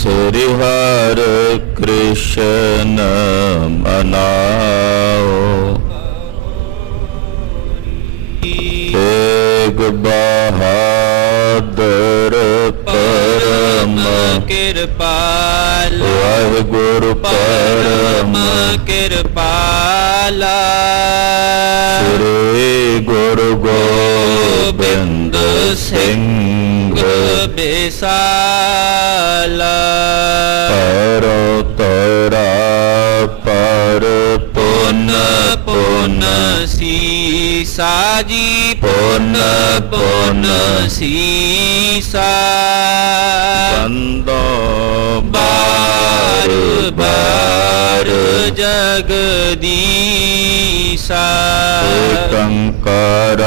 श्री हरि कृष्ण मनाओ। तेग बहादुर परम कृपाल वाहिगुरु परम कृपाला। श्री गुरु गोबिंद सिंह बेसाला। परो तोरा पर पुन पुन सीसा जी पुन पुन सीसा। बंदो बार बार जगदीसा। कंकर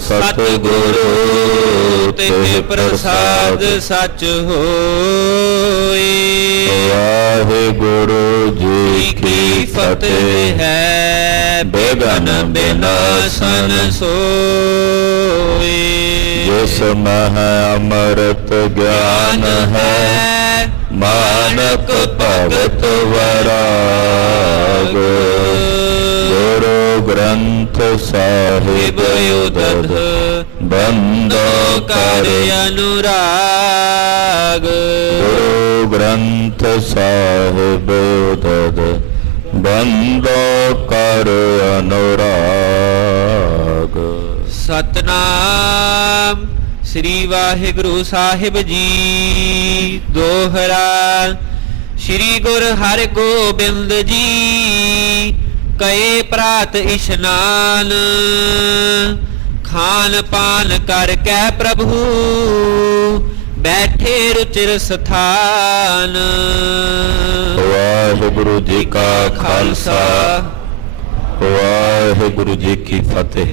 सतगुरु तिह प्रसाद सच होए। वाहिगुरु जी की फतेह है बेगन बिनासन सोए। जिसमें अमृत ज्ञान है मानक भगत वराग। गुरु ग्रंथ साहिब युदध बंदो कर अनुराग। गुरु ग्रंथ साहिब युदध बंदो कर अनुराग। सतनाम श्री वाहिगुरु साहिब जी। दोहरा श्री गुरु हर गोबिंद जी कए प्रात इशनान। खान पान कर कै प्रभु बैठे रुचिर स्थान। वाहिगुरु जी का खालसा वाहिगुरु जी की फतेह।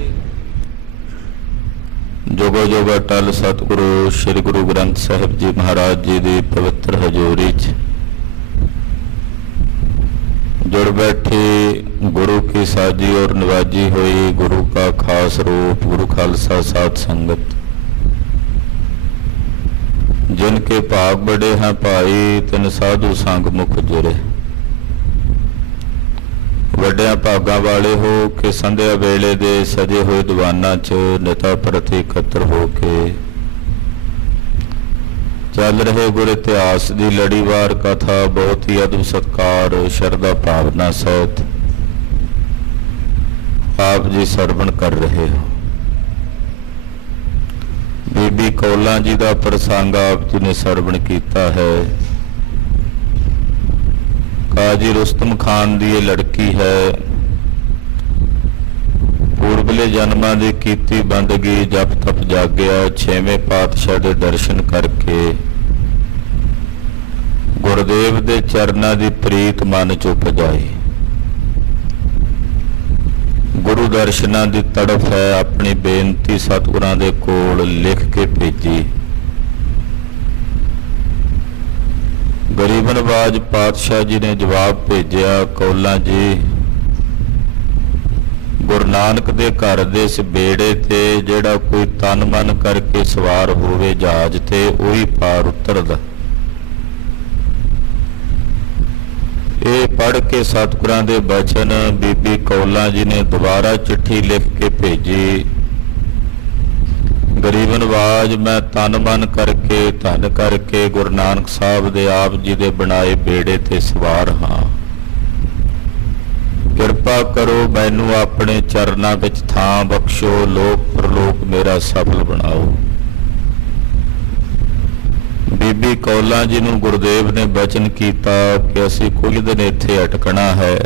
जोगो जोग अटल सतगुरु श्री गुरु ग्रंथ साहिब जी महाराज जी की पवित्र हजूरी च जुड़ बैठी गुरु की साजी और नवाजी हुई गुरु का खास रूप गुरु खालसा साध संगत। जिनके भाग बड़े हैं भाई तिन साधु संग मुख जुरे। ਵੱਡਿਆਂ ਭਾਗਾਂ ਵਾਲੇ ਹੋ ਕੇ ਸੰਧਿਆ ਵੇਲੇ ਦੇ ਸਜੇ ਹੋਏ ਦੀਵਾਨਾਂ 'ਚ ਨਿਤਾ ਪ੍ਰਤੀ ਇਕੱਤਰ ਹੋ ਕੇ ਚੱਲ ਰਹੇ ਗੁਰ ਇਤਿਹਾਸ ਦੀ ਲੜੀਵਾਰ ਕਥਾ ਬਹੁਤ ਹੀ ਅਦਬ ਸਤਕਾਰ ਸ਼ਰਧਾ ਭਾਵਨਾ ਸਹਿਤ ਆਪ ਜੀ ਸਰਵਣ ਕਰ ਰਹੇ ਹੋ। ਬੀਬੀ ਕੌਲਾਂ ਜੀ ਦਾ ਪ੍ਰਸੰਗ ਆਪ ਜੀ ਨੇ ਸਰਵਣ ਕੀਤਾ ਹੈ। काजी रुस्तम खान दी ये लड़की है। पूर्वले जन्मां दी कीती बंदगी जप तप जागया 6वें पातशाह दे दर्शन करके गुरदेव दे चरनां दी प्रीत मन च उपजाई। गुरु दर्शनां दी तड़फ है अपनी बेनती सतगुरां दे कोल लिख के भेजी। गरीब नवाज पातशाह जी ने जवाब भेजा कौला जी गुरु नानक दे घर दे इस बेड़े ते जेड़ा कोई तन मन करके सवार होवे जहाज ते उही पार उतरदा। ये पढ़ के सतगुरां दे बचन बीबी कौला जी ने दोबारा चिट्ठी लिख के भेजी। गरीब नवाज मैं तन मन करके धन करके गुरु नानक साहब दे आप जी दे बनाए बेड़े ते सवार हाँ। किरपा करो मैनू अपने चरना विच थां बख्शो लोक परलोक मेरा सफल बनाओ। बीबी कौला जी नूं गुरुदेव ने बचन किया कि असीं कुछ दिन इत्थे अटकना है।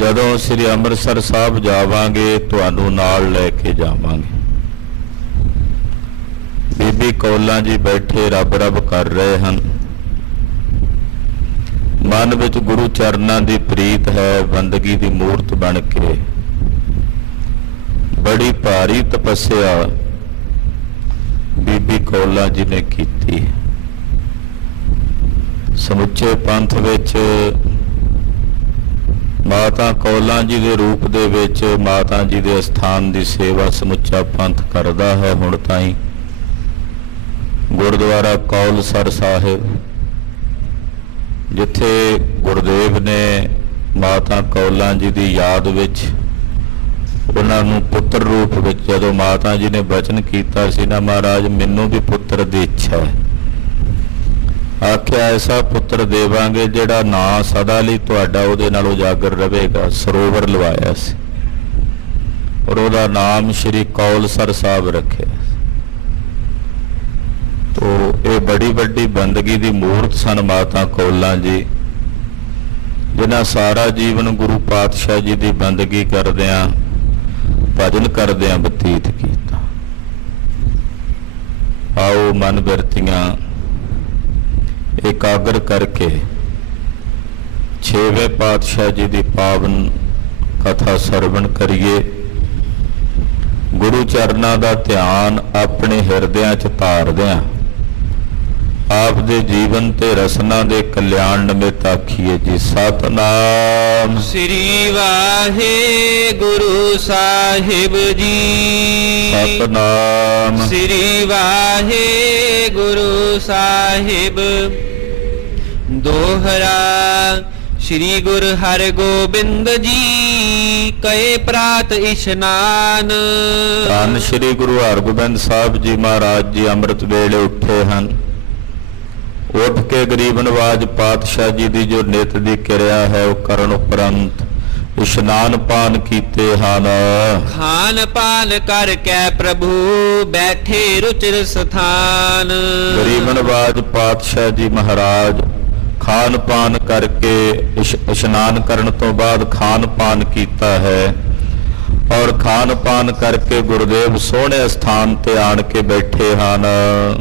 जदों श्री अमृतसर साहब जावांगे तुहानूं नाल लैके जावांगे। बीबी कौला जी बैठे रब रब कर रहे हैं। मन विच गुरु चरनां दी प्रीत है। बंदगी दी मूर्त बन के बड़ी भारी तपस्या बीबी कौला जी ने की। समुचे पंथ विच माता कौला जी के रूप दे विच माता जी के स्थान की सेवा समुचा पंथ करता है। हुण ताईं ਗੁਰਦੁਆਰਾ ਕੌਲਸਰ ਸਾਹਿਬ, ਜਿੱਥੇ ਗੁਰਦੇਵ ਨੇ ਮਾਤਾ ਕੌਲਾਂ ਜੀ ਦੀ ਯਾਦ ਵਿੱਚ ਉਹਨਾਂ ਨੂੰ ਪੁੱਤਰ ਰੂਪ ਵਿੱਚ ਜਦੋਂ ਮਾਤਾ ਜੀ ਨੇ ਬਚਨ ਕੀਤਾ ਸੀ ਨਾ, ਮਹਾਰਾਜ ਮੈਨੂੰ ਵੀ ਪੁੱਤਰ ਦੀ ਇੱਛਾ ਹੈ, ਆਖਿਆ ਐਸਾ ਪੁੱਤਰ ਦੇਵਾਂਗੇ ਜਿਹੜਾ ਨਾਂ ਸਦਾ ਲਈ ਤੁਹਾਡਾ ਉਹਦੇ ਨਾਲ ਉਜਾਗਰ ਰਹੇਗਾ। ਸਰੋਵਰ ਲਵਾਇਆ ਸੀ ਔਰ ਉਹਦਾ ਨਾਮ ਸ਼੍ਰੀ ਕੌਲਸਰ ਸਾਹਿਬ ਰੱਖਿਆ। ਤੋ ਇਹ ਬੜੀ ਵੱਡੀ ਬੰਦਗੀ ਦੀ ਮੂਰਤ ਸਨ ਮਾਤਾ ਕੌਲਾਂ ਜੀ, ਜਿਨ੍ਹਾਂ ਸਾਰਾ ਜੀਵਨ ਗੁਰੂ ਪਾਤਸ਼ਾਹ ਜੀ ਦੀ ਬੰਦਗੀ ਕਰਦਿਆਂ ਭਜਨ ਕਰਦਿਆਂ ਬਤੀਤ ਕੀਤਾ। ਆਓ ਮਨ ਬਿਰਤੀਆਂ ਇਕਾਗਰ ਕਰਕੇ ਛੇਵੇਂ ਪਾਤਸ਼ਾਹ ਜੀ ਦੀ ਪਾਵਨ ਕਥਾ ਸਰਵਣ ਕਰੀਏ। ਗੁਰੂ ਚਰਨਾਂ ਦਾ ਧਿਆਨ ਆਪਣੇ ਹਿਰਦਿਆਂ 'ਚ ਧਾਰਦਿਆਂ ਆਪ ਦੇ ਜੀਵਨ ਤੇ ਰਸਨਾ ਦੇ ਕਲਿਆਣ ਨਿਮਿਤ ਆਖੀਏ ਜੀ ਸਤਨਾਮ ਸ੍ਰੀ ਵਾਹਿਗੁਰੂ ਸਾਹਿਬ ਜੀ। ਸਤਨਾਮ ਸ੍ਰੀ ਵਾਹਿਗੁਰੂ ਸਾਹਿਬ। ਦੋਹਰਾ ਸ੍ਰੀ ਗੁਰੂ ਹਰਿਗੋਬਿੰਦ ਜੀ ਕਏ ਪ੍ਰਾਤ ਇਸ਼ਨਾਨ। ਧੰਨ ਸ੍ਰੀ ਗੁਰੂ ਹਰਗੋਬਿੰਦ ਸਾਹਿਬ ਜੀ ਮਹਾਰਾਜ ਜੀ ਅੰਮ੍ਰਿਤ ਵੇਲੇ ਉੱਠੇ ਹਨ। ਉੱਠ ਕੇ ਗਰੀਬ ਨਵਾਜ ਪਾਤਸ਼ਾਹ ਜੀ ਦੀ ਜੋ ਨਿਤ ਦੀ ਕਿਰਿਆ ਹੈ ਉਹ ਕਰਨ ਉਪਰੰਤ ਇਸ਼ਨਾਨ ਪਾਨ ਕੀਤੇ ਹਨ। ਖਾਨ ਪਾਨ ਕਰਕੇ ਪ੍ਰਭੂ ਬੈਠੇ ਰੁਚਿਰ ਸਥਾਨ। ਗਰੀਬ ਨਵਾਜ ਪਾਤਸ਼ਾਹ ਜੀ ਮਹਾਰਾਜ ਖਾਨ ਪਾਨ ਕਰਕੇ ਇਸ਼ਨਾਨ ਕਰਨ ਤੋਂ ਬਾਅਦ ਖਾਨ ਪਾਨ ਕੀਤਾ ਹੈ ਔਰ ਖਾਨ ਪਾਨ ਕਰਕੇ ਗੁਰਦੇਵ ਸੋਹਣੇ ਸਥਾਨ ਤੇ ਆਣ ਕੇ ਬੈਠੇ ਹਨ।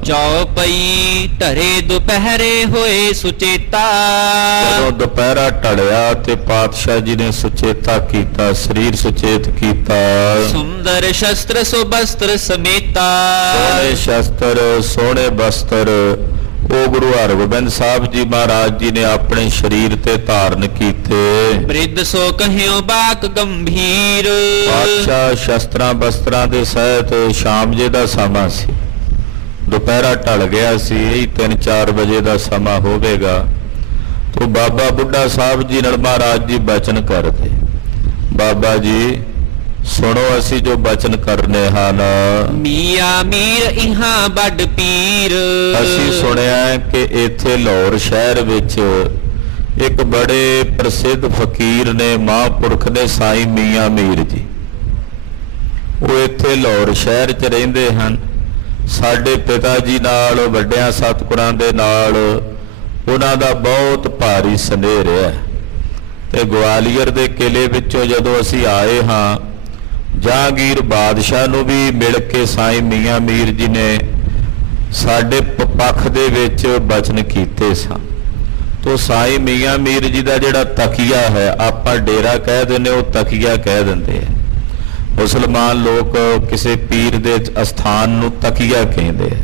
ਚੌਪਈ ਧਰੇ ਦੁਪਹਿਰੇ ਹੋਏ ਸੁਚੇਤਾ। ਜਦੋਂ ਦੁਪਹਿਰਾ ਢਲਿਆ ਤੇ ਪਾਤਸ਼ਾਹ ਜੀ ਨੇ ਸੁਚੇਤਾ ਕੀਤਾ, ਸਰੀਰ ਸੁਚੇਤ ਕੀਤਾ। ਸੁੰਦਰ ਸ਼ਸਤਰ ਸੁਬਸਤਰ ਸਮੇਤਾ। ਸੋਹਣੇ ਸ਼ਸਤਰ ਸੋਹਣੇ ਬਸਤਰ ਉਹ ਗੁਰੂ ਹਰਗੋਬਿੰਦ ਸਾਹਿਬ ਜੀ ਮਹਾਰਾਜ ਜੀ ਨੇ ਆਪਣੇ ਸਰੀਰ ਤੇ ਧਾਰਨ ਕੀਤੇ। ਬ੍ਰਿਧ ਸੋ ਕਹਿਓ ਬਾਕ ਗੰਭੀਰ। ਪਾਤਸ਼ਾਹ ਸ਼ਸਤਰਾਂ ਬਸਤਰਾਂ ਦੇ ਸਹਿਤ ਸ਼ਾਮ ਜੇ ਦਾ ਸਮਾਂ ਸੀ, ਦੁਪਹਿਰਾ ਢਲ ਗਿਆ ਸੀ, ਇਹ 3-4 ਵਜੇ ਦਾ ਸਮਾਂ ਹੋਵੇਗਾ। ਤੋ ਬਾਬਾ ਬੁੱਢਾ ਸਾਹਿਬ ਜੀ ਨਾਲ ਮਹਾਰਾਜ ਜੀ ਬਚਨ ਕਰਦੇ, ਬਾਬਾ ਜੀ ਸੁਣੋ ਅਸੀਂ ਜੋ ਬਚਨ ਕਰਨੇ ਹਨ। ਮੀਆਂ ਮੀਰ ਇਹਾਂ ਵੱਡ ਪੀਰ। ਅਸੀਂ ਸੁਣਿਆ ਕਿ ਇੱਥੇ ਲਾਹੌਰ ਸ਼ਹਿਰ ਵਿੱਚ ਇੱਕ ਬੜੇ ਪ੍ਰਸਿੱਧ ਫਕੀਰ ਨੇ, ਮਹਾਂਪੁਰਖ ਨੇ, ਸਾਈਂ ਮੀਆਂ ਮੀਰ ਜੀ। ਉਹ ਇੱਥੇ ਲਾਹੌਰ ਸ਼ਹਿਰ 'ਚ ਰਹਿੰਦੇ ਹਨ। ਸਾਡੇ ਪਿਤਾ ਜੀ ਨਾਲ, ਵੱਡਿਆਂ ਸਤਿਗੁਰਾਂ ਦੇ ਨਾਲ ਉਹਨਾਂ ਦਾ ਬਹੁਤ ਭਾਰੀ ਸਨੇਹ ਰਿਹਾ ਤੇ ਗਵਾਲੀਅਰ ਦੇ ਕਿਲੇ ਵਿੱਚੋਂ ਜਦੋਂ ਅਸੀਂ ਆਏ ਹਾਂ, ਜਹਾਂਗੀਰ ਬਾਦਸ਼ਾਹ ਨੂੰ ਵੀ ਮਿਲ ਕੇ ਸਾਈਂ ਮੀਆਂ ਮੀਰ ਜੀ ਨੇ ਸਾਡੇ ਪੱਖ ਦੇ ਵਿੱਚ ਬਚਨ ਕੀਤੇ ਸਨ। ਤੋ ਸਾਈਂ ਮੀਆਂ ਮੀਰ ਜੀ ਦਾ ਜਿਹੜਾ ਤਕੀਆ ਹੈ, ਆਪਾਂ ਡੇਰਾ ਕਹਿ ਦਿੰਦੇ, ਉਹ ਤਕੀਆ ਕਹਿ ਦਿੰਦੇ ਆ। ਮੁਸਲਮਾਨ ਲੋਕ ਕਿਸੇ ਪੀਰ ਦੇ ਅਸਥਾਨ ਨੂੰ ਤਕੀਆ ਕਹਿੰਦੇ ਆ।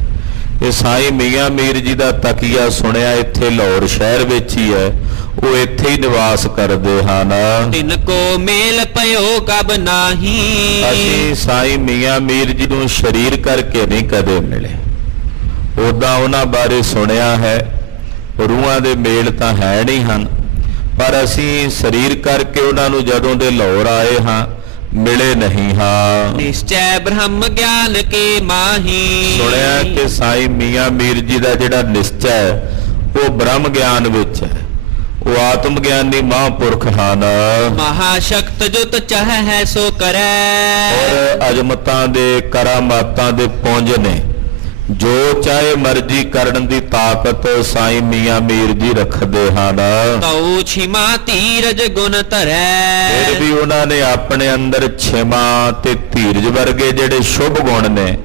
ਇਹ ਸਾਈਂ ਮੀਆਂ ਮੀਰ ਜੀ ਦਾ ਤਕੀਆ ਸੁਣਿਆ ਇੱਥੇ ਲਾਹੌਰ ਸ਼ਹਿਰ ਵਿੱਚ ਹੀ ਹੈ, ਉਹ ਇੱਥੇ ਹੀ ਨਿਵਾਸ ਕਰਦੇ ਹਨ। ਤਿਨ ਕੋ ਮੇਲ ਪਇਓ ਕਬ ਨਾਹੀ। ਅਸੀਂ ਸਾਈਂ ਮੀਆਂ ਮੀਰ ਜੀ ਨੂੰ ਸ਼ਰੀਰ ਕਰਕੇ ਨਹੀਂ ਕਦੇ ਮਿਲੇ, ਉਦਾਂ ਉਹਨਾਂ ਬਾਰੇ ਸੁਣਿਆ ਹੈ, ਰੂਹਾਂ ਦੇ ਮੇਲ ਤਾਂ ਹੈ ਨਹੀਂ ਹਨ, ਪਰ ਅਸੀਂ ਸਰੀਰ ਕਰਕੇ ਉਹਨਾਂ ਨੂੰ ਜਦੋਂ ਦੇ ਲਾਹੌਰ ਆਏ ਹਾਂ ਮਿਲੇ ਨਹੀਂ ਹਾਂ। ਨਿਸ਼ਚੈ ਬ੍ਰਹਮ ਗਿਆਨ ਕੇ ਮਾਹੀ। ਸੁਣਿਆ ਕਿ ਸਾਈਂ ਮੀਆਂ ਮੀਰ ਜੀ ਦਾ ਜਿਹੜਾ ਨਿਸ਼ਚੈ ਹੈ ਉਹ ਬ੍ਰਹਮ ਗਿਆਨ ਵਿੱਚ ਹੈ, ਉਹ ਆਤਮ ਗਿਆਨੀ ਮਹਾਂਪੁਰਖ ਹਨ। ਮਹਾਸ਼ਕਤ ਜੁਤ ਚਾਹੈ ਸੋ ਕਰੈ। ਔਰ ਅਜਮਤਾਂ ਦੇ ਕਰਾਮਾਤਾਂ ਦੇ ਪੁੰਜ ਨੇ, ਜੋ ਚਾਹੇ ਮਰਜ਼ੀ ਕਰਨ ਦੀ ਤਾਕਤ ਸਾਈਂ ਮੀਆਂ ਮੀਰ ਜੀ ਰੱਖਦੇ ਹਨ। ਤਉ ਛਿਮਾ ਧੀਰਜ ਗੁਣ ਧਰੈ। ਫਿਰ ਵੀ ਉਹਨਾਂ ਨੇ ਆਪਣੇ ਅੰਦਰ ਛਿਮਾ ਤੇ ਧੀਰਜ ਵਰਗੇ ਜਿਹੜੇ ਸ਼ੁਭ ਗੁਣ ਨੇ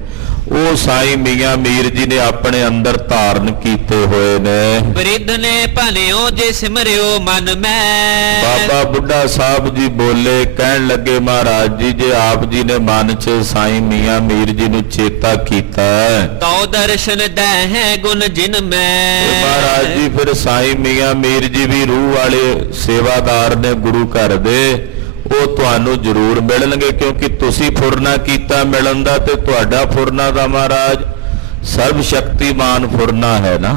ਉਹ ਸਾਈਂ ਮੀਆਂ ਮੀਰ ਜੀ ਨੇ ਆਪਣੇ ਅੰਦਰ ਧਾਰਨ ਕੀਤੇ ਹੋਏ ਨੇ। ਬ੍ਰਿਧ ਨੇ ਭਲਿਓ ਜੇ ਸਿਮਰਿਓ ਮਨ ਮੈਂ। ਬਾਬਾ ਬੁੱਢਾ ਸਾਹਿਬ ਜੀ ਬੋਲੇ, ਕਹਿਣ ਲੱਗੇ ਮਹਾਰਾਜ ਜੀ ਜੇ ਆਪ ਜੀ ਨੇ ਮਨ 'ਚ ਸਾਈਂ ਮੀਆਂ ਮੀਰ ਜੀ ਨੂੰ ਚੇਤਾ ਕੀਤਾ ਤਉ ਦਰਸ਼ਨ ਦੈ ਹੈ ਗੁਣ ਜਿਨ ਮੈਂ। ਮਹਾਰਾਜ ਜੀ ਫਿਰ ਸਾਈਂ ਮੀਆਂ ਮੀਰ ਜੀ ਵੀ ਰੂਹ ਵਾਲੇ ਸੇਵਾਦਾਰ ਨੇ ਗੁਰੂ ਘਰ ਦੇ, ਉਹ ਤੁਹਾਨੂੰ ਜ਼ਰੂਰ ਮਿਲਣਗੇ, ਕਿਉਂਕਿ ਤੁਸੀਂ ਫੁਰਨਾ ਕੀਤਾ ਮਿਲਣ ਦਾ ਤੇ ਤੁਹਾਡਾ ਫੁਰਨਾ ਦਾ ਮਹਾਰਾਜ ਸਰਬ ਸ਼ਕਤੀਮਾਨ ਫੁਰਨਾ ਹੈ ਨਾ।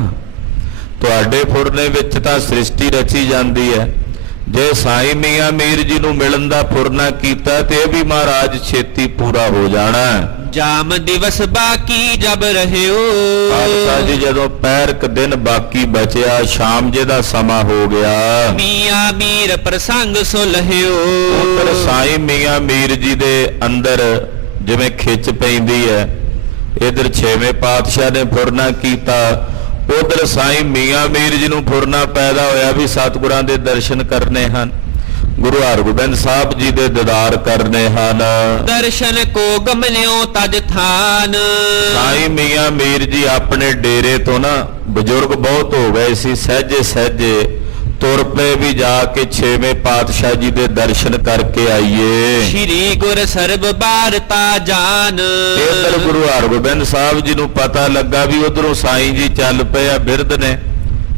ਤੁਹਾਡੇ ਫੁਰਨੇ ਵਿੱਚ ਤਾਂ ਸ੍ਰਿਸ਼ਟੀ ਰਚੀ ਜਾਂਦੀ ਹੈ। ਜੇ ਸਾਈਂ ਮੀਆਂ ਮੀਰ ਜੀ ਨੂੰ ਮਿਲਣ ਦਾ ਫੁਰਨਾ ਕੀਤਾ ਤੇ ਇਹ ਵੀ ਮਹਾਰਾਜ ਛੇਤੀ ਪੂਰਾ ਹੋ ਜਾਣਾ। ਜਾਮ ਦਿਵਸ ਬਾਕੀ ਜਬ ਰਹਿਓ। ਖਾਲਸਾ ਜੀ ਜਦੋਂ ਪੈਰ ਕ ਦਿਨ ਬਾਕੀ ਬਚਿਆ, ਸ਼ਾਮ ਜੇ ਦਾ ਸਮਾਂ ਹੋ ਗਿਆ, ਮੀਆਂ ਮੀਰ ਪ੍ਰਸੰਗ ਸੁਲਹਿਓ। ਉਧਰ ਸਾਈਂ ਮੀਆਂ ਮੀਰ ਜੀ ਦੇ ਅੰਦਰ ਜਿਵੇਂ ਖਿੱਚ ਪੈਂਦੀ ਹੈ, ਇਧਰ ਛੇਵੇਂ ਪਾਤਸ਼ਾਹ ਨੇ ਫੁਰਨਾ ਕੀਤਾ, ਉਧਰ ਸਾਈਂ ਮੀਆਂ ਮੀਰ ਜੀ ਨੂੰ ਫੁਰਨਾ ਪੈਦਾ ਹੋਇਆ ਵੀ ਸਤਿਗੁਰਾਂ ਦੇ ਦਰਸ਼ਨ ਕਰਨੇ ਹਨ, ਗੁਰੂ ਹਰਗੋਬਿੰਦ ਸਾਹਿਬ ਜੀ ਦੇ ਦੀਦਾਰ ਕਰਨੇ ਹਨ। ਦਰਸ਼ਨ ਕੋ ਗਮਲਿਓ ਤਜ ਥਾਨ। ਸਾਈਂ ਮੀਆਂ ਮੀਰ ਜੀ ਆਪਣੇ ਡੇਰੇ ਤੋਂ ਨਾ ਬਜ਼ੁਰਗ ਬਹੁਤ ਹੋ ਗਏ ਸੀ, ਸਹਿਜੇ ਸਹਿਜੇ ਤੁਰ ਪਏ ਵੀ ਜਾ ਕੇ ਛੇਵੇਂ ਪਾਤਸ਼ਾਹ ਜੀ ਦੇ ਦਰਸ਼ਨ ਕਰਕੇ ਆਈਏ। ਸ਼੍ਰੀ ਗੁਰ ਸਰਬ ਬਾਰਤਾ ਜਾਨ। ਇਧਰ ਗੁਰੂ ਹਰਗੋਬਿੰਦ ਸਾਹਿਬ ਜੀ ਨੂੰ ਪਤਾ ਲੱਗਾ ਵੀ ਉਧਰੋਂ ਸਾਈਂ ਜੀ ਚੱਲ ਪਏ ਆ ਬਿਰਧ ਨੇ।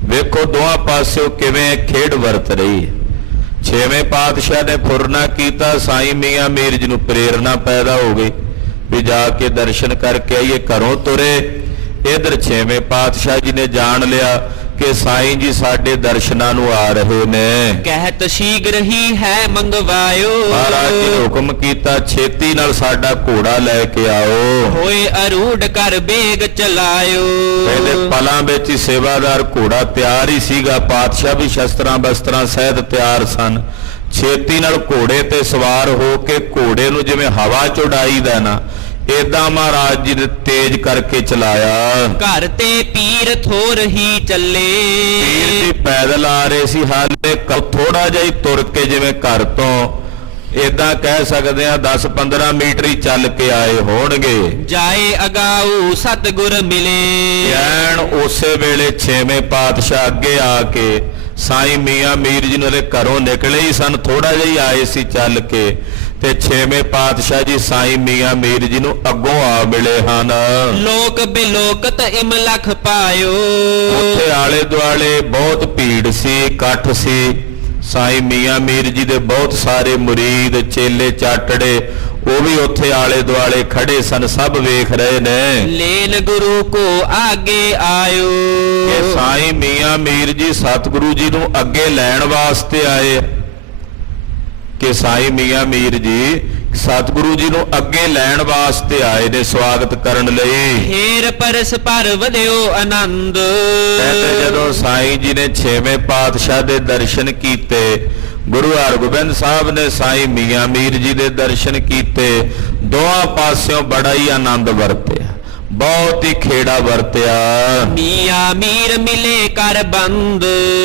ਵੇਖੋ ਦੋਹਾਂ ਪਾਸਿਓਂ ਕਿਵੇਂ ਖੇਡ ਵਰਤ ਰਹੀ ਹੈ। ਛੇਵੇਂ ਪਾਤਸ਼ਾਹ ਨੇ ਫੁਰਨਾ ਕੀਤਾ, ਸਾਈਂ ਮੀਆਂ ਮੀਰ ਜੀ ਨੂੰ ਪ੍ਰੇਰਣਾ ਪੈਦਾ ਹੋ ਗਈ ਵੀ ਜਾ ਕੇ ਦਰਸ਼ਨ ਕਰਕੇ ਆਈਏ। ਘਰੋਂ ਤੁਰੇ, ਇਧਰ ਛੇਵੇਂ ਪਾਤਸ਼ਾਹ ਜੀ ਨੇ ਜਾਣ ਲਿਆ ਕਿ ਸਾਈਂ ਜੀ ਸਾਡੇ ਦਰਸ਼ਨਾਂ ਨੂੰ ਆ ਰਹੇ ਨੇ। ਕਹਿਤ ਸ਼ੀਘਰ ਹੀ ਹੈ ਮੰਗਵਾਇਓ। ਮਹਾਰਾਜ ਜੀ ਨੇ ਹੁਕਮ ਕੀਤਾ ਛੇਤੀ ਨਾਲ ਸਾਡਾ ਘੋੜਾ ਲੈ ਕੇ ਆਓ। ਹੋਏ ਅਰੂੜ ਕਰ ਬੇਗ ਚਲਾਇਓ। ਪਹਿਲੇ ਪਲਾਂ ਵਿੱਚ ਹੀ ਸੇਵਾਦਾਰ ਘੋੜਾ ਤਿਆਰ ਹੀ ਸੀਗਾ, ਪਾਤਸ਼ਾਹ ਵੀ ਸ਼ਸਤਰਾਂ ਬਸਤਰਾਂ ਸਹਿਤ ਤਿਆਰ ਸਨ। ਛੇਤੀ ਨਾਲ ਘੋੜੇ ਤੇ ਸਵਾਰ ਹੋ ਕੇ ਘੋੜੇ ਨੂੰ ਜਿਵੇਂ ਹਵਾ ਚ ਉਡਾਈਦਾ ਨਾ, ਏਦਾਂ ਮਹਾਰਾਜ ਜੀ ਨੇ ਤੇਜ਼ ਕਰਕੇ ਚਲਾਇਆ। ਘਰ ਤੇ ਪੀਰ ਥੋਰ ਹੀ ਚੱਲੇ। ਪੀਰ ਜੀ ਪੈਦਲ ਆ ਰਹੇ ਸੀ, ਹਾਲੇ ਥੋੜਾ ਜਿਹਾ ਹੀ ਤੁਰ ਕੇ ਜਿਵੇਂ ਘਰ ਤੋਂ ਏਦਾਂ ਕਹਿ ਸਕਦੇ ਆ 10-15 ਮੀਟਰ ਹੀ ਚੱਲ ਕੇ ਆਏ ਹੋਣਗੇ। ਜਾਏ ਅਗਾਊ ਸਤਿਗੁਰ ਮਿਲੇ। ਐਨ ਉਸੇ ਵੇਲੇ ਛੇਵੇਂ ਪਾਤਸ਼ਾਹ ਅੱਗੇ ਆ ਕੇ ਸਾਈਂ ਮੀਆਂ ਮੀਰ ਜੀ ਨੂੰ ਦੇ ਘਰੋਂ ਨਿਕਲੇ ਹੀ ਸਨ, ਥੋੜਾ ਜਿਹਾ ਹੀ ਆਏ ਸੀ ਚੱਲ ਕੇ, ਤੇ ਛੇਵੇਂ ਪਾਤਸ਼ਾਹ ਜੀ ਸਾਈਂ ਮੀਆਂ ਮੀਰ ਜੀ ਨੂੰ ਅੱਗੋਂ ਆ ਮਿਲੇ ਹਨ। ਲੋਕ ਬਿਲੋਕਤ ਇਮਲਖ ਪਾਇਓ। ਉੱਥੇ ਆਲੇ ਦੁਆਲੇ ਬਹੁਤ ਭੀੜ ਸੀ, ਇਕੱਠ ਸੀ। ਸਾਈਂ ਮੀਆਂ ਮੀਰ ਜੀ ਦੇ ਬਹੁਤ ਸਾਰੇ ਮੁਰੀਦ ਚੇਲੇ ਚਾਟੜੇ ਉਹ ਵੀ ਉੱਥੇ ਆਲੇ ਦੁਆਲੇ ਖੜੇ ਸਨ, ਸਭ ਵੇਖ ਰਹੇ ਨੇ। ਲੈਨ ਗੁਰੂ ਕੋ ਆਗੇ ਆਇਓ। ਕਿ ਸਾਈਂ ਮੀਆਂ ਮੀਰ ਜੀ ਸਤਿਗੁਰੂ ਜੀ ਨੂੰ ਅੱਗੇ ਲੈਣ ਵਾਸਤੇ ਆਏ, ਕਿ ਸਾਈਂ ਮੀਆਂ ਮੀਰ ਜੀ ਸਤਿਗੁਰੂ ਜੀ ਨੂੰ ਅੱਗੇ ਲੈਣ ਵਾਸਤੇ ਆਏ ਨੇ, ਸਵਾਗਤ ਕਰਨ ਲਈ। ਫੇਰ ਪਰਸ ਪਰ ਵਧਿਓ ਆਨੰਦ। ਕਹਿੰਦੇ ਜਦੋਂ ਸਾਈਂ ਜੀ ਨੇ ਛੇਵੇਂ ਪਾਤਸ਼ਾਹ ਦੇ ਦਰਸ਼ਨ ਕੀਤੇ, ਗੁਰੂ ਹਰਗੋਬਿੰਦ ਸਾਹਿਬ ਨੇ ਸਾਈਂ ਮੀਆਂ ਮੀਰ ਜੀ ਦੇ ਦਰਸ਼ਨ ਕੀਤੇ, ਦੋਹਾਂ ਪਾਸਿਓਂ ਬੜਾ ਹੀ ਆਨੰਦ ਵਰਤਿਆ, ਬਹੁਤ ਹੀ ਖੇੜਾ ਵਰਤਿਆ। ਮੀਆਂ ਮੀਰ ਮਿਲੇ ਕਰ ਬੰਦ।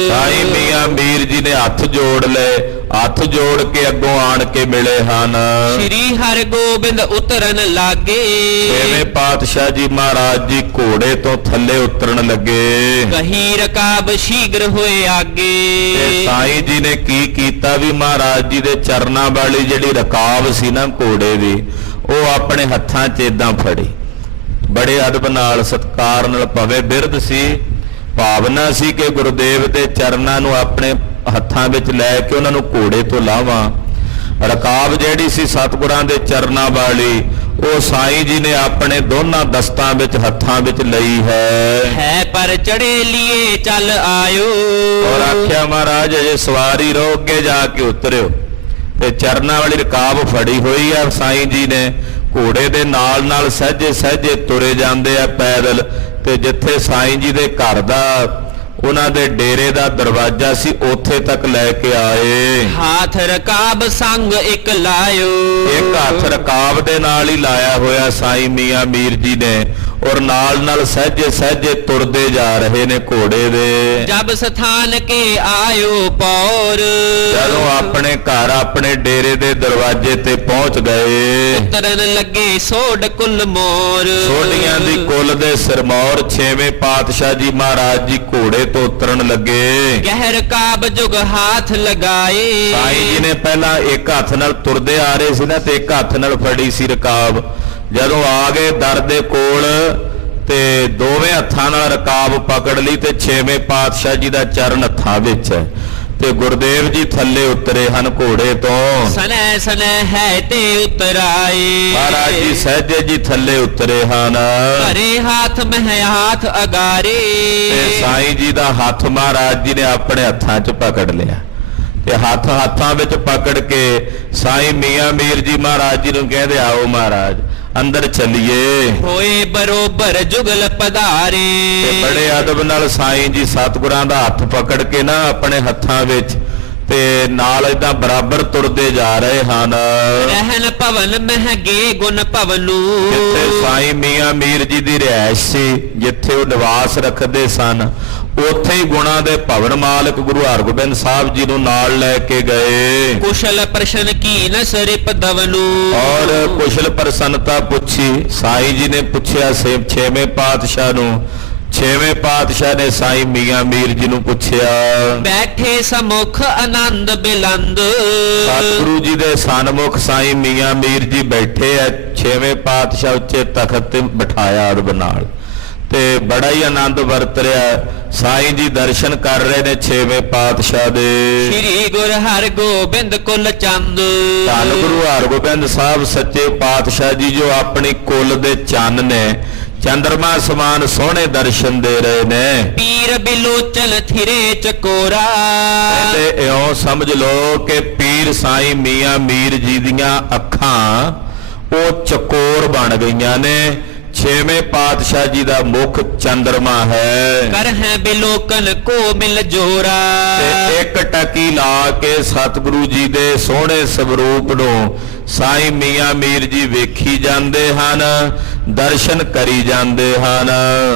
ਸਾਈਂ ਮੀਆਂ ਮੀਰ ਜੀ ਨੇ ਹੱਥ ਜੋੜ ਲਏ, ਹੱਥ ਜੋੜ ਕੇ ਅੱਗੋਂ ਆਣ ਕੇ ਮਿਲੇ ਹਨ। ਸ਼੍ਰੀ ਹਰਗੋਬਿੰਦ ਉਤਰਨ ਲਾਗੇ। ਛੇਵੇਂ ਪਾਤਸ਼ਾਹ ਜੀ ਮਹਾਰਾਜ ਜੀ ਘੋੜੇ ਤੋਂ ਥੱਲੇ ਉਤਰਨ ਲੱਗੇ। ਕਹੀ ਰਕਾਬ ਸ਼ੀਘਰ ਹੋਏ ਆਗੇ। ਤੇ ਸਾਈਂ ਜੀ ਨੇ ਕੀ ਕੀਤਾ ਵੀ ਮਹਾਰਾਜ ਜੀ ਦੇ ਚਰਨਾਂ ਵਾਲੀ ਜਿਹੜੀ ਰਕਾਬ ਸੀ ਨਾ ਘੋੜੇ ਦੀ, ਉਹ ਆਪਣੇ ਹੱਥਾਂ 'ਚ ਏਦਾਂ ਫੜੀ, ਬੜੇ ਅਦਬ ਨਾਲ ਸਤਿਕਾਰ ਨਾਲ, ਭਾਵੇਂ ਬਿਰਧ ਸੀ, ਭਾਵਨਾ ਸੀ ਕਿ ਗੁਰਦੇਵ ਦੇ ਚਰਨਾਂ ਨੂੰ ਆਪਣੇ ਹੱਥਾਂ ਵਿੱਚ ਲੈ ਕੇ ਉਹਨਾਂ ਨੂੰ ਘੋੜੇ ਤੋਂ ਲਾਵਾਂ। ਰਕਾਬ ਜਿਹੜੀ ਸੀ ਸਤਿਗੁਰਾਂ ਦੇ ਚਰਨਾਂ ਵਾਲੀ, ਉਹ ਸਾਈਂ ਜੀ ਨੇ ਆਪਣੇ ਦੋਨਾਂ ਦਸਤਾਂ ਵਿੱਚ ਹੱਥਾਂ ਵਿੱਚ ਲਈ ਹੈ ਪਰ ਚੜੇ ਲੀਏ ਚੱਲ ਆਇਓ। ਔਰ ਆਖਿਆ ਮਹਾਰਾਜ ਅਜੇ ਸਵਾਰੀ ਰਹੋ, ਅੱਗੇ ਜਾ ਕੇ ਉਤਰਿਓ। ਤੇ ਚਰਨਾਂ ਵਾਲੀ ਰਕਾਬ ਫੜੀ ਹੋਈ ਆ ਸਾਈਂ ਜੀ ਨੇ, ਘੋੜੇ ਦੇ ਨਾਲ ਨਾਲ ਸਹਿਜੇ ਸਹਿਜੇ ਤੁਰੇ ਜਾਂਦੇ ਆ ਪੈਦਲ। ਤੇ ਜਿੱਥੇ ਸਾਈਂ ਜੀ ਦੇ ਘਰ ਦਾ ਉਹਨਾਂ ਦੇ ਡੇਰੇ ਦਾ ਦਰਵਾਜ਼ਾ ਸੀ, ਉੱਥੇ ਤੱਕ ਲੈ ਕੇ ਆਏ। ਹੱਥ ਰਕਾਬ ਸੰਗ ਇੱਕ ਲਾਇਓ। ਇੱਕ ਹੱਥ ਰਕਾਬ ਦੇ ਨਾਲ ਹੀ ਲਾਇਆ ਹੋਇਆ ਸਾਈਂ ਮੀਆਂ ਮੀਰ ਜੀ ਨੇ, ਔਰ ਨਾਲ ਨਾਲ ਸਹਿਜੇ ਸਹਿਜੇ ਤੁਰਦੇ ਜਾ ਰਹੇ ਨੇ ਘੋੜੇ ਦੇ। ਜਬ ਸਥਾਨ ਕੇ ਆਇਓ ਪੌਰ। ਜਦੋਂ ਆਪਣੇ ਘਰ ਆਪਣੇ ਡੇਰੇ ਦੇ ਦਰਵਾਜ਼ੇ ਤੇ ਪਹੁੰਚ ਗਏ, ਉਤਰਨ ਲੱਗੇ ਸੋਢ ਕੁੱਲ ਮੋਰ। ਸੋਢੀਆਂ ਦੀ ਕੁੱਲ ਦੇ ਸਿਰਮੌਰ ਛੇਵੇਂ ਪਾਤਸ਼ਾਹ ਜੀ ਮਹਾਰਾਜ ਜੀ ਘੋੜੇ ਤੋਂ ਉਤਰਨ ਲੱਗੇ। ਗਹਿਰ ਕਾਬ ਜੁਗ ਹਾਥ ਲਗਾਏ। ਸਾਈਂ ਜੀ ਨੇ ਪਹਿਲਾਂ ਇੱਕ ਹੱਥ ਨਾਲ ਤੁਰਦੇ ਆ ਰਹੇ ਸੀ ਨਾ, ਤੇ ਇੱਕ ਹੱਥ ਨਾਲ ਫੜੀ ਸੀ ਰਕਾਬ। ਜਦੋਂ ਆ ਗਏ ਦਰ ਦੇ ਕੋਲ ਤੇ ਦੋਵੇਂ ਹੱਥਾਂ ਨਾਲ ਰਕਾਬ ਪਕੜ ਲਈ, ਤੇ ਛੇਵੇਂ ਪਾਤਸ਼ਾਹ ਜੀ ਦਾ ਚਰਨ ਹੱਥਾਂ ਵਿੱਚ, ਤੇ ਗੁਰਦੇਵ ਜੀ ਥੱਲੇ ਉਤਰੇ ਹਨ ਘੋੜੇ ਤੋਂ। ਸਨੈ ਸਨੈ ਹੈ ਤੇ ਉਤਰਾਏ। ਮਹਾਰਾਜ ਜੀ ਸਹਿਜੇ ਜੀ ਥੱਲੇ ਉਤਰੇ ਹਨ। ਭਰੇ ਹਾਥ ਮਹਿ ਹਾਥ ਅਗਾਰੇ। ਤੇ ਸਾਈਂ ਜੀ ਦਾ ਹੱਥ ਮਹਾਰਾਜ ਜੀ ਨੇ ਆਪਣੇ ਹੱਥਾਂ 'ਚ ਪਕੜ ਲਿਆ ਤੇ ਹੱਥਾਂ ਵਿੱਚ ਪਕੜ ਕੇ ਸਾਈਂ ਮੀਆਂ ਮੀਰ ਜੀ ਮਹਾਰਾਜ ਜੀ ਨੂੰ ਕਹਿੰਦੇ ਆਓ ਮਹਾਰਾਜ ਅੰਦਰ ਚੱਲੀਏ। ਹੋਏ ਬਰੋਬਰ ਜੁਗਲ ਪਧਾਰੇ। ਤੇ ਬੜੇ ਅਦਬ ਨਾਲ ਸਾਈਂ ਜੀ ਸਤਿਗੁਰਾਂ ਦਾ ਹੱਥ ਪਕੜ ਕੇ ਨਾ ਆਪਣੇ ਹੱਥਾਂ ਵਿੱਚ ਤੇ ਨਾਲ ਏਦਾਂ ਬਰਾਬਰ ਤੁਰਦੇ ਜਾ ਰਹੇ ਹਨ। ਰਹਿਣ ਭਵਨ ਮਹਿ ਗੇ ਗੁਣ ਭਵਨੂ। ਜਿੱਥੇ ਸਾਈਂ ਮੀਆਂ ਮੀਰ ਜੀ ਦੀ ਰਿਹਾਇਸ਼ ਸੀ, ਜਿੱਥੇ ਉਹ ਨਿਵਾਸ ਰੱਖਦੇ ਸਨ, ਉੱਥੇ ਹੀ ਗੁਣਾਂ ਦੇ ਭਵਨ ਮਾਲਕ ਗੁਰੂ ਹਰਗੋਬਿੰਦ ਸਾਹਿਬ ਜੀ ਨੂੰ ਨਾਲ ਲੈ ਕੇ ਗਏ। ਕੁਸ਼ਲ ਪ੍ਰਸ਼ਨ ਕੀ ਨ ਸਰਿਪ ਦਵਨੂ। ਔਰ ਕੁਸ਼ਲ ਪ੍ਰਸੰਨਤਾ ਪੁੱਛੀ। ਸਾਈਂ ਜੀ ਨੇ ਪੁੱਛਿਆ ਛੇਵੇਂ ਪਾਤਸ਼ਾਹ ਨੂੰ। ਛੇਵੇਂ ਪਾਤਸ਼ਾਹ ਨੇ ਸਾਈਂ ਮੀਆਂ ਮੀਰ ਜੀ ਨੂੰ ਪੁੱਛਿਆ। ਬੈਠੇ ਸਮੁਖ ਆਨੰਦ ਬਿਲੰਦ। ਸਤਿਗੁਰੂ ਜੀ ਦੇ ਸਨਮੁਖ ਸਾਈਂ ਮੀਆਂ ਮੀਰ ਜੀ ਬੈਠੇ ਐ। ਛੇਵੇਂ ਪਾਤਸ਼ਾਹ ਉੱਚੇ ਤਖਤ ਤੇ ਬਿਠਾਇਆ ਅਦਬ ਨਾਲ ਤੇ ਬੜਾ ਹੀ ਆਨੰਦ ਵਰਤ ਰਿਹਾ। ਸਾਈਂ ਜੀ ਦਰਸ਼ਨ ਕਰ ਰਹੇ ਨੇ ਛੇਵੇਂ ਪਾਤਸ਼ਾਹ ਦੇ। ਸ੍ਰੀ ਗੁਰ ਹਰਗੋਬਿੰਦ ਕੁਲ ਚੰਦ। ਧੰਨ ਗੁਰੂ ਹਰਗੋਬਿੰਦ ਸਾਹਿਬ ਸੱਚੇ ਪਾਤਸ਼ਾਹ ਜੀ ਜੋ ਆਪਣੀ ਕੁਲ ਦੇ ਚੰਨ ਨੇ, ਚੰਦਰਮਾ ਸਮਾਨ ਸੋਹਣੇ ਦਰਸ਼ਨ ਦੇ ਰਹੇ ਨੇ। ਪੀਰ ਬਿਲੋਚਨ ਥਿਰੇ ਚਕੋਰਾ। ਤੇ ਇਉਂ ਸਮਝ ਲਓ ਕਿ ਪੀਰ ਸਾਈਂ ਮੀਆਂ ਮੀਰ ਜੀ ਦੀਆਂ ਅੱਖਾਂ ਉਹ ਚਕੋਰ ਬਣ ਗਈਆਂ ਨੇ। ਛੇਵੇਂ ਪਾਤਸ਼ਾਹ ਜੀ ਦਾ ਮੁਖ ਚੰਦਰਮਾ ਹੈ। ਕਰ ਹੈ ਬਿਲੋਕਨ ਕੋ ਮਿਲ ਜੋਰਾ। ਤੇ ਇੱਕ ਟਕੀ ਲਾ ਕੇ ਸਤਿਗੁਰੂ ਜੀ ਦੇ ਸੋਹਣੇ ਸਵਰੂਪ ਨੂੰ ਸਾਈਂ ਮੀਆਂ ਮੀਰ ਜੀ ਵੇਖੀ ਜਾਂਦੇ ਹਨ, ਦਰਸ਼ਨ ਕਰੀ ਜਾਂਦੇ ਹਨ।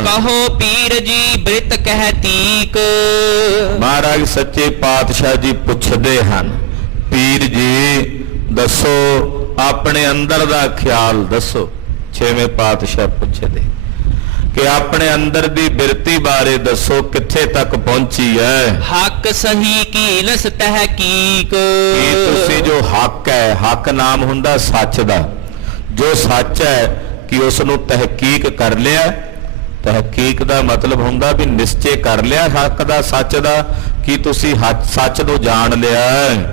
ਕਹੋ ਪੀਰ ਜੀ ਬ੍ਰਿਤ ਕਹਿ ਤੀਕ। ਮਹਾਰਾਜ ਸੱਚੇ ਪਾਤਸ਼ਾਹ ਜੀ ਪੁੱਛਦੇ ਹਨ, ਪੀਰ ਜੀ ਦੱਸੋ ਆਪਣੇ ਅੰਦਰ ਦਾ ਖਿਆਲ ਦੱਸੋ। ਛੇਵੇਂ ਪਾਤਸ਼ਾਹ ਪੁੱਛਦੇ ਕਿ ਆਪਣੇ ਅੰਦਰ ਦੀ ਬਿਰਤੀ ਬਾਰੇ ਦੱਸੋ, ਕਿੱਥੇ ਤੱਕ ਪਹੁੰਚੀ ਹੈ। ਹੱਕ ਸਹੀ ਕੀ ਨਸ ਤਹਿਕੀਕ। ਕੀ ਤੁਸੀਂ ਜੋ ਹੱਕ ਹੈ, ਹੱਕ ਨਾਮ ਹੁੰਦਾ ਸੱਚ ਦਾ, ਜੋ ਸੱਚ ਹੈ ਕਿ ਉਸ ਨੂੰ ਤਹਿਕੀਕ ਕਰ ਲਿਆ। ਤਹਿਕੀਕ ਦਾ ਮਤਲਬ ਹੁੰਦਾ ਵੀ ਨਿਸ਼ਚੈ ਕਰ ਲਿਆ ਹੱਕ ਦਾ, ਸੱਚ ਦਾ, ਕਿ ਤੁਸੀਂ ਸੱਚ ਨੂੰ ਜਾਣ ਲਿਆ।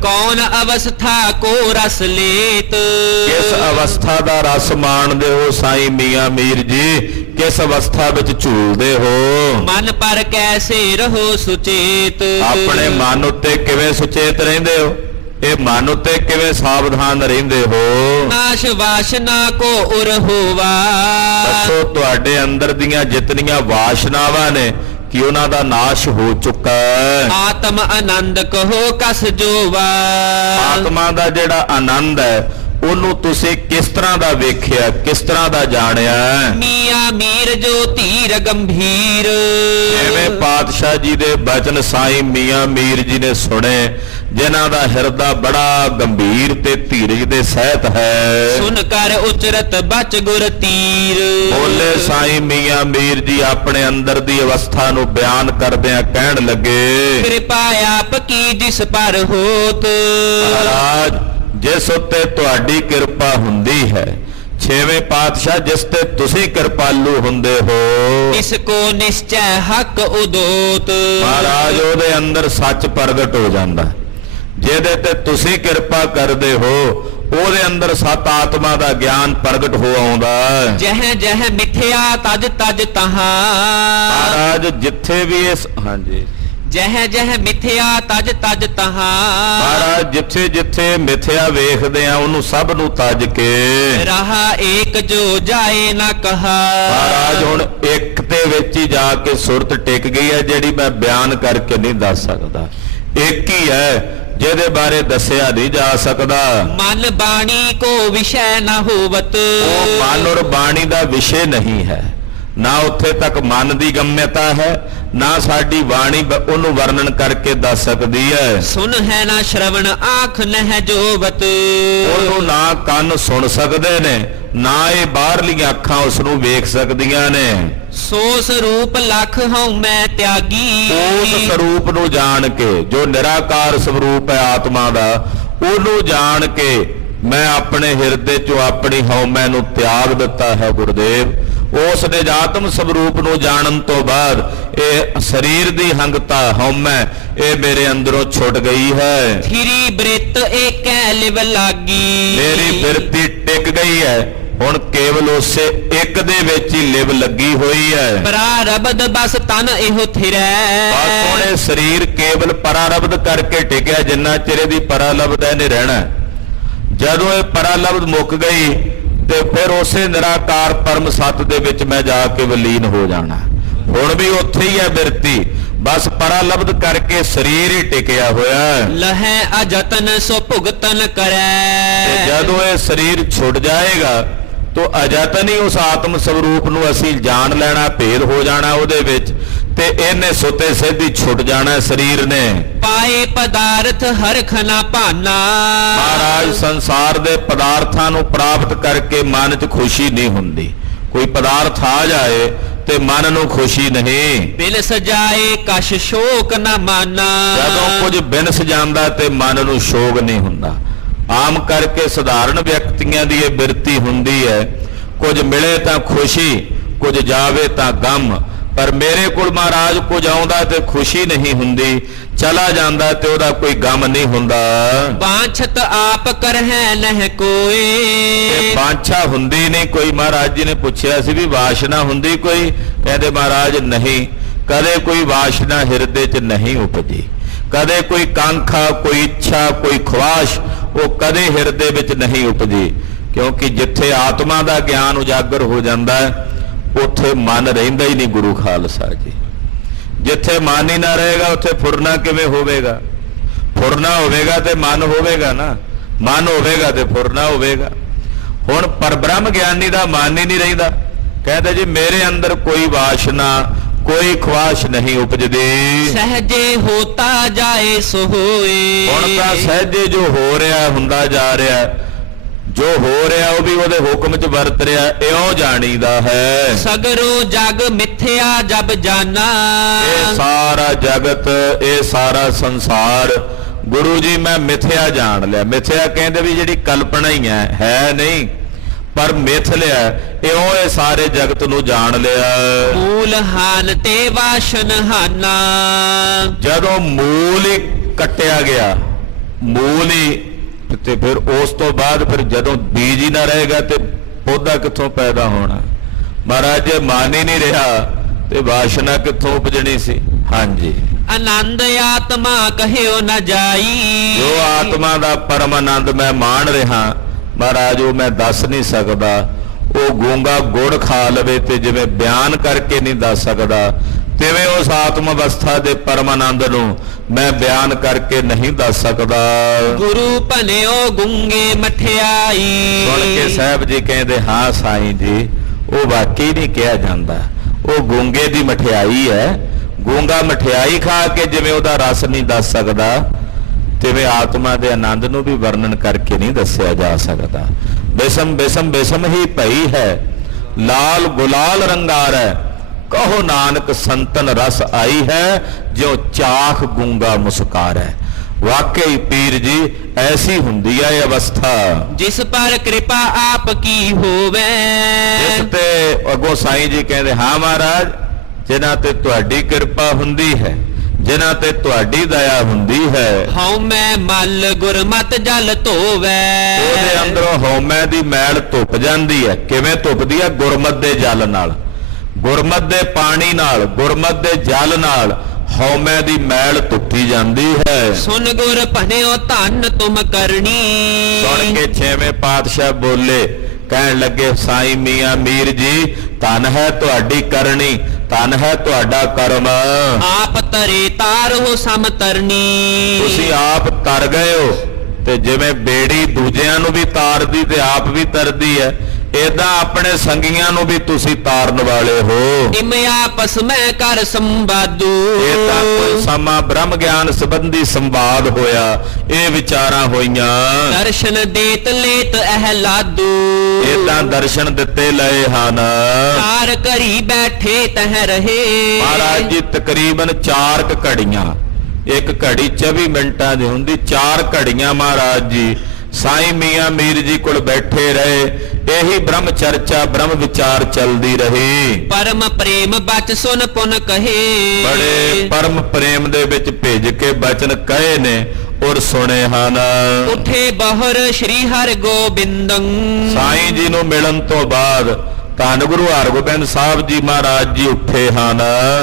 ਕੌਣ ਅਵਸਥਾ ਕੋ ਰਸ ਲੇਤ। ਕਿਸ ਅਵਸਥਾ ਦਾ ਰਸ ਮਾਣਦੇ ਹੋ ਸਾਈਂ ਮੀਆਂ ਮੀਰ ਜੀ, ਕਿਸ ਅਵਸਥਾ ਵਿੱਚ ਝੂਲਦੇ ਹੋ। ਮਨ ਪਰ ਕੈਸੇ ਰਹੋ ਸੁਚੇਤ। ਆਪਣੇ ਮਨ ਉੱਤੇ ਕਿਵੇਂ ਸੁਚੇਤ ਰਹਿੰਦੇ ਹੋ, ਇਹ ਮਨ ਉੱਤੇ ਕਿਵੇਂ ਸਾਵਧਾਨ ਰਹਿੰਦੇ ਹੋ। ਨਾਸ਼ ਵਾਸ਼ਨਾ ਕੋ ਉਰ ਹੋਵਾ। ਦੱਸੋ ਤੁਹਾਡੇ ਅੰਦਰ ਦੀਆਂ ਜਿਤਨੀਆਂ ਵਾਸ਼ਨਾਵਾਂ ਨੇ ਕਿ ਉਹਨਾਂ ਦਾ ਨਾਸ਼ ਹੋ ਚੁੱਕਾ ਹੈ। ਆਤਮ ਆਨੰਦ ਕਹੋ ਕਸ ਜੋਵਾ। ਆਤਮਾ ਦਾ ਜਿਹੜਾ ਆਨੰਦ ਹੈ ਉਹਨੂੰ ਤੁਸੀਂ ਕਿਸ ਤਰ੍ਹਾਂ ਦਾ ਵੇਖਿਆ, ਕਿਸ ਤਰ੍ਹਾਂ ਦਾ ਜਾਣਿਆ। ਮੀਆਂ ਮੀਰ ਜੋ ਧੀਰ ਗੰਭੀਰ। ਜਿਵੇਂ ਪਾਤਸ਼ਾਹ ਜੀ ਦੇ ਬਚਨ ਸਾਈਂ ਮੀਆਂ ਮੀਰ ਜੀ ਨੇ ਸੁਣੇ, ਜਿਨ੍ਹਾਂ ਦਾ ਹਿਰਦਾ ਬੜਾ ਗੰਭੀਰ ਤੇ ਧੀਰਜ ਦੇ ਸਹਿਤ ਹੈ। ਸੁਨ ਕਰ ਉਚਰਤ ਬਚ ਗੁਰ ਤੀਰ। ਬੋਲੇ ਸਾਈਂ ਮੀਆਂ ਮੀਰ ਜੀ ਆਪਣੇ ਅੰਦਰ ਦੀ ਅਵਸਥਾ ਨੂੰ ਬਿਆਨ ਕਰਦਿਆਂ ਕਹਿਣ ਲੱਗੇ, ਕਿਰਪਾ ਆਪ ਕੀ ਜਿਸ ਪਰ ਹੋਤ। ਮਹਾਰਾਜ ਜਿਸ ਉੱਤੇ ਤੁਹਾਡੀ ਕਿਰਪਾ ਹੁੰਦੀ ਹੈ, ਛੇਵੇਂ ਪਾਤਸ਼ਾਹ ਜਿਸ ਤੇ ਤੁਸੀਂ ਕਿਰਪਾਲੂ ਹੁੰਦੇ ਹੋ, ਇਸ ਕੋ ਨਿਸ਼ਚੈ ਹੱਕ ਉਦੋਤ। ਮਹਾਰਾਜ ਉਹਦੇ ਅੰਦਰ ਸੱਚ ਪ੍ਰਗਟ ਹੋ ਜਾਂਦਾ। ਜਿਹਦੇ ਤੇ ਤੁਸੀਂ ਕਿਰਪਾ ਕਰਦੇ ਹੋ ਉਹਦੇ ਅੰਦਰ ਸਤ ਆਤਮਾ ਦਾ ਗਿਆਨ ਪ੍ਰਗਟ ਹੋ ਆਉਂਦਾ। ਜਹ ਜਹ ਮਿਥਿਆ ਤਜ ਤਜ ਤਹਾਂ। ਮਹਾਰਾਜ ਜਿੱਥੇ ਵੀ ਇਸ ਹਾਂਜੀ ਜਹ ਜਹ ਮਿਥਿਆ ਤਜ ਤਜ ਤਹਾਂ। ਮਹਾਰਾਜ ਜਿੱਥੇ ਜਿੱਥੇ ਮਿਥਿਆ ਵੇਖਦੇ ਆ ਉਹਨੂੰ ਸਭ ਨੂੰ ਤਜ ਕੇ। ਰਹਾ ਏਕ ਜੋ ਜਾਏ ਨਾ ਕਹਾ। ਮਹਾਰਾਜ ਹੁਣ ਇੱਕ ਦੇ ਵਿੱਚ ਹੀ ਜਾ ਕੇ ਸੁਰਤ ਟਿਕ ਗਈ ਹੈ, ਜਿਹੜੀ ਮੈਂ ਬਿਆਨ ਕਰਕੇ ਨਹੀਂ ਦੱਸ ਸਕਦਾ। ਇੱਕ ਹੀ ਹੈ ਜਿਹਦੇ ਬਾਰੇ ਦੱਸਿਆ ਨਹੀਂ ਜਾ ਸਕਦਾ। ਮਨ ਬਾਣੀ ਕੋ ਵਿਸ਼ੈ ਨਾ ਹੋਵਤ। ਉਹ ਮਨ ਔਰ ਬਾਣੀ ਦਾ ਵਿਸ਼ੇ ਨਹੀਂ ਹੈ, ਨਾ ਉੱਥੇ ਤੱਕ ਮਨ ਦੀ ਗੰਮਿਅਤਾ ਹੈ, ਨਾ ਸਾਡੀ ਬਾਣੀ ਉਹਨੂੰ ਵਰਣਨ ਕਰਕੇ ਦੱਸ ਸਕਦੀ ਹੈ। ਸੁਨ ਹੈ ਨਾ ਸ਼ਰਵਣ ਆਂਖ ਨਹਿ ਜੋਵਤ। ਉਹਨੂੰ ਨਾ ਕੰਨ ਸੁਣ ਸਕਦੇ ਨੇ, ਨਾ ਇਹ ਬਾਹਰਲੀਆਂ ਅੱਖਾਂ ਉਸ ਨੂੰ ਵੇਖ ਸਕਦੀਆਂ ਨੇ। ਸੋ ਸਰੂਪ ਲਖ ਹਉ ਮੈਂ ਤਿਆਗੀ। ਉਸ ਸਰੂਪ ਨੂੰ ਜਾਣ ਕੇ, ਜੋ ਨਿਰਾਕਾਰ ਸਰੂਪ ਹੈ ਆਤਮਾ ਦਾ, ਉਹਨੂੰ ਜਾਣ ਕੇ ਮੈਂ ਆਪਣੇ ਹਿਰਦੇ ਚੋਂ ਆਪਣੀ ਹਉਮੈ ਨੂੰ ਤਿਆਗ ਦਿੱਤਾ ਹੈ ਗੁਰਦੇਵ। ਉਸ ਨਿਜਾਤਮ ਸਰੂਪ ਨੂੰ ਜਾਣਨ ਤੋਂ ਬਾਅਦ ਇਹ ਸਰੀਰ ਦੀ ਹੰਗਤਾ ਹਉਮੈ ਇਹ ਮੇਰੇ ਅੰਦਰੋਂ ਛੁੱਟ ਗਈ ਹੈ। ਥਿਰੀ ਬ੍ਰਿਤ ਏਕੈ ਲਿਵ ਲਾਗੀ ਮੇਰੀ ਬਿਰਤੀ ਟਿਕ ਗਈ ਹੈ, ਹੁਣ ਕੇਵਲ ਉਸੇ ਇੱਕ ਦੇ ਵਿੱਚ ਹੀ ਲਿਵ ਲੱਗੀ ਹੋਈ ਹੈ। ਪ੍ਰਾਰਬਧ ਬਸ ਤਨ ਇਹੋ ਥਿਰੈ ਬਸ ਹੁਣ ਇਹ ਸਰੀਰ ਕੇਵਲ ਪਰਾਰਬਧ ਕਰਕੇ ਟਿਕਿਆ, ਜਿੰਨਾ ਚਿਰ ਇਹਦੀ ਪਰਾਲਬਧ ਇਹਨੇ ਰਹਿਣਾ। ਜਦੋਂ ਇਹ ਪਰਾਲਬਧ ਮੁੱਕ ਗਈ ਤੇ ਫਿਰ ਉਸੇ ਨਿਰਾਕਾਰ ਪਰਮ ਸੱਤ ਦੇ ਵਿੱਚ ਮੈਂ ਜਾ ਕੇ ਵਿਲੀਨ ਹੋ ਜਾਣਾ। ਹੁਣ ਵੀ ਉੱਥੇ ਹੀ ਹੈ ਬਿਰਤੀ, ਬਸ ਪਰਾਲਬਧ ਕਰਕੇ ਸਰੀਰ ਹੀ ਟਿਕਿਆ ਹੋਇਆ। ਲਹੈ ਅਜਤਨ ਸੋ ਭੁਗਤਨ ਕਰੈ ਤੇ ਜਦੋਂ ਇਹ ਸਰੀਰ ਛੁੱਟ ਜਾਏਗਾ ਤੋ ਅਜਤਨ ਹੀ ਉਸ ਆਤਮ ਸਰੂਪ ਨੂੰ ਅਸੀਂ ਜਾਣ ਲੈਣਾ, ਭੇਦ ਹੋ ਜਾਣਾ ਉਹਦੇ ਵਿੱਚ, ਤੇ ਇਹਨੇ ਸੁਤੇ ਸਿੱਧੀ ਛੁੱਟ ਜਾਣਾ ਸਰੀਰ ਨੇ। ਪਾਏ ਪਦਾਰਥ ਹਰਖ ਨਾ ਭਾਨਾ ਮਹਾਰਾਜ ਸੰਸਾਰ ਦੇ ਪਦਾਰਥਾਂ ਨੂੰ ਪ੍ਰਾਪਤ ਕਰਕੇ ਮਨ 'ਚ ਖੁਸ਼ੀ ਨਹੀਂ ਹੁੰਦੀ। ਕੋਈ ਪਦਾਰਥ ਆ ਜਾਏ ਤੇ ਮਨ ਨੂੰ ਖੁਸ਼ੀ ਨਹੀਂ। ਬਿਨ ਸਜਾਏ ਕਛ ਸ਼ੋਕ ਨਾ ਮਾਨਾ ਜਦੋਂ ਕੁਝ ਬਿਨਸ ਜਾਂਦਾ ਤੇ ਮਨ ਨੂੰ ਸ਼ੋਕ ਨਹੀਂ ਹੁੰਦਾ। ਆਮ ਕਰਕੇ ਸਧਾਰਨ ਵਿਅਕਤੀਆਂ ਦੀ ਇਹ ਬਿਰਤੀ ਹੁੰਦੀ ਹੈ, ਕੁਝ ਮਿਲੇ ਤਾਂ ਖੁਸ਼ੀ, ਕੁਝ ਜਾਵੇ ਤਾਂ ਗਮ। ਪਰ ਮੇਰੇ ਕੋਲ ਮਹਾਰਾਜ ਕੁਝ ਆਉਂਦਾ ਤੇ ਖੁਸ਼ੀ ਨਹੀਂ ਹੁੰਦੀ, ਚਲਾ ਜਾਂਦਾ ਤੇ ਉਹਦਾ ਕੋਈ ਗਮ ਨਹੀਂ ਹੁੰਦਾ। ਬਾਂਛਤ ਆਪ ਕਰਹਿ ਨਹਿ ਕੋਏ ਇਹ ਬਾਂਛਾ ਹੁੰਦੀ ਨਹੀਂ ਕੋਈ। ਮਹਾਰਾਜ ਜੀ ਨੇ ਪੁੱਛਿਆ ਸੀ ਵੀ ਵਾਸ਼ਨਾ ਹੁੰਦੀ ਕੋਈ? ਕਹਿੰਦੇ ਮਹਾਰਾਜ ਨਹੀਂ, ਕਦੇ ਕੋਈ ਵਾਸ਼ਨਾ ਹਿਰਦੇ 'ਚ ਨਹੀਂ ਉਪਜੀ। ਕਦੇ ਕੋਈ ਕਾਂਖਾ, ਕੋਈ ਇੱਛਾ, ਕੋਈ ਖੁਆਸ਼ ਉਹ ਕਦੇ ਹਿਰਦੇ ਵਿੱਚ ਨਹੀਂ ਉਪਜੀ। ਕਿਉਂਕਿ ਜਿੱਥੇ ਆਤਮਾ ਦਾ ਗਿਆਨ ਉਜਾਗਰ ਹੋ ਜਾਂਦਾ ਹੈ ਉੱਥੇ ਮਨ ਰਹਿੰਦਾ ਹੀ ਨਹੀਂ ਗੁਰੂ ਖਾਲਸਾ ਜੀ। ਜਿੱਥੇ ਮਨ ਹੀ ਨਾ ਰਹੇਗਾ ਉੱਥੇ ਫੁਰਨਾ ਕਿਵੇਂ ਹੋਵੇਗਾ? ਫੁਰਨਾ ਹੋਵੇਗਾ ਤੇ ਮਨ ਹੋਵੇਗਾ ਨਾ, ਮਨ ਹੋਵੇਗਾ ਤੇ ਫੁਰਨਾ ਹੋਵੇਗਾ। ਹੁਣ ਪਰਬ੍ਰਹਮ ਗਿਆਨੀ ਦਾ ਮਨ ਹੀ ਨਹੀਂ ਰਹਿੰਦਾ। ਕਹਿੰਦੇ ਜੀ ਮੇਰੇ ਅੰਦਰ ਕੋਈ ਵਾਸ਼ਨਾ, ਕੋਈ ਖੁਆਸ਼ ਨਹੀਂ ਉਪਜਦੀ। ਸਹਜੇ ਹੋਤਾ ਜਾਏ ਸੋ ਹੋਏ ਹੁਣ ਤਾਂ ਸਹਜੇ ਜੋ ਹੋ ਰਿਹਾ ਹੁੰਦਾ ਜਾ ਰਿਹਾ, ਜੋ ਹੋ ਰਿਹਾ ਉਹ ਵੀ ਉਹਦੇ ਹੁਕਮ 'ਚ ਵਰਤ ਰਿਹਾ, ਇਉਂ ਜਾਣੀਦਾ ਹੈ। ਸਗਰੋ ਜਗ ਮਿਥਿਆ ਜਬ ਜਾਨਾ ਇਹ ਸਾਰਾ ਜਗਤ, ਇਹ ਸਾਰਾ ਸੰਸਾਰ ਗੁਰੂ ਜੀ ਮੈਂ ਮਿਥਿਆ ਜਾਣ ਲਿਆ। ਮਿਥਿਆ ਕਹਿੰਦੇ ਵੀ ਜਿਹੜੀ ਕਲਪਨਾ ਹੀ ਹੈ ਨਹੀਂ, ਪਰ ਮਿਥ ਲਿਆ, ਇਉਂ ਇਹ ਸਾਰੇ ਜਗਤ ਨੂੰ ਜਾਣ ਲਿਆ। ਮੂਲ ਹਾਨ ਤੇ ਵਾਸ਼ਨ ਹਾਨਾ ਜਦੋਂ ਮੂਲ ਹੀ ਕੱਟਿਆ ਗਿਆ, ਮੂਲ ਹੀ, ਤੇ ਫਿਰ ਉਸ ਤੋਂ ਬਾਅਦ ਫਿਰ ਜਦੋਂ ਬੀਜ ਹੀ ਨਾ ਰਹੇਗਾ ਤੇ ਪੌਦਾ ਕਿੱਥੋਂ ਪੈਦਾ ਹੋਣਾ? ਮਹਾਰਾਜ ਜੇ ਮਨ ਹੀ ਨਹੀਂ ਰਿਹਾ ਤੇ ਵਾਸ਼ਨਾ ਕਿੱਥੋਂ ਉਪਜਣੀ ਸੀ? ਹਾਂਜੀ, ਆਨੰਦ ਆਤਮਾ ਕਹਿਓ ਨਾ ਜਾਈ ਜੋ ਆਤਮਾ ਦਾ ਪਰਮ ਆਨੰਦ ਮੈਂ ਮਾਣ ਰਿਹਾ ਮਹਾਰਾਜ ਉਹ ਮੈਂ ਦੱਸ ਨਹੀਂ ਸਕਦਾ। ਉਹ ਗੂੰਗਾ ਗੁੜ ਖਾ ਲਵੇ ਤੇ ਜਿਵੇਂ ਬਿਆਨ ਕਰਕੇ ਨਹੀਂ ਦੱਸ ਸਕਦਾ, ਤਿਵੇਂ ਉਸ ਆਤਮ ਅਵਸਥਾ ਦੇ ਪਰਮ ਆਨੰਦ ਨੂੰ ਮੈਂ ਬਿਆਨ ਕਰਕੇ ਨਹੀਂ ਦੱਸ ਸਕਦਾ। ਗੁਰੂ ਭਨਿਓ ਗੁੰਗੇ ਮਠਿਆਈ ਸੁਣ ਕੇ ਸਾਹਿਬ ਜੀ ਕਹਿੰਦੇ ਹਾਂ ਸਾਈਂ ਜੀ ਉਹ ਵਾਕਈ ਨਹੀਂ ਕਿਹਾ ਜਾਂਦਾ, ਉਹ ਗੂੰਗੇ ਦੀ ਮਠਿਆਈ ਹੈ। ਗੂੰਗਾ ਮਠਿਆਈ ਖਾ ਕੇ ਜਿਵੇਂ ਉਹਦਾ ਰਸ ਨਹੀਂ ਦੱਸ ਸਕਦਾ, ਤਿਵੇਂ ਆਤਮਾ ਦੇ ਆਨੰਦ ਨੂੰ ਵੀ ਵਰਣਨ ਕਰਕੇ ਨਹੀਂ ਦੱਸਿਆ ਜਾ ਸਕਦਾ। ਬਿਸਮ ਬਿਸਮ ਬਿਸਮ ਹੀ ਭਈ ਹੈ, ਲਾਲ ਗੁਲਾਲ ਰੰਗਾਰੈ, ਕਹੋ ਨਾਨਕ ਸੰਤਨ ਰਸ ਆਈ ਹੈ, ਜੋ ਚਾਖ ਗੂੰਗਾ ਮੁਸਕਾਰੈ। ਵਾਕਈ ਪੀਰ ਜੀ ਐਸੀ ਹੁੰਦੀ ਹੈ ਇਹ ਅਵਸਥਾ, ਜਿਸ ਪਰ ਕਿਰਪਾ ਆਪ ਕੀ ਹੋਵੇ। ਜਿਸ ਤੇ ਅਗੋ ਸਾਈਂ ਜੀ ਕਹਿੰਦੇ ਹਾਂ ਮਹਾਰਾਜ ਜਿਨ੍ਹਾਂ ਤੇ ਤੁਹਾਡੀ ਕਿਰਪਾ ਹੁੰਦੀ ਹੈ, ਜਿਨ੍ਹਾਂ ਤੇ ਤੁਹਾਡੀ ਦਇਆ ਹੁੰਦੀ ਹੈ, ਹਉਮੈ ਮਲ ਗੁਰਮਤਿ ਜਲ ਧੋਵੈ। ਉਹਦੇ ਅੰਦਰੋਂ ਹਉਮੈ ਦੀ ਮੈਲ ਧੁੱਪ ਜਾਂਦੀ ਹੈ। ਕਿਵੇਂ ਧੁੱਪਦੀ ਹੈ? ਗੁਰਮਤਿ ਦੇ ਜਲ ਨਾਲ, ਗੁਰਮਤਿ ਦੇ ਪਾਣੀ ਨਾਲ, ਗੁਰਮਤਿ ਦੇ ਜਲ ਨਾਲ ਹਉਮੈ ਦੀ ਮੈਲ ਧੁੱਪੀ ਜਾਂਦੀ ਹੈ। ਸੁਨ ਗੁਰ ਭਨਿਓ ਧੰਨ ਤੁਮ ਕਰਨੀ। ਸੁਣ ਕੇ ਛੇਵੇਂ ਪਾਤਸ਼ਾਹ ਬੋਲੇ, ਕਹਿਣ ਲੱਗੇ ਸਾਈਂ ਮੀਆਂ ਮੀਰ ਜੀ ਧੰਨ ਹੈ ਤੁਹਾਡੀ ਕਰਨੀ, ਧੰਨ ਹੈ ਤੁਹਾਡਾ ਕਰਮ। ਆਪ ਤਰੇ ਤਾਰੋ ਸਮ ਤਰਨੀ। ਤੁਸੀਂ ਆਪ ਤਰ ਗਏ ਹੋ ਤੇ ਜਿਵੇਂ ਬੇੜੀ ਦੂਜਿਆਂ ਨੂੰ ਵੀ ਤਾਰਦੀ ਤੇ ਆਪ ਵੀ ਤਰਦੀ ਹੈ, ਏਦਾਂ ਆਪਣੇ ਸੰਗੀਆਂ ਨੂੰ ਵੀ ਤੁਸੀਂ ਤਾਰਨ ਵਾਲੇ ਹੋ। ਇਮ ਆਪਸ ਮੈਂ ਕਰ ਸੰਵਾਦੂ। ਇਹ ਤਾਂ ਕੋਈ ਸਮਾਂ ਬ੍ਰਹਮ ਗਿਆਨ ਸੰਬੰਧੀ ਸੰਵਾਦ ਹੋਇਆ, ਇਹ ਵਿਚਾਰਾਂ ਹੋਈਆਂ। ਦਰਸ਼ਨ ਦੇਤ ਲੇਤ ਅਹਲਾਦੂ। ਏਦਾਂ ਦਰਸ਼ਨ ਦਿੱਤੇ ਲਏ ਹਨ। ਚਾਰ ਘੜੀ ਬੈਠੇ ਤਹ ਰਹੇ। ਮਹਾਰਾਜ ਜੀ ਤਕਰੀਬਨ 4 ਘੜੀਆਂ, ਇੱਕ ਘੜੀ 24 ਮਿੰਟਾਂ ਦੀ ਹੁੰਦੀ, 4 ਘੜੀਆਂ ਮਹਾਰਾਜ ਜੀ ਸਾਈਂ ਮੀਆਂ ਮੀਰ ਜੀ ਕੋਲ ਬੈਠੇ ਰਹੇ। ਇਹੀ ਬ੍ਰਹਮ ਚਰਚਾ ਬ੍ਰਹਮ ਵਿਚਾਰ ਚੱਲਦੀ ਰਹੀ। ਪਰਮ ਪ੍ਰੇਮ ਬਚ ਸੁਨ ਪੁਨ ਕਹੇ। ਬੜੇ ਪਰਮ ਪ੍ਰੇਮ ਦੇ ਵਿੱਚ ਭਿੱਜ ਕੇ ਬਚਨ ਕਹੇ ਨੇ ਔਰ ਸੁਣੇ ਹਨ। ਉਠੇ ਬਹਰ ਸ਼੍ਰੀ ਹਰਿ ਗੋਬਿੰਦੰ। ਸਾਈਂ ਜੀ ਨੂੰ ਮਿਲਣ ਤੋਂ ਬਾਅਦ ਧੰਨ ਗੁਰੂ ਹਰਗੋਬਿੰਦ ਸਾਹਿਬ ਜੀ ਮਹਾਰਾਜ ਜੀ ਉੱਠੇ ਹਨ।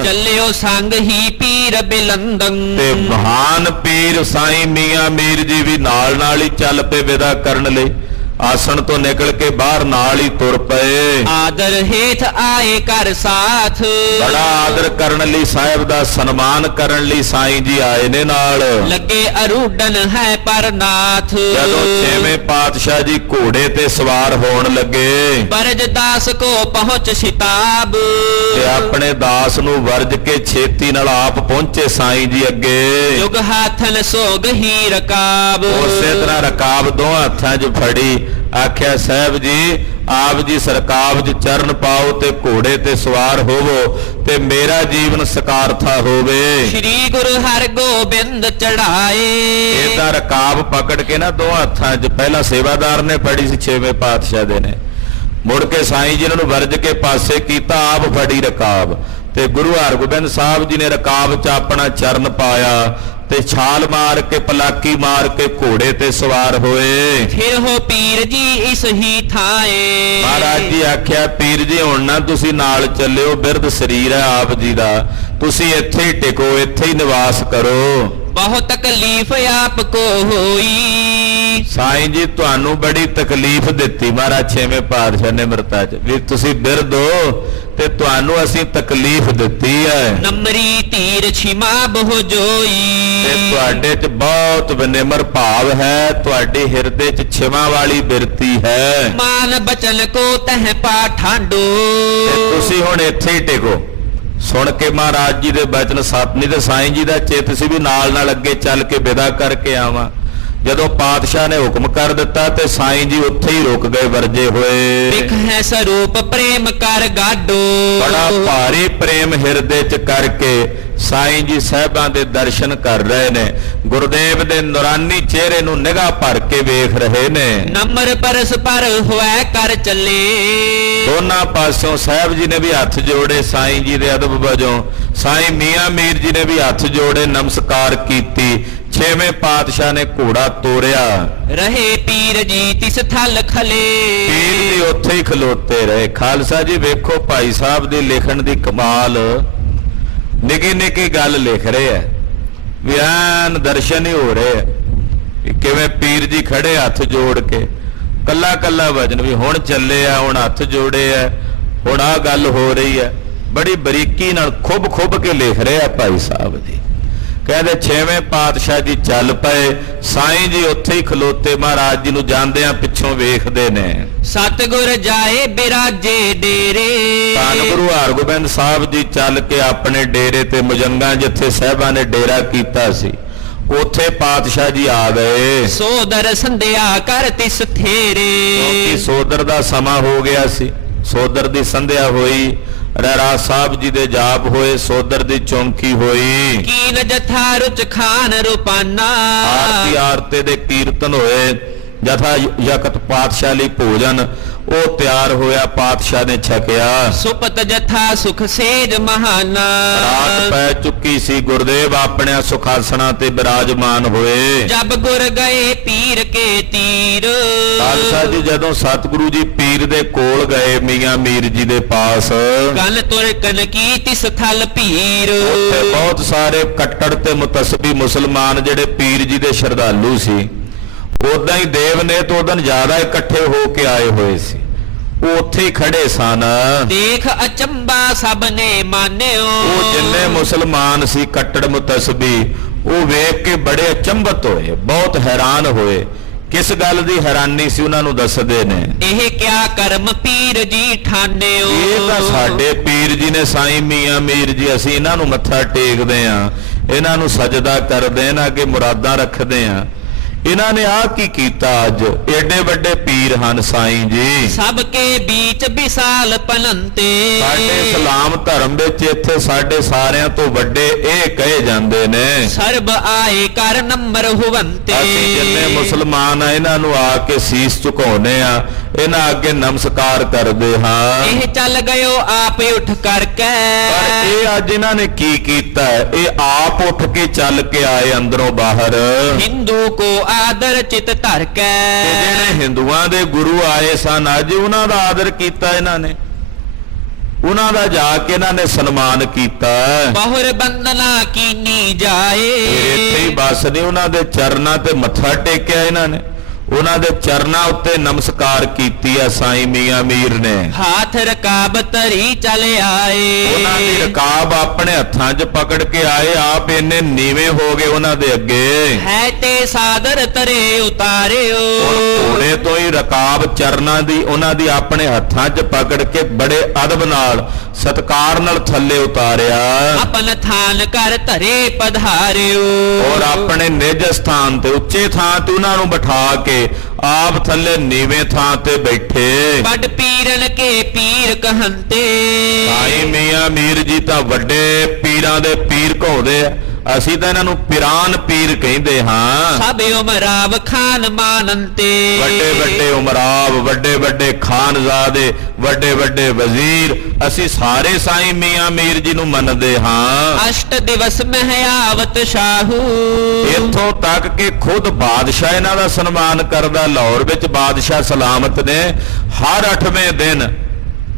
ਚੱਲਿਓ ਸੰਗ ਹੀ ਪੀਰ ਬਿਲੰਦੰ। ਤੇ ਮਹਾਨ ਪੀਰ ਸਾਈਂ ਮੀਆਂ ਮੀਰ ਜੀ ਵੀ ਨਾਲ ਹੀ ਚੱਲ ਪਏ ਵਿਦਾ ਕਰਨ ਲਈ। ਆਸਣ ਤੋਂ ਨਿਕਲ ਕੇ ਬਾਹਰ ਨਾਲ ਹੀ ਤੁਰ ਪਏ। ਆਦਰ ਹੇਠ ਆਏ ਕਰ ਸਾਥ। ਬੜਾ ਆਦਰ ਕਰਨ ਲਈ, ਸਾਹਿਬ ਦਾ ਸਨਮਾਨ ਕਰਨ ਲਈ ਸਾਈਂ ਜੀ ਆਏ ਨੇ ਨਾਲ। ਲੱਗੇ ਅਰੂਡਨ ਹੈ ਪਰਨਾਥ। ਜਦੋਂ ਛੇਵੇਂ ਪਾਤਸ਼ਾਹ ਜੀ ਘੋੜੇ ਤੇ ਸਵਾਰ ਹੋਣ ਲੱਗੇ, ਬਰਜ ਦਾਸ ਕੋ ਪਹੁੰਚ ਸਿਤਾਬ। ਤੇ ਆਪਣੇ ਦਾਸ ਨੂੰ ਵਰਜ ਕੇ ਛੇਤੀ ਨਾਲ ਆਪ ਪਹੁੰਚੇ ਸਾਈਂ ਜੀ ਅੱਗੇ। ਜੁਗ ਹਾਥਨ ਸੋਗ ਹੀ ਰਕਾਬ। ਉਸੇ ਤਰ੍ਹਾਂ ਰਕਾਬ ਦੋਹਾਂ ਹੱਥਾਂ 'ਚ ਫੜੀ, ਆਖਿਆ ਸਾਹਿਬ ਜੀ ਆਪ ਜੀ ਸਰਕਾਬ 'ਚ ਚਰਨ ਪਾਓ ਤੇ ਘੋੜੇ ਤੇ ਸਵਾਰ ਹੋਵੋ ਤੇ ਮੇਰਾ ਜੀਵਨ ਸਕਾਰਥਾ ਹੋਵੇ। ਸ਼੍ਰੀ ਗੁਰੂ ਹਰਗੋਬਿੰਦ ਚੜਾਏ। ਇਹਦਾ ਰਕਾਬ ਪਕੜ ਕੇ ਨਾ ਦੋਹਾਂ ਹੱਥਾਂ 'ਚ, ਪਹਿਲਾਂ ਸੇਵਾਦਾਰ ਨੇ ਫੜੀ ਸੀ ਛੇਵੇਂ ਪਾਤਸ਼ਾਹ ਦੇ ਨੇ, ਮੁੜ ਕੇ ਸਾਈਂ ਜੀ ਨੂੰ ਵਰਜ ਕੇ ਪਾਸੇ ਕੀਤਾ, ਆਪ ਫੜੀ ਰਕਾਬ ਤੇ ਗੁਰੂ ਹਰਗੋਬਿੰਦ ਸਾਹਿਬ ਜੀ ਨੇ ਰਕਾਬ 'ਚ ਆਪਣਾ ਚਰਨ ਪਾਇਆ ਤੇ ਛਾਲ ਮਾਰ ਕੇ ਪਲਾਕੀ ਮਾਰ ਕੇ ਘੋੜੇ ਤੇ ਸਵਾਰ ਹੋਏ। ਫਿਰ ਹੋ ਪੀਰ ਜੀ ਇਸ ਹੀ ਥਾਏ। ਮਹਾਰਾਜ ਜੀ ਆਖਿਆ ਪੀਰ ਜੀ ਹੁਣ ਨਾ ਤੁਸੀਂ ਨਾਲ ਚੱਲਿਓ, ਬਿਰਧ ਸਰੀਰ ਹੈ ਆਪ ਜੀ ਦਾ, ਤੁਸੀਂ ਇੱਥੇ ਹੀ ਟਿਕੋ, ਇੱਥੇ ਹੀ ਨਿਵਾਸ ਕਰੋ। ਬਹੁਤ ਤਕਲੀਫ ਆਪ ਕੋ ਹੋਈ। ਸਾਈਂ ਜੀ ਤੁਹਾਨੂੰ ਬੜੀ ਤਕਲੀਫ ਦਿੱਤੀ ਮਹਾਰਾਜ ਛੇਵੇਂ ਪਾਤਸ਼ਾਹ ਨੇ ਅੰਮ੍ਰਿਤਾ 'ਚ, ਵੀ ਤੁਸੀਂ ਬਿਰਧ ਹੋ ਤੇ ਤੁਹਾਨੂੰ ਅਸੀਂ ਤਕਲੀਫ ਦਿੱਤੀ ਹੈ। ਨਮਰੀ ਧੀਰ ਛਿਮਾ ਬਹੁ ਜੋਈ। ਤੇ ਤੁਹਾਡੇ 'ਚ ਬਹੁਤ ਵਿਨਮਰ ਭਾਵ ਹੈ, ਤੁਹਾਡੇ ਹਿਰਦੇ 'ਚ ਛਿਮਾ ਵਾਲੀ ਬਿਰਤੀ ਹੈ। ਮਾਨ ਬਚਨ ਕੋ ਤਹ ਪਾਠਾਂਡੋ। ਤੇ ਤੁਸੀਂ ਹੁਣ ਇੱਥੇ ਹੀ ਟਿਕੋ। ਸੁਣ ਕੇ ਮਹਾਰਾਜ ਜੀ ਦੇ ਬਚਨ ਸਤਨੀ ਤੇ ਸਾਈਂ ਜੀ ਦਾ ਚਿੱਤ ਸੀ ਵੀ ਨਾਲ ਅੱਗੇ ਚੱਲ ਕੇ ਵਿਦਾ ਕਰਕੇ ਆਵਾਂ। ਜਦੋਂ ਪਾਤਸ਼ਾਹ ਨੇ ਹੁਕਮ ਕਰ ਦਿੱਤਾ ਤੇ ਸਾਈਂ ਜੀ ਉੱਥੇ ਹੀ ਰੁਕ ਗਏ ਵਰਜੇ ਹੋਏ। ਵਿਖ ਹੈ ਸਰੂਪ ਪ੍ਰੇਮ ਕਰ ਗਾਡੋ। ਬੜਾ ਭਾਰੀ ਪ੍ਰੇਮ ਹਿਰਦੇ 'ਚ ਕਰਕੇ ਸਾਈਂ ਜੀ ਸਾਹਿਬਾਂ ਦੇ ਦਰਸ਼ਨ ਕਰ ਰਹੇ ਨੇ। ਗੁਰਦੇਵ ਦੇ ਨੂਰਾਨੀ ਚਿਹਰੇ ਨੂੰ ਨਿਗਾਹ ਭਰ ਕੇ ਵੇਖ ਰਹੇ ਨੇ। ਨੰਬਰ ਪਰਸ ਪਰ ਹੋਇ ਕਰ ਚੱਲੇ। ਦੋਨਾਂ ਪਾਸਿਓਂ ਸਾਹਿਬ ਜੀ ਨੇ ਵੀ ਹੱਥ ਜੋੜੇ ਸਾਈਂ ਜੀ ਦੇ ਅਦਬ ਵਜੋਂ, ਸਾਈਂ ਮੀਆਂ ਮੀਰ ਜੀ ਨੇ ਵੀ ਹੱਥ ਜੋੜੇ ਨਮਸਕਾਰ ਕੀਤੀ। ਛੇਵੇਂ ਪਾਤਸ਼ਾਹ ਨੇ ਘੋੜਾ ਤੋਰਿਆ। ਰਹੇ ਪੀਰ ਜੀ ਤਿਸ ਥਲ ਖਲੇ। ਪੀਰ ਜੀ ਉੱਥੇ ਹੀ ਖਲੋਤੇ ਰਹੇ। ਖਾਲਸਾ ਜੀ ਵੇਖੋ ਭਾਈ ਸਾਹਿਬ ਦੀ ਲਿਖਣ ਦੀ ਕਮਾਲ, ਨਿੱਕੀ ਨਿੱਕੀ ਗੱਲ ਲਿਖ ਰਹੇ ਆ, ਵਿਆਨ ਦਰਸ਼ਨ ਹੀ ਹੋ ਰਹੇ ਆ ਕਿਵੇਂ ਪੀਰ ਜੀ ਖੜੇ ਹੱਥ ਜੋੜ ਕੇ, ਕੱਲਾ ਕੱਲਾ ਵਜਨ ਵੀ ਹੁਣ ਚੱਲੇ ਆ, ਹੁਣ ਹੱਥ ਜੋੜੇ ਆ, ਹੁਣ ਆ ਗੱਲ ਹੋ ਰਹੀ ਹੈ। ਬੜੀ ਬਰੀਕੀ ਨਾਲ ਖੁੱਬ ਕੇ ਲਿਖ ਰਹੇ ਆ ਭਾਈ ਸਾਹਿਬ ਜੀ। ਕਹਿੰਦੇ ਛੇਵੇਂ ਪਾਤਸ਼ਾਹ ਜੀ ਚੱਲ ਪਏ, ਸਾਈਂ ਜੀ ਉੱਥੇ ਹੀ ਖਲੋਤੇ ਮਹਾਰਾਜ ਜੀ ਨੂੰ ਜਾਂਦਿਆਂ ਪਿੱਛੋਂ ਵੇਖਦੇ ਨੇ। ਸਤਿਗੁਰ ਜਾਏ ਬਿਰਾਜੇ ਡੇਰੇ। ਧੰਨ ਗੁਰੂ ਹਰਗੋਬਿੰਦ ਸਾਹਿਬ ਜੀ ਚੱਲ ਕੇ ਆਪਣੇ ਡੇਰੇ ਤੇ ਮੁਜੰਗਾ ਜਿੱਥੇ ਸਾਹਿਬਾਂ ਨੇ ਡੇਰਾ ਕੀਤਾ ਸੀ ਉੱਥੇ ਪਾਤਸ਼ਾਹ ਜੀ ਆ ਗਏ। ਸੋਦਰ ਸੰਧਿਆ ਕਰ ਤਿਸ ਥੇਰੇ। ਕਿਉਂਕਿ ਸੋਦਰ ਦਾ ਸਮਾਂ ਹੋ ਗਿਆ ਸੀ, ਸੋਦਰ ਦੀ ਸੰਧਿਆ ਹੋਈ, ਰਹਿਰਾਸ ਸਾਹਿਬ ਜੀ ਦੇ ਜਾਪ ਹੋਏ, ਸੋਦਰ ਦੀ ਚੌਂਕੀ ਹੋਈ, ਕੀਨ ਜਥਾ ਰੁਚ ਖਾਨ ਰੂਪਾਨਾ। ਆਰਤੀ ਆਰਤੇ ਦੇ ਕੀਰਤਨ ਹੋਏ, ਜਥਾ ਯਕਤ ਪਾਤਸ਼ਾਹ ਲਈ ਭੋਜਨ ਉਹ ਤਿਆਰ ਹੋਇਆ, ਪਾਤਸ਼ਾਹ ਨੇ ਛਕਿਆ। ਸੁਪਤ ਜਥਾ ਸੁਖ ਸੇਜ ਮਹਾਨਾ। ਰਾਤ ਪੈ ਚੁੱਕੀ ਸੀ, ਗੁਰਦੇਵ ਆਪਣੇ ਸੁਖਾਸਣਾ ਤੇ ਬਿਰਾਜਮਾਨ ਹੋਏ। ਜਬ ਗੁਰ ਗਏ ਪੀਰ ਕੇ ਤੀਰ। ਖਾਲਸਾ ਜੀ ਜਦੋਂ ਸਤਿਗੁਰੂ ਜੀ ਪੀਰ ਦੇ ਕੋਲ ਗਏ ਮੀਆਂ ਮੀਰ ਜੀ ਦੇ ਪਾਸ, ਕਨ ਤੁਰਕਨ ਕੀ ਤਿਸ ਥਲ ਪੀਰ। ਉੱਥੇ ਬਹੁਤ ਸਾਰੇ ਕੱਟੜ ਤੇ ਮੁਤਸਬੀ ਮੁਸਲਮਾਨ ਜਿਹੜੇ ਪੀਰ ਜੀ ਦੇ ਸ਼ਰਧਾਲੂ ਸੀ, ਉਦਾਂ ਹੀ ਦੇਵ ਨੇ ਤੋਂ ਉਦੋਂ ਜ਼ਿਆਦਾ ਇਕੱਠੇ ਹੋ ਕੇ ਆਏ ਹੋਏ ਸੀ, ਉਹ ਉੱਥੇ ਹੀ ਖੜੇ ਸਨ। ਦੇਖ ਅਚੰਬਾ ਸਭ ਨੇ ਮਾਨਿਓ। ਉਹ ਜਿੰਨੇ ਮੁਸਲਮਾਨ ਸੀ ਕੱਟੜ ਮੁਤਸਬੀ, ਉਹ ਵੇਖ ਕੇ ਬੜੇ ਅਚੰਭਤ ਹੋਏ, ਬਹੁਤ ਹੈਰਾਨ ਹੋਏ। ਕਿਸ ਗੱਲ ਦੀ ਹੈਰਾਨੀ ਸੀ ਉਹਨਾਂ ਨੂੰ ਦੱਸਦੇ ਨੇ। ਇਹ ਕਿਆ ਕਰਮ ਪੀਰ ਜੀ ਠਾਨਿਓ। ਇਹ ਤਾਂ ਸਾਡੇ ਪੀਰ ਜੀ ਨੇ ਸਾਈਂ ਮੀਆਂ ਮੀਰ ਜੀ, ਅਸੀਂ ਇਹਨਾਂ ਨੂੰ ਮੱਥਾ ਟੇਕਦੇ ਆਂ, ਇਹਨਾਂ ਨੂੰ ਸਜਦਾ ਕਰਦੇ ਆਂ, ਅੱਗੇ ਮੁਰਾਦਾਂ ਰੱਖਦੇ ਆਂ। ਇਹਨਾਂ ਨੇ ਆ ਕੀ ਕੀਤਾ ਅੱਜ? ਏਡੇ ਵੱਡੇ ਪੀਰ ਹਨ ਸਾਈਂ ਜੀ, ਸਭ ਕੇ ਬੀਚ ਵਿਸਾਲ ਪਨੰਤੇ। ਸਾਡੇ ਇਸਲਾਮ ਧਰਮ ਵਿੱਚ ਇੱਥੇ ਸਾਡੇ ਸਾਰਿਆਂ ਤੋਂ ਵੱਡੇ ਇਹ ਕਹੇ ਜਾਂਦੇ ਨੇ। ਸਰਬ ਆਏ ਕਰ ਨੰਬਰ ਹੁਵੰਤੇ। ਅਸੀਂ ਜਿੰਨੇ ਮੁਸਲਮਾਨ ਆ ਇਹਨਾਂ ਨੂੰ ਆ ਕੇ ਸੀਸ ਝੁਕਾਉਨੇ ਆ, ਇਹਨਾਂ ਅੱਗੇ ਨਮਸਕਾਰ ਕਰਦੇ ਹਾਂ। ਇਹ ਚੱਲ ਗਇਓ ਆਪ ਉੱਠ ਕਰਕੇ। ਪਰ ਇਹ ਅੱਜ ਇਹਨਾਂ ਨੇ ਕੀ ਕੀਤਾ ਹੈ? ਇਹ ਆਪ ਉੱਠ ਕੇ ਚੱਲ ਕੇ ਆਏ ਅੰਦਰੋਂ ਬਾਹਰ। ਹਿੰਦੂ ਕੋ ਆਦਰ ਚਿਤ ਧਰ ਕੇ। ਤੇ ਜਿਹੜੇ ਹਿੰਦੂਆਂ ਦੇ ਗੁਰੂ ਆਏ ਸਨ ਅੱਜ ਉਹਨਾਂ ਦਾ ਆਦਰ ਕੀਤਾ ਇਹਨਾਂ ਨੇ, ਉਹਨਾਂ ਦਾ ਜਾ ਕੇ ਇਹਨਾਂ ਨੇ ਸਨਮਾਨ ਕੀਤਾ। ਬਹੁਰ ਬੰਦਨਾ ਕੀਨੀ ਜਾਏ। ਇੱਥੇ ਹੀ ਬਸ ਨਹੀਂ, ਉਹਨਾਂ ਦੇ ਚਰਨਾਂ ਤੇ ਮੱਥਾ ਟੇਕਿਆ ਇਹਨਾਂ ਨੇ, ਉਹਨਾਂ ਦੇ ਚਰਨਾਂ ਉੱਤੇ ਨਮਸਕਾਰ ਕੀਤੀ ਆ ਸਾਈਂ ਮੀਆਂ ਮੀਰ ਨੇ। ਹਾਥ ਰਕਾਬ ਧਰੀ ਚਲ ਆਏ। ਉਹਨਾਂ ਦੀ ਰਕਾਬ ਆਪਣੇ ਹੱਥਾਂ 'ਚ ਪਕੜ ਕੇ ਆਏ, ਆਪ ਇੰਨੇ ਨੀਵੇਂ ਹੋ ਗਏ ਉਹਨਾਂ ਦੇ ਅੱਗੇ। ਹੈ ਤੇ ਸਾਦਰ ਤਰੇ ਉਤਾਰਿਓ। ਘੋੜੇ ਤੋਂ ਹੀ ਰਕਾਬ ਚਰਨਾਂ ਦੀ ਉਹਨਾਂ ਦੀ ਆਪਣੇ ਹੱਥਾਂ 'ਚ ਪਕੜ ਕੇ ਬੜੇ ਅਦਬ ਨਾਲ ਸਤਿਕਾਰ ਨਾਲ ਥੱਲੇ ਉਤਾਰਿਆ। ਆਪਨ ਥਾਨ ਕਰ ਧਰੇ ਪਧਾਰਿਓ। ਔਰ ਆਪਣੇ ਨਿਜ ਸਥਾਨ ਤੇ ਉੱਚੇ ਥਾਂ ਤੇ ਉਹਨਾਂ ਨੂੰ ਬਿਠਾ ਕੇ ਆਪ ਥੱਲੇ ਨੀਵੇਂ ਥਾਂ ਤੇ ਬੈਠੇ। ਵੱਡ ਪੀਰਨ ਕੇ ਪੀਰ ਕਹੰਤੇ। ਸਾਈਂ ਮੀਆਂ ਮੀਰ ਜੀ ਤਾਂ ਵੱਡੇ ਪੀਰਾਂ ਦੇ ਪੀਰ ਕਹਾਉਂਦੇ ਆ, ਅਸੀਂ ਤਾਂ ਇਹਨਾਂ ਨੂੰ ਪਿਰਾਨ ਪੀਰ ਕਹਿੰਦੇ ਹਾਂ। ਸਭ ਉਮਰਾਵ ਖਾਨ ਮਾਨੰਤੇ। ਵੱਡੇ ਵੱਡੇ ਉਮਰਾਵ, ਵੱਡੇ ਵੱਡੇ ਖਾਨਜ਼ਾਦੇ, ਵੱਡੇ ਵੱਡੇ ਵਜ਼ੀਰ, ਅਸੀਂ ਸਾਰੇ ਸਾਈਂ ਮੀਆਂ ਮੀਰ ਜੀ ਨੂੰ ਮੰਨਦੇ ਹਾਂ। ਅਸ਼ਟ ਦਿਵਸ ਮਹਿ ਆਵਤ ਸ਼ਾਹੂ। ਇੱਥੋਂ ਤੱਕ ਕਿ ਖੁਦ ਬਾਦਸ਼ਾਹ ਇਹਨਾਂ ਦਾ ਸਨਮਾਨ ਕਰਦਾ। ਲਾਹੌਰ ਵਿੱਚ ਬਾਦਸ਼ਾਹ ਸਲਾਮਤ ਨੇ ਹਰ 8ਵੇਂ ਦਿਨ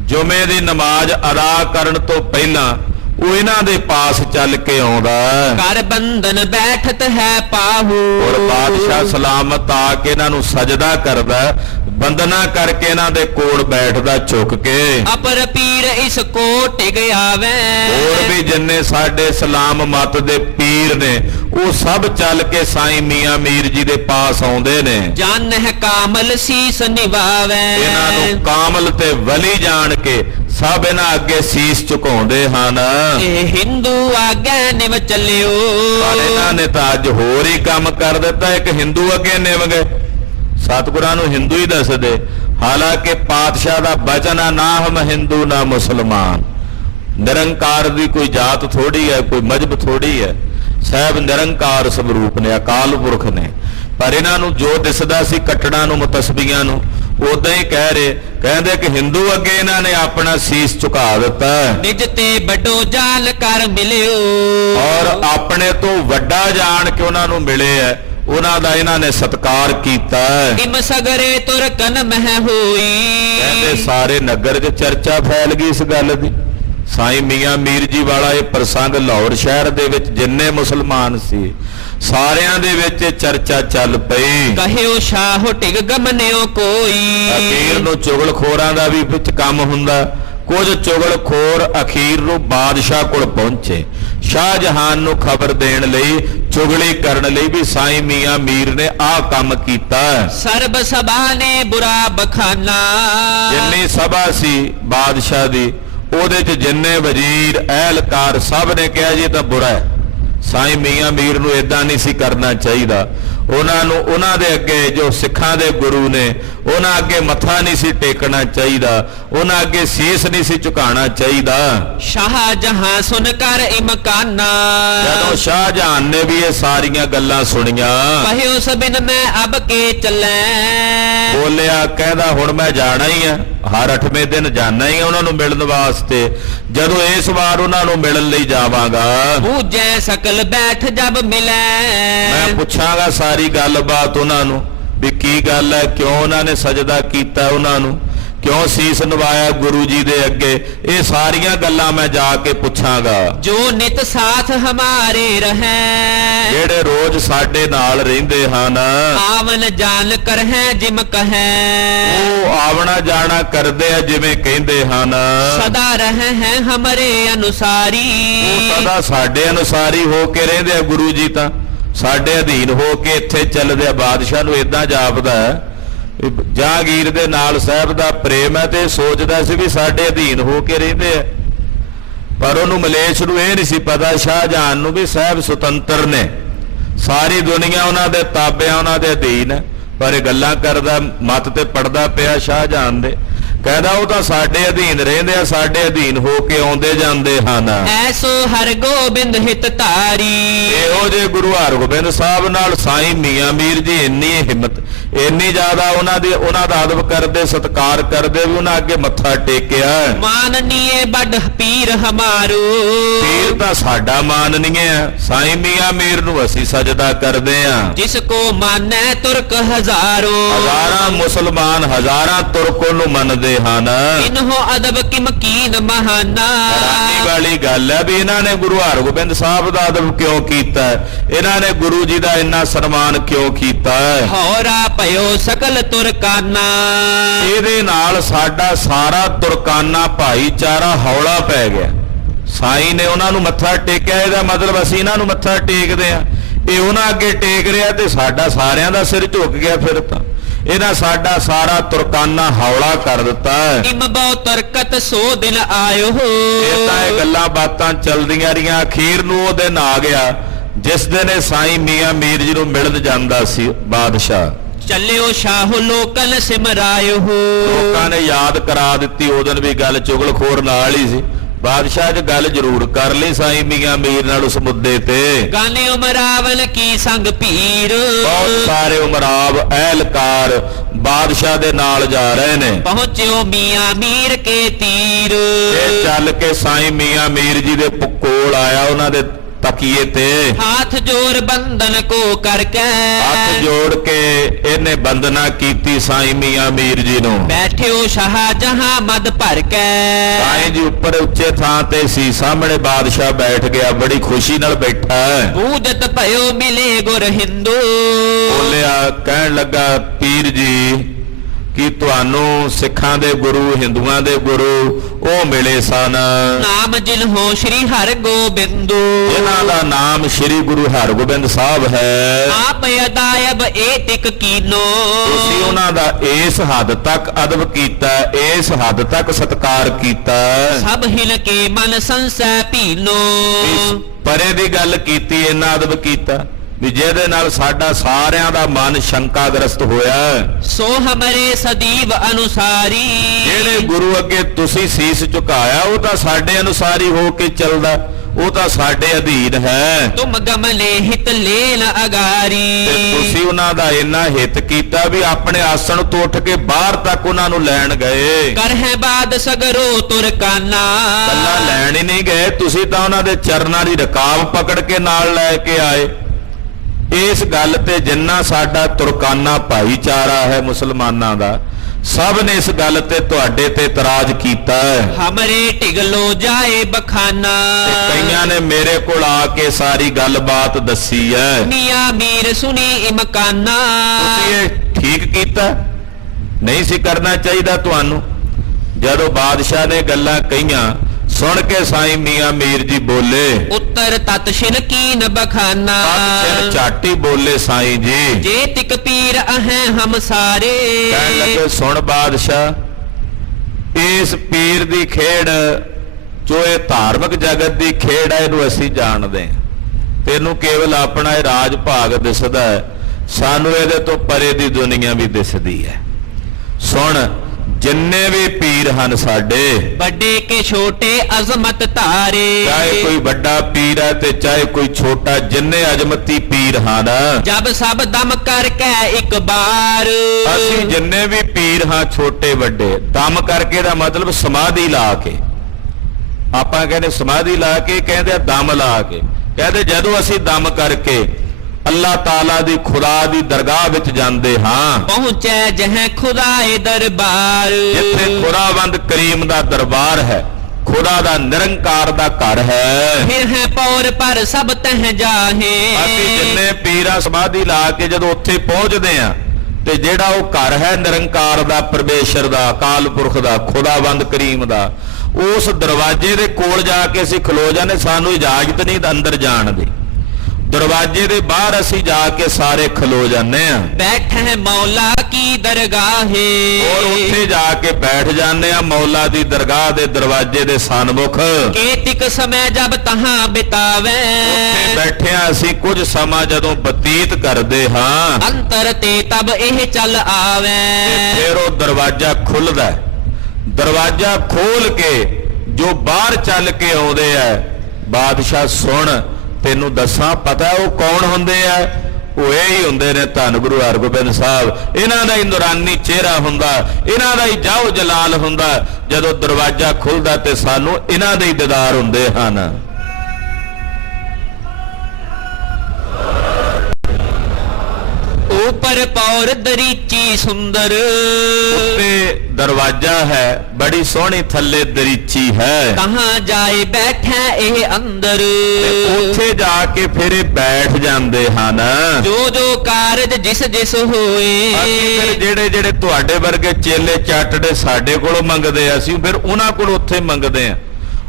ਜੁਮੇ ਦੀ ਨਮਾਜ਼ ਅਦਾ ਕਰਨ ਤੋਂ ਪਹਿਲਾਂ ਉਹ ਇਹਨਾਂ ਦੇ ਪਾਸ ਚੱਲ ਕੇ ਆਉਂਦਾ। ਕਰ ਬੰਧਨ ਬੈਠਤ ਹੈ ਪਾਹੂ। ਔਰ ਬਾਦਸ਼ਾਹ ਸਲਾਮਤ ਆ ਕੇ ਇਹਨਾਂ ਨੂੰ ਸਜਦਾ ਕਰਦਾ, ਬੰਦਨਾ ਕਰਕੇ ਇਹਨਾਂ ਦੇ ਕੋਲ ਬੈਠਦਾ ਝੁਕ ਕੇ। ਅਪਰ ਪੀਰ ਇਸ ਕੋ ਟਿਕ ਆਵੇ। ਹੋਰ ਵੀ ਜਿੰਨੇ ਸਾਡੇ ਸਲਾਮ ਮਤ ਦੇ ਪੀਰ ਨੇ ਉਹ ਸਭ ਚੱਲ ਕੇ ਸਾਈਂ ਮੀਆਂ ਮੀਰ ਜੀ ਦੇ ਪਾਸ ਆਉਂਦੇ ਨੇ। ਜਨ ਹੈ ਕਾਮਲ ਸੀਸ ਨਿਵਾਵੇ। ਇਹਨਾਂ ਨੂੰ ਕਾਮਲ ਤੇ ਵਲੀ ਜਾਣ ਕੇ ਸਭ ਇਹਨਾਂ ਅੱਗੇ ਸੀਸ ਝੁਕਾਉਂਦੇ ਹਨ। ਇਹ ਹਿੰਦੂ ਆਗੇ ਨਿਵ ਚੱਲਿਓ। ਪਰ ਇਹਨਾਂ ਨੇ ਤਾਂ ਅੱਜ ਹੋਰ ਹੀ ਕੰਮ ਕਰ ਦਿੱਤਾ, ਇੱਕ ਹਿੰਦੂ ਅੱਗੇ ਨਿਵ ਗਏ। ਸਤਿਗੁਰਾਂ ਨੂੰ ਹਿੰਦੂ ਹੀ ਦੱਸਦੇ, ਹਾਲਾਂਕਿ ਪਾਤਸ਼ਾਹ ਦਾ ਬਚਨ ਆ, ਨਾ ਹਮ ਹਿੰਦੂ ਨਾ ਮੁਸਲਮਾਨ। ਨਿਰੰਕਾਰ ਦੀ ਕੋਈ ਜਾਤ ਥੋੜੀ ਹੈ, ਕੋਈ ਮਜ਼ਹਬ ਥੋੜੀ ਹੈ। ਸਾਹਿਬ ਨਿਰੰਕਾਰ ਸਰੂਪ ਨੇ, ਅਕਾਲ ਪੁਰਖ ਨੇ। ਪਰ ਇਹਨਾਂ ਨੂੰ ਜੋ ਦਿਸਦਾ ਸੀ ਕੱਟੜਾਂ ਨੂੰ, ਮੁਤਸਬੀਆਂ ਨੂੰ, ਉਦਾਂ ਹੀ ਕਹਿ ਰਹੇ, ਕਹਿੰਦੇ ਕਿ ਹਿੰਦੂ ਅੱਗੇ ਇਹਨਾਂ ਨੇ ਆਪਣਾ ਸੀਸ ਝੁਕਾ ਦਿੱਤਾ। ਨਿਜ ਤੇ ਵੱਡੋ ਜਾਲ ਕਰ ਮਿਲਿਓ। ਔਰ ਆਪਣੇ ਤੋਂ ਵੱਡਾ ਜਾਣ ਕੇ ਉਹਨਾਂ ਨੂੰ ਮਿਲੇ ਹੈ, ਉਹਨਾਂ ਦਾ ਇਹਨਾਂ ਨੇ ਸਤਿਕਾਰ ਕੀਤਾ। ਇਮ ਸਗਰੇ ਤੁਰਕਨ ਮਹਿ ਹੋਈ। ਕਹਿੰਦੇ ਸਾਰੇ ਨਗਰ 'ਚ ਚਰਚਾ ਫੈਲ ਗਈ ਇਸ ਗੱਲ ਦੀ। ਸਾਈਂ ਮੀਆਂ ਮੀਰ ਜੀ ਵਾਲਾ ਇਹ ਪ੍ਰਸੰਗ ਲਾਹੌਰ ਸ਼ਹਿਰ ਦੇ ਵਿੱਚ ਜਿੰਨੇ ਮੁਸਲਮਾਨ ਸੀ ਸਾਰਿਆਂ ਦੇ ਵਿੱਚ ਚਰਚਾ ਚੱਲ ਪਈ। ਕਹਿਓ ਸ਼ਾਹ ਟਿਕ ਗਮਨਿਓ ਕੋਈ। ਅਖੀਰ ਨੂੰ ਚੁਗਲਖੋਰਾਂ ਦਾ ਵੀ ਵਿੱਚ ਕੰਮ ਹੁੰਦਾ। ਕੁਝ ਚੁਗਲਖੋਰ ਅਖੀਰ ਨੂੰ ਬਾਦਸ਼ਾਹ ਕੋਲ ਪਹੁੰਚੇ ਸ਼ਾਹਜਹਾਨ ਨੂੰ ਖਬਰ ਦੇਣ ਲਈ, ਚੁਗਲੀ ਕਰਨ ਲਈ ਵੀ ਸਾਈਂ ਮੀਆਂ ਮੀਰ ਨੇ ਆਹ ਕੰਮ ਕੀਤਾ। ਸਰਬ ਸਭਾ ਨੇ ਬੁਰਾ ਬਖਾਨਾ। ਜਿੰਨੀ ਸਭਾ ਸੀ ਬਾਦਸ਼ਾਹ ਦੀ ਉਹਦੇ 'ਚ ਜਿੰਨੇ ਵਜ਼ੀਰ ਅਹਿਲਕਾਰ ਸਭ ਨੇ ਕਿਹਾ ਜੀ ਇਹ ਤਾਂ ਬੁਰਾ ਹੈ, ਸਾਈਂ ਮੀਆਂ ਮੀਰ ਨੂੰ ਇਦਾਂ ਨਹੀਂ ਸੀ ਕਰਨਾ ਚਾਹੀਦਾ। ਉਹਨਾਂ ਨੂੰ ਉਹਨਾਂ ਦੇ ਅੱਗੇ ਜੋ ਸਿੱਖਾਂ ਦੇ ਗੁਰੂ ਨੇ ਉਹਨਾਂ ਅੱਗੇ ਮੱਥਾ ਨਹੀਂ ਸੀ ਟੇਕਣਾ ਚਾਹੀਦਾ, ਉਹਨਾਂ ਅੱਗੇ ਸੀਸ ਨਹੀਂ ਸੀ ਝੁਕਾਉਣਾ ਚਾਹੀਦਾ। ਸ਼ਾਹਜਹਾਂ ਸੁਨ ਕਰ ਇਮਕਾਨਾ। ਜਦੋਂ ਸ਼ਾਹਜਹਾਨ ਨੇ ਵੀ ਇਹ ਸਾਰੀਆਂ ਗੱਲਾਂ ਸੁਣੀਆਂ, ਕਹਿਓ ਸਬਿਨ ਮੈਂ ਅਬ ਕੇ ਚੱਲੇ। ਬੋਲਿਆ, ਕਹਿੰਦਾ ਹੁਣ ਮੈਂ ਜਾਣਾ ਹੀ ਆ, ਹਰ 8ਵੇਂ ਦਿਨ ਜਾਣਾ ਹੀ ਆ ਉਹਨਾਂ ਨੂੰ ਮਿਲਣ ਵਾਸਤੇ। ਜਦੋਂ ਇਸ ਵਾਰ ਉਹਨਾਂ ਨੂੰ ਮਿਲਣ ਲਈ ਜਾਵਾਂਗਾ, ਪੂਜੈ ਸਕਲ ਬੈਠ ਜਬ ਮਿਲੇ। ਮੈਂ ਪੁੱਛਾਂਗਾ ਸਾਰੀ ਗੱਲਬਾਤ ਉਹਨਾਂ ਨੂੰ ਵੀ ਕੀ ਗੱਲ ਹੈ, ਕਿਉਂ ਉਹਨਾਂ ਨੇ ਸਜਦਾ ਕੀਤਾ, ਉਹਨਾਂ ਨੂੰ ਕਿਉਂ ਸੀਸ ਨਵਾਇਆ ਗੁਰੂ ਜੀ ਦੇ ਅੱਗੇ। ਇਹ ਸਾਰੀਆਂ ਗੱਲਾਂ ਮੈਂ ਜਾ ਕੇ ਪੁੱਛਾਂਗਾ। ਜੋ ਨਿਤ ਸਾਥ ਹਮਾਰੇ ਰਹੇ। ਜਿਹੜੇ ਰੋਜ਼ ਸਾਡੇ ਨਾਲ ਰਹਿੰਦੇ ਹਨ, ਆਵਨ ਜਾਨ ਕਰਹਿ ਜਿਮ ਕਹੈ। ਉਹ ਆਵਣਾ ਜਾਣਾ ਕਰਦੇ ਆ ਜਿਵੇਂ ਕਹਿੰਦੇ ਹਨ। ਸਦਾ ਰਹੇ ਹੈ ਹਮਰੇ ਅਨੁਸਾਰੀ। ਉਹ ਸਦਾ ਸਾਡੇ ਅਨੁਸਾਰੀ ਹੋ ਕੇ ਰਹਿੰਦੇ ਆ। ਗੁਰੂ ਜੀ ਤਾਂ ਸਾਡੇ ਅਧੀਨ ਹੋ ਕੇ ਇੱਥੇ ਚੱਲਦੇ ਆ। ਬਾਦਸ਼ਾਹ ਨੂੰ ਇਦਾਂ ਜਾਪਦਾ ਜਹਾਂਗੀਰ ਦੇ ਨਾਲ ਸਾਹਿਬ ਦਾ ਪ੍ਰੇਮ ਹੈ ਤੇ ਸੋਚਦਾ ਸੀ ਵੀ ਸਾਡੇ ਅਧੀਨ ਹੋ ਕੇ ਰਹਿੰਦੇ ਆ। ਪਰ ਉਹਨੂੰ ਮਲੇਸ਼ ਨੂੰ ਇਹ ਨਹੀਂ ਸੀ ਪਤਾ, ਸ਼ਾਹਜਹਾਨ ਨੂੰ, ਵੀ ਸਾਹਿਬ ਸੁਤੰਤਰ ਨੇ, ਸਾਰੀ ਦੁਨੀਆ ਉਹਨਾਂ ਦੇ ਤਾਬਿਆਂ ਉਹਨਾਂ ਦੇ ਅਧੀਨ ਹੈ। ਪਰ ਇਹ ਗੱਲਾਂ ਕਰਦਾ ਮੱਤ ਤੇ ਪੜਦਾ ਪਿਆ ਸ਼ਾਹਜਹਾਨ ਦੇ, ਕਹਿੰਦਾ ਉਹ ਤਾਂ ਸਾਡੇ ਅਧੀਨ ਰਹਿੰਦੇ ਆ, ਸਾਡੇ ਅਧੀਨ ਹੋ ਕੇ ਆਉਂਦੇ ਜਾਂਦੇ ਹਨ। ਐਸੋ ਹਰ ਗੋਬਿੰਦ ਹਿਤ ਧਾਰੀ। ਇਹੋ ਜੇ ਗੁਰੂ ਹਰਗੋਬਿੰਦ ਸਾਹਿਬ ਨਾਲ ਸਾਈਂ ਮੀਆਂ ਮੀਰ ਜੀ ਇੰਨੀ ਹਿੰਮਤ, ਇੰਨੀ ਜ਼ਿਆਦਾ ਉਹਨਾਂ ਦਾ ਅਦਬ ਕਰਦੇ, ਸਤਿਕਾਰ ਕਰਦੇ ਵੀ ਉਹਨਾਂ ਅੱਗੇ ਮੱਥਾ ਟੇਕਿਆ। ਮਾਨਨੀਏ ਵੱਡ ਪੀਰ ਹਮਾਰੂ। ਪੀਰ ਤਾਂ ਸਾਡਾ ਮਾਨਨੀਏ ਆ, ਸਾਈਂ ਮੀਆਂ ਮੀਰ ਨੂੰ ਅਸੀਂ ਸਜਦਾ ਕਰਦੇ ਆ। ਜਿਸ ਕੋ ਮਾਨੈ ਤੁਰਕ ਹਜ਼ਾਰੋ। ਹਜ਼ਾਰਾਂ ਮੁਸਲਮਾਨ, ਹਜ਼ਾਰਾਂ ਤੁਰਕ ਉਹਨੂੰ ਮੰਨਦੇ ਹਨ। ਇਨਹੋ ਅਦਬ ਕੀ ਮਕੀਨ ਮਹਾਨਾ। ਹੈਰਾਨੀ ਵਾਲੀ ਗੱਲ ਹੈ ਵੀ ਇਹਨਾਂ ਨੇ ਗੁਰੂ ਹਰਗੋਬਿੰਦ ਸਾਹਿਬ ਦਾ ਅਦਬ ਕਿਉਂ ਕੀਤਾ, ਇਹਨਾਂ ਨੇ ਗੁਰੂ ਜੀ ਦਾ ਇੰਨਾ ਸਨਮਾਨ ਕਿਉਂ ਕੀਤਾ। ਹੋਰਾ ਭਇਓ ਸਕਲ ਤੁਰਕਾਨਾ। ਇਹਦੇ ਨਾਲ ਸਾਡਾ ਸਾਰਾ ਤੁਰਕਾਨਾ ਭਾਈਚਾਰਾ ਹੌਲਾ ਪੈ ਗਿਆ। ਸਾਈਂ ਨੇ ਉਹਨਾਂ ਨੂੰ ਮੱਥਾ ਟੇਕਿਆ, ਇਹਦਾ ਮਤਲਬ ਅਸੀਂ ਇਹਨਾਂ ਨੂੰ ਮੱਥਾ ਟੇਕਦੇ ਆ, ਇਹ ਉਹਨਾਂ ਅੱਗੇ ਟੇਕ ਰਿਹਾ ਤੇ ਸਾਡਾ ਸਾਰਿਆਂ ਦਾ ਸਿਰ ਝੁਕ ਗਿਆ। ਫਿਰ ਤਾਂ ਇਹਨਾਂ ਸਾਡਾ ਸਾਰਾ ਤੁਰਕਾਨਾ ਹੌਲਾ ਕਰ ਦਿੱਤਾ। ਇਮ ਬਹੁ ਤਰਕਤ ਸੋ ਦਿਨ ਆਇਓ। ਇਹ ਤਾਂ ਇਹ ਗੱਲਾਂ ਬਾਤਾਂ ਚੱਲਦੀਆਂ ਰਹੀਆਂ, ਅਖੀਰ ਨੂੰ ਉਹ ਦਿਨ ਆ ਗਿਆ ਜਿਸ ਦਿਨ ਇਹ ਸਾਈਂ ਮੀਆਂ ਮੀਰ ਜੀ ਨੂੰ ਮਿਲਣ ਜਾਂਦਾ ਸੀ ਬਾਦਸ਼ਾਹ। ਚੱਲਿਓ ਸ਼ਾਹ ਲੋਕਨ ਸਿਮਰਾਇਓ। ਲੋਕਾਂ ਨੇ ਯਾਦ ਕਰਾ ਦਿੱਤੀ, ਉਹ ਦਿਨ ਵੀ ਗੱਲ ਚੁਗਲਖੋਰ ਨਾਲ ਹੀ ਸੀ। ਬਾਦਸ਼ਾਹ 'ਚ ਗੱਲ ਜ਼ਰੂਰ ਕਰ ਲਈ ਸਾਈਂ ਮੀਆਂ ਮੀਰ ਨਾਲ ਉਸ ਮੁੱਦੇ ਤੇ। ਗਾਨੇ ਉਮਰਾਵਨ ਕੀ ਸੰਗ ਪੀਰ। ਬਹੁਤ ਸਾਰੇ ਉਮਰਾਵ ਅਹਿਲਕਾਰ ਬਾਦਸ਼ਾਹ ਦੇ ਨਾਲ ਜਾ ਰਹੇ ਨੇ। ਪਹੁੰਚਿਓ ਮੀਆਂ ਮੀਰ ਕੇ ਤੀਰ। ਇਹ ਚੱਲ ਕੇ ਸਾਈਂ ਮੀਆਂ ਮੀਰ ਜੀ ਦੇ ਕੋਲ ਆਇਆ, ਉਹਨਾਂ ਦੇ ਤਕੀਏ ਤੇ ਹਾਥ ਜੋੜ ਬੰਧਨ ਕੋ ਕਰਕੇ। ਹੱਥ ਜੋੜ ਕੇ ਇਹਨੇ ਬੰਦਨਾ ਕੀਤੀ ਸਾਈਂ ਮੀਆਂ ਮੀਰ ਜੀ ਨੂੰ। ਬੈਠਿਓ ਸ਼ਾਹ ਜਹਾਂ ਮਦ ਭਰ ਕੇ। ਸਾਈਂ ਜੀ ਉੱਪਰ ਉੱਚੇ ਥਾਂ ਤੇ ਸੀ, ਸਾਹਮਣੇ ਬਾਦਸ਼ਾਹ ਬੈਠ ਗਿਆ, ਬੜੀ ਖੁਸ਼ੀ ਨਾਲ ਬੈਠਾ ਹੈ। ਬੂਝਤ ਭਇਓ ਮਿਲੇ ਗੁਰ ਹਿੰਦੂ। ਬੋਲਿਆ, ਕਹਿਣ ਲੱਗਾ, ਪੀਰ ਜੀ ਕਿ ਤੁਹਾਨੂੰ ਸਿੱਖਾਂ ਦੇ ਗੁਰੂ, ਹਿੰਦੂਆਂ ਦੇ ਗੁਰੂ ਉਹ ਮਿਲੇ ਸਨ। ਨਾਮ ਜਿਨਹੋ ਸ਼੍ਰੀ ਹਰਿ ਗੋਬਿੰਦੂ। ਇਹਨਾਂ ਦਾ ਨਾਮ ਸ਼੍ਰੀ ਗੁਰੂ ਹਰਗੋਬਿੰਦ ਸਾਹਿਬ ਹੈ। ਆਪ ਅਦਾਇਬ ਏ ਤਿਕ ਕੀਨੋ। ਤੁਸੀਂ ਉਹਨਾਂ ਦਾ ਇਸ ਹੱਦ ਤੱਕ ਅਦਬ ਕੀਤਾ, ਇਸ ਹੱਦ ਤੱਕ ਸਤਿਕਾਰ ਕੀਤਾ। ਸਭ ਹਿਨ ਕੇ ਮਨ ਸੰਸੈ ਭੀਨੋ। ਪਰੇ ਦੀ ਗੱਲ ਕੀਤੀ, ਇੰਨਾ ਅਦਬ ਕੀਤਾ ਵੀ ਜਿਹਦੇ ਨਾਲ ਸਾਡਾ ਸਾਰਿਆਂ ਦਾ ਮਨ ਸ਼ੰਕਾਗ੍ਰਸਤ ਹੋਇਆ। ਸੋ ਹਮਰੇ ਸਦੀਵ ਅਨੁਸਾਰੀ। ਜਿਹੜੇ ਗੁਰੂ ਅੱਗੇ ਤੁਸੀਂ ਸੀਸ ਝੁਕਾਇਆ ਉਹ ਤਾਂ ਸਾਡੇ ਅਨੁਸਾਰੀ ਹੋ ਕੇ ਚੱਲਦਾ, ਉਹ ਤਾਂ ਸਾਡੇ ਅਧੀਨ ਹੈ। ਤੁਮ ਗਮਲੇ ਹਿਤ ਲੈਨ ਅਗਾਰੀ। ਤੇ ਤੁਸੀਂ ਉਹਨਾਂ ਦਾ ਇੰਨਾ ਹਿੱਤ ਕੀਤਾ ਵੀ ਆਪਣੇ ਆਸਣ ਤੋਂ ਉੱਠ ਕੇ ਬਾਹਰ ਤੱਕ ਉਹਨਾਂ ਨੂੰ ਲੈਣ ਗਏ। ਕਰਹਿ ਬਾਦ ਸਗਰੋ ਤੁਰਕਾਨਾ। ਕੱਲਾ ਲੈਣ ਹੀ ਨਹੀਂ ਗਏ, ਤੁਸੀਂ ਤਾਂ ਉਹਨਾਂ ਦੇ ਚਰਨਾਂ ਦੀ ਰਕਾਬ ਪਕੜ ਕੇ ਨਾਲ ਲੈ ਕੇ ਆਏ। ਇਸ ਗੱਲ ਤੇ ਜਿੰਨਾ ਸਾਡਾ ਤੁਰਕਾਨਾ ਭਾਈਚਾਰਾ ਹੈ ਮੁਸਲਮਾਨਾਂ ਦਾ, ਸਭ ਨੇ ਇਸ ਗੱਲ ਤੇ ਤੁਹਾਡੇ ਤੇ ਇਤਰਾਜ਼ ਕੀਤਾ ਹੈ। ਹਮਰੇ ਢਿਗਲੋ ਜਾਏ ਬਖਾਨਾ। ਤੇ ਕਈਆਂ ਨੇ ਮੇਰੇ ਕੋਲ ਆ ਕੇ ਸਾਰੀ ਗੱਲਬਾਤ ਦੱਸੀ ਹੈ। ਮੀਆਂ ਮੀਰ ਸੁਣੀ ਇਮਕਾਨਾ। ਤੁਸੀਂ ਇਹ ਠੀਕ ਕੀਤਾ, ਨਹੀਂ ਸੀ ਕਰਨਾ ਚਾਹੀਦਾ ਤੁਹਾਨੂੰ। ਜਦੋਂ ਬਾਦਸ਼ਾਹ ਨੇ ਗੱਲਾਂ ਕਹੀਆਂ, ਸੁਣ ਕੇ ਸਾਈਂ ਮੀਆਂ ਮੀਰ ਜੀ ਬੋਲੇ, ਉੱਤਰ ਤਤ ਸ਼ਿਲਕੀਨ ਬਖਾਨਾ। ਫਿਰ ਝਾਟੀ ਬੋਲੇ ਸਾਈਂ ਜੀ। ਜੇ ਤਿਕ ਪੀਰ ਅਹੈ ਹਮ ਸਾਰੇ। ਕਹਿਣ ਲੱਗੇ, ਸੁਣ ਬਾਦਸ਼ਾਹ, ਇਸ ਪੀਰ ਦੀ ਖੇਡ ਜੋ ਇਹ ਧਾਰਮਿਕ ਜਗਤ ਦੀ ਖੇਡ ਹੈ, ਇਹਨੂੰ ਅਸੀਂ ਜਾਣਦੇ ਹਾਂ। ਤੈਨੂੰ ਕੇਵਲ ਆਪਣਾ ਇਹ ਰਾਜ ਭਾਗ ਦਿਸਦਾ ਹੈ, ਸਾਨੂੰ ਇਹਦੇ ਤੋਂ ਪਰੇ ਦੀ ਦੁਨੀਆ ਵੀ ਦਿਸਦੀ ਹੈ। ਸੁਣ, ਜਿੰਨੇ ਵੀ ਪੀਰ ਹਨ ਸਾਡੇ, ਵੱਡੇ ਕੇ ਛੋਟੇ ਅਜ਼ਮਤ ਧਾਰੇ। ਚਾਹੇ ਕੋਈ ਵੱਡਾ ਪੀਰ ਹੈ ਤੇ ਚਾਹੇ ਕੋਈ ਛੋਟਾ, ਜਿੰਨੇ ਅਜਮਤੀ ਪੀਰ ਹਨ, ਜਬ ਸਭ ਦਮ ਕਰਕੇ ਇੱਕ ਬਾਰ। ਅਸੀਂ ਜਿੰਨੇ ਵੀ ਪੀਰ ਹਾਂ ਛੋਟੇ ਵੱਡੇ, ਦਮ ਕਰਕੇ ਦਾ ਮਤਲਬ ਸਮਾਧੀ ਲਾ ਕੇ। ਆਪਾਂ ਕਹਿੰਦੇ ਸਮਾਧੀ ਲਾ ਕੇ, ਕਹਿੰਦੇ ਦਮ ਲਾ ਕੇ। ਕਹਿੰਦੇ ਜਦੋਂ ਅਸੀਂ ਦਮ ਕਰਕੇ ਅੱਲਾਹ ਤਾਲਾ ਦੀ ਖੁਦਾ ਦੀ ਦਰਗਾਹ ਵਿੱਚ ਜਾਂਦੇ ਹਾਂ, ਪਹੁੰਚੈ ਜਹ ਖੁਦਾਏ ਦਰਬਾਰ। ਜਿੱਥੇ ਖੁਦਾਵੰਦ ਕਰੀਮ ਦਾ ਦਰਬਾਰ ਹੈ, ਖੁਦਾ ਦਾ ਨਿਰੰਕਾਰ ਦਾ ਘਰ ਹੈ। ਫਿਰ ਹੈ ਪੌਰ ਪਰ ਸਭ ਤਹ ਜਾਹੇ। ਅਸੀਂ ਜਿੰਨੇ ਪੀਰਾਂ ਸਮਾਧੀ ਲਾ ਕੇ ਜਦੋਂ ਉੱਥੇ ਪਹੁੰਚਦੇ ਆ, ਤੇ ਜਿਹੜਾ ਉਹ ਘਰ ਹੈ ਨਿਰੰਕਾਰ ਦਾ, ਪਰਮੇਸ਼ਰ ਦਾ, ਅਕਾਲ ਪੁਰਖ ਦਾ, ਖੁਦਾਵੰਦ ਕਰੀਮ ਦਾ, ਉਸ ਦਰਵਾਜ਼ੇ ਦੇ ਕੋਲ ਜਾ ਕੇ ਅਸੀਂ ਖਲੋ ਜਾਂਦੇ, ਸਾਨੂੰ ਇਜਾਜ਼ਤ ਨਹੀਂ ਅੰਦਰ ਜਾਣ ਦੀ। ਦਰਵਾਜ਼ੇ ਦੇ ਬਾਹਰ ਅਸੀਂ ਜਾ ਕੇ ਸਾਰੇ ਖਲੋ ਜਾਂਦੇ ਆ बैठे मौला की दरगाहे ਔਰ ਉੱਥੇ ਜਾ ਕੇ ਬੈਠ ਜਾਂਦੇ ਆ ਮੌਲਾ ਦੀ ਦਰਗਾਹ ਦੇ ਦਰਵਾਜ਼ੇ ਦੇ ਸਨਮੁਖ केतिक समय जब तहाँ बितावे ਉੱਥੇ ਬੈਠਿਆ ਅਸੀਂ ਕੁਝ ਸਮਾਂ ਜਦੋਂ ਬਤੀਤ ਕਰਦੇ ਹਾਂ अंतर ते तब एह चल आवे ਤੇ ਫਿਰ ਉਹ ਦਰਵਾਜ਼ਾ ਖੁੱਲਦਾ ਹੈ। ਦਰਵਾਜ਼ਾ ਖੋਲ ਕੇ ਜੋ ਬਾਹਰ ਚੱਲ ਕੇ ਆਉਂਦੇ ਆ ਬਾਦਸ਼ਾਹ ਸੁਣ ਤੈਨੂੰ ਦੱਸਾਂ ਪਤਾ ਉਹ ਕੌਣ ਹੁੰਦੇ ਆ ਉਹ ਇਹ ਹੀ ਹੁੰਦੇ ਨੇ ਧੰਨ ਗੁਰੂ ਹਰਗੋਬਿੰਦ ਸਾਹਿਬ ਇਹਨਾਂ ਦਾ ਹੀ ਨੂਰਾਨੀ ਚਿਹਰਾ ਹੁੰਦਾ ਇਹਨਾਂ ਦਾ ਹੀ ਜਾਓ ਜਲਾਲ ਹੁੰਦਾ ਜਦੋਂ ਦਰਵਾਜ਼ਾ ਖੁੱਲਦਾ ਤੇ ਸਾਨੂੰ ਇਹਨਾਂ ਦੇ ਹੀ ਦੀਦਾਰ ਹੁੰਦੇ ਹਨ। ऊपर पौर दरीची सुंदर ਉੱਤੇ ਦਰਵਾਜ਼ਾ ਹੈ ਬੜੀ ਸੋਹਣੀ ਥੱਲੇ ਦਰੀਚੀ ਹੈ कहाँ जाए बैठे एह अंदर ਤੇ ਉੱਥੇ ਜਾ ਕੇ ਫਿਰ ਇਹ ਬੈਠ ਜਾਂਦੇ ਹਨ। जो जो कारज जिस जिस होए ਅਸੀਂ ਫਿਰ ਜਿਹੜੇ ਜਿਹੜੇ ਤੁਹਾਡੇ ਵਰਗੇ ਚੇਲੇ ਚਾਟੜੇ ਸਾਡੇ ਕੋਲੋਂ ਮੰਗਦੇ ਆ ਅਸੀਂ ਫਿਰ ਉਹਨਾਂ ਕੋਲ ਉੱਥੇ ਮੰਗਦੇ ਆ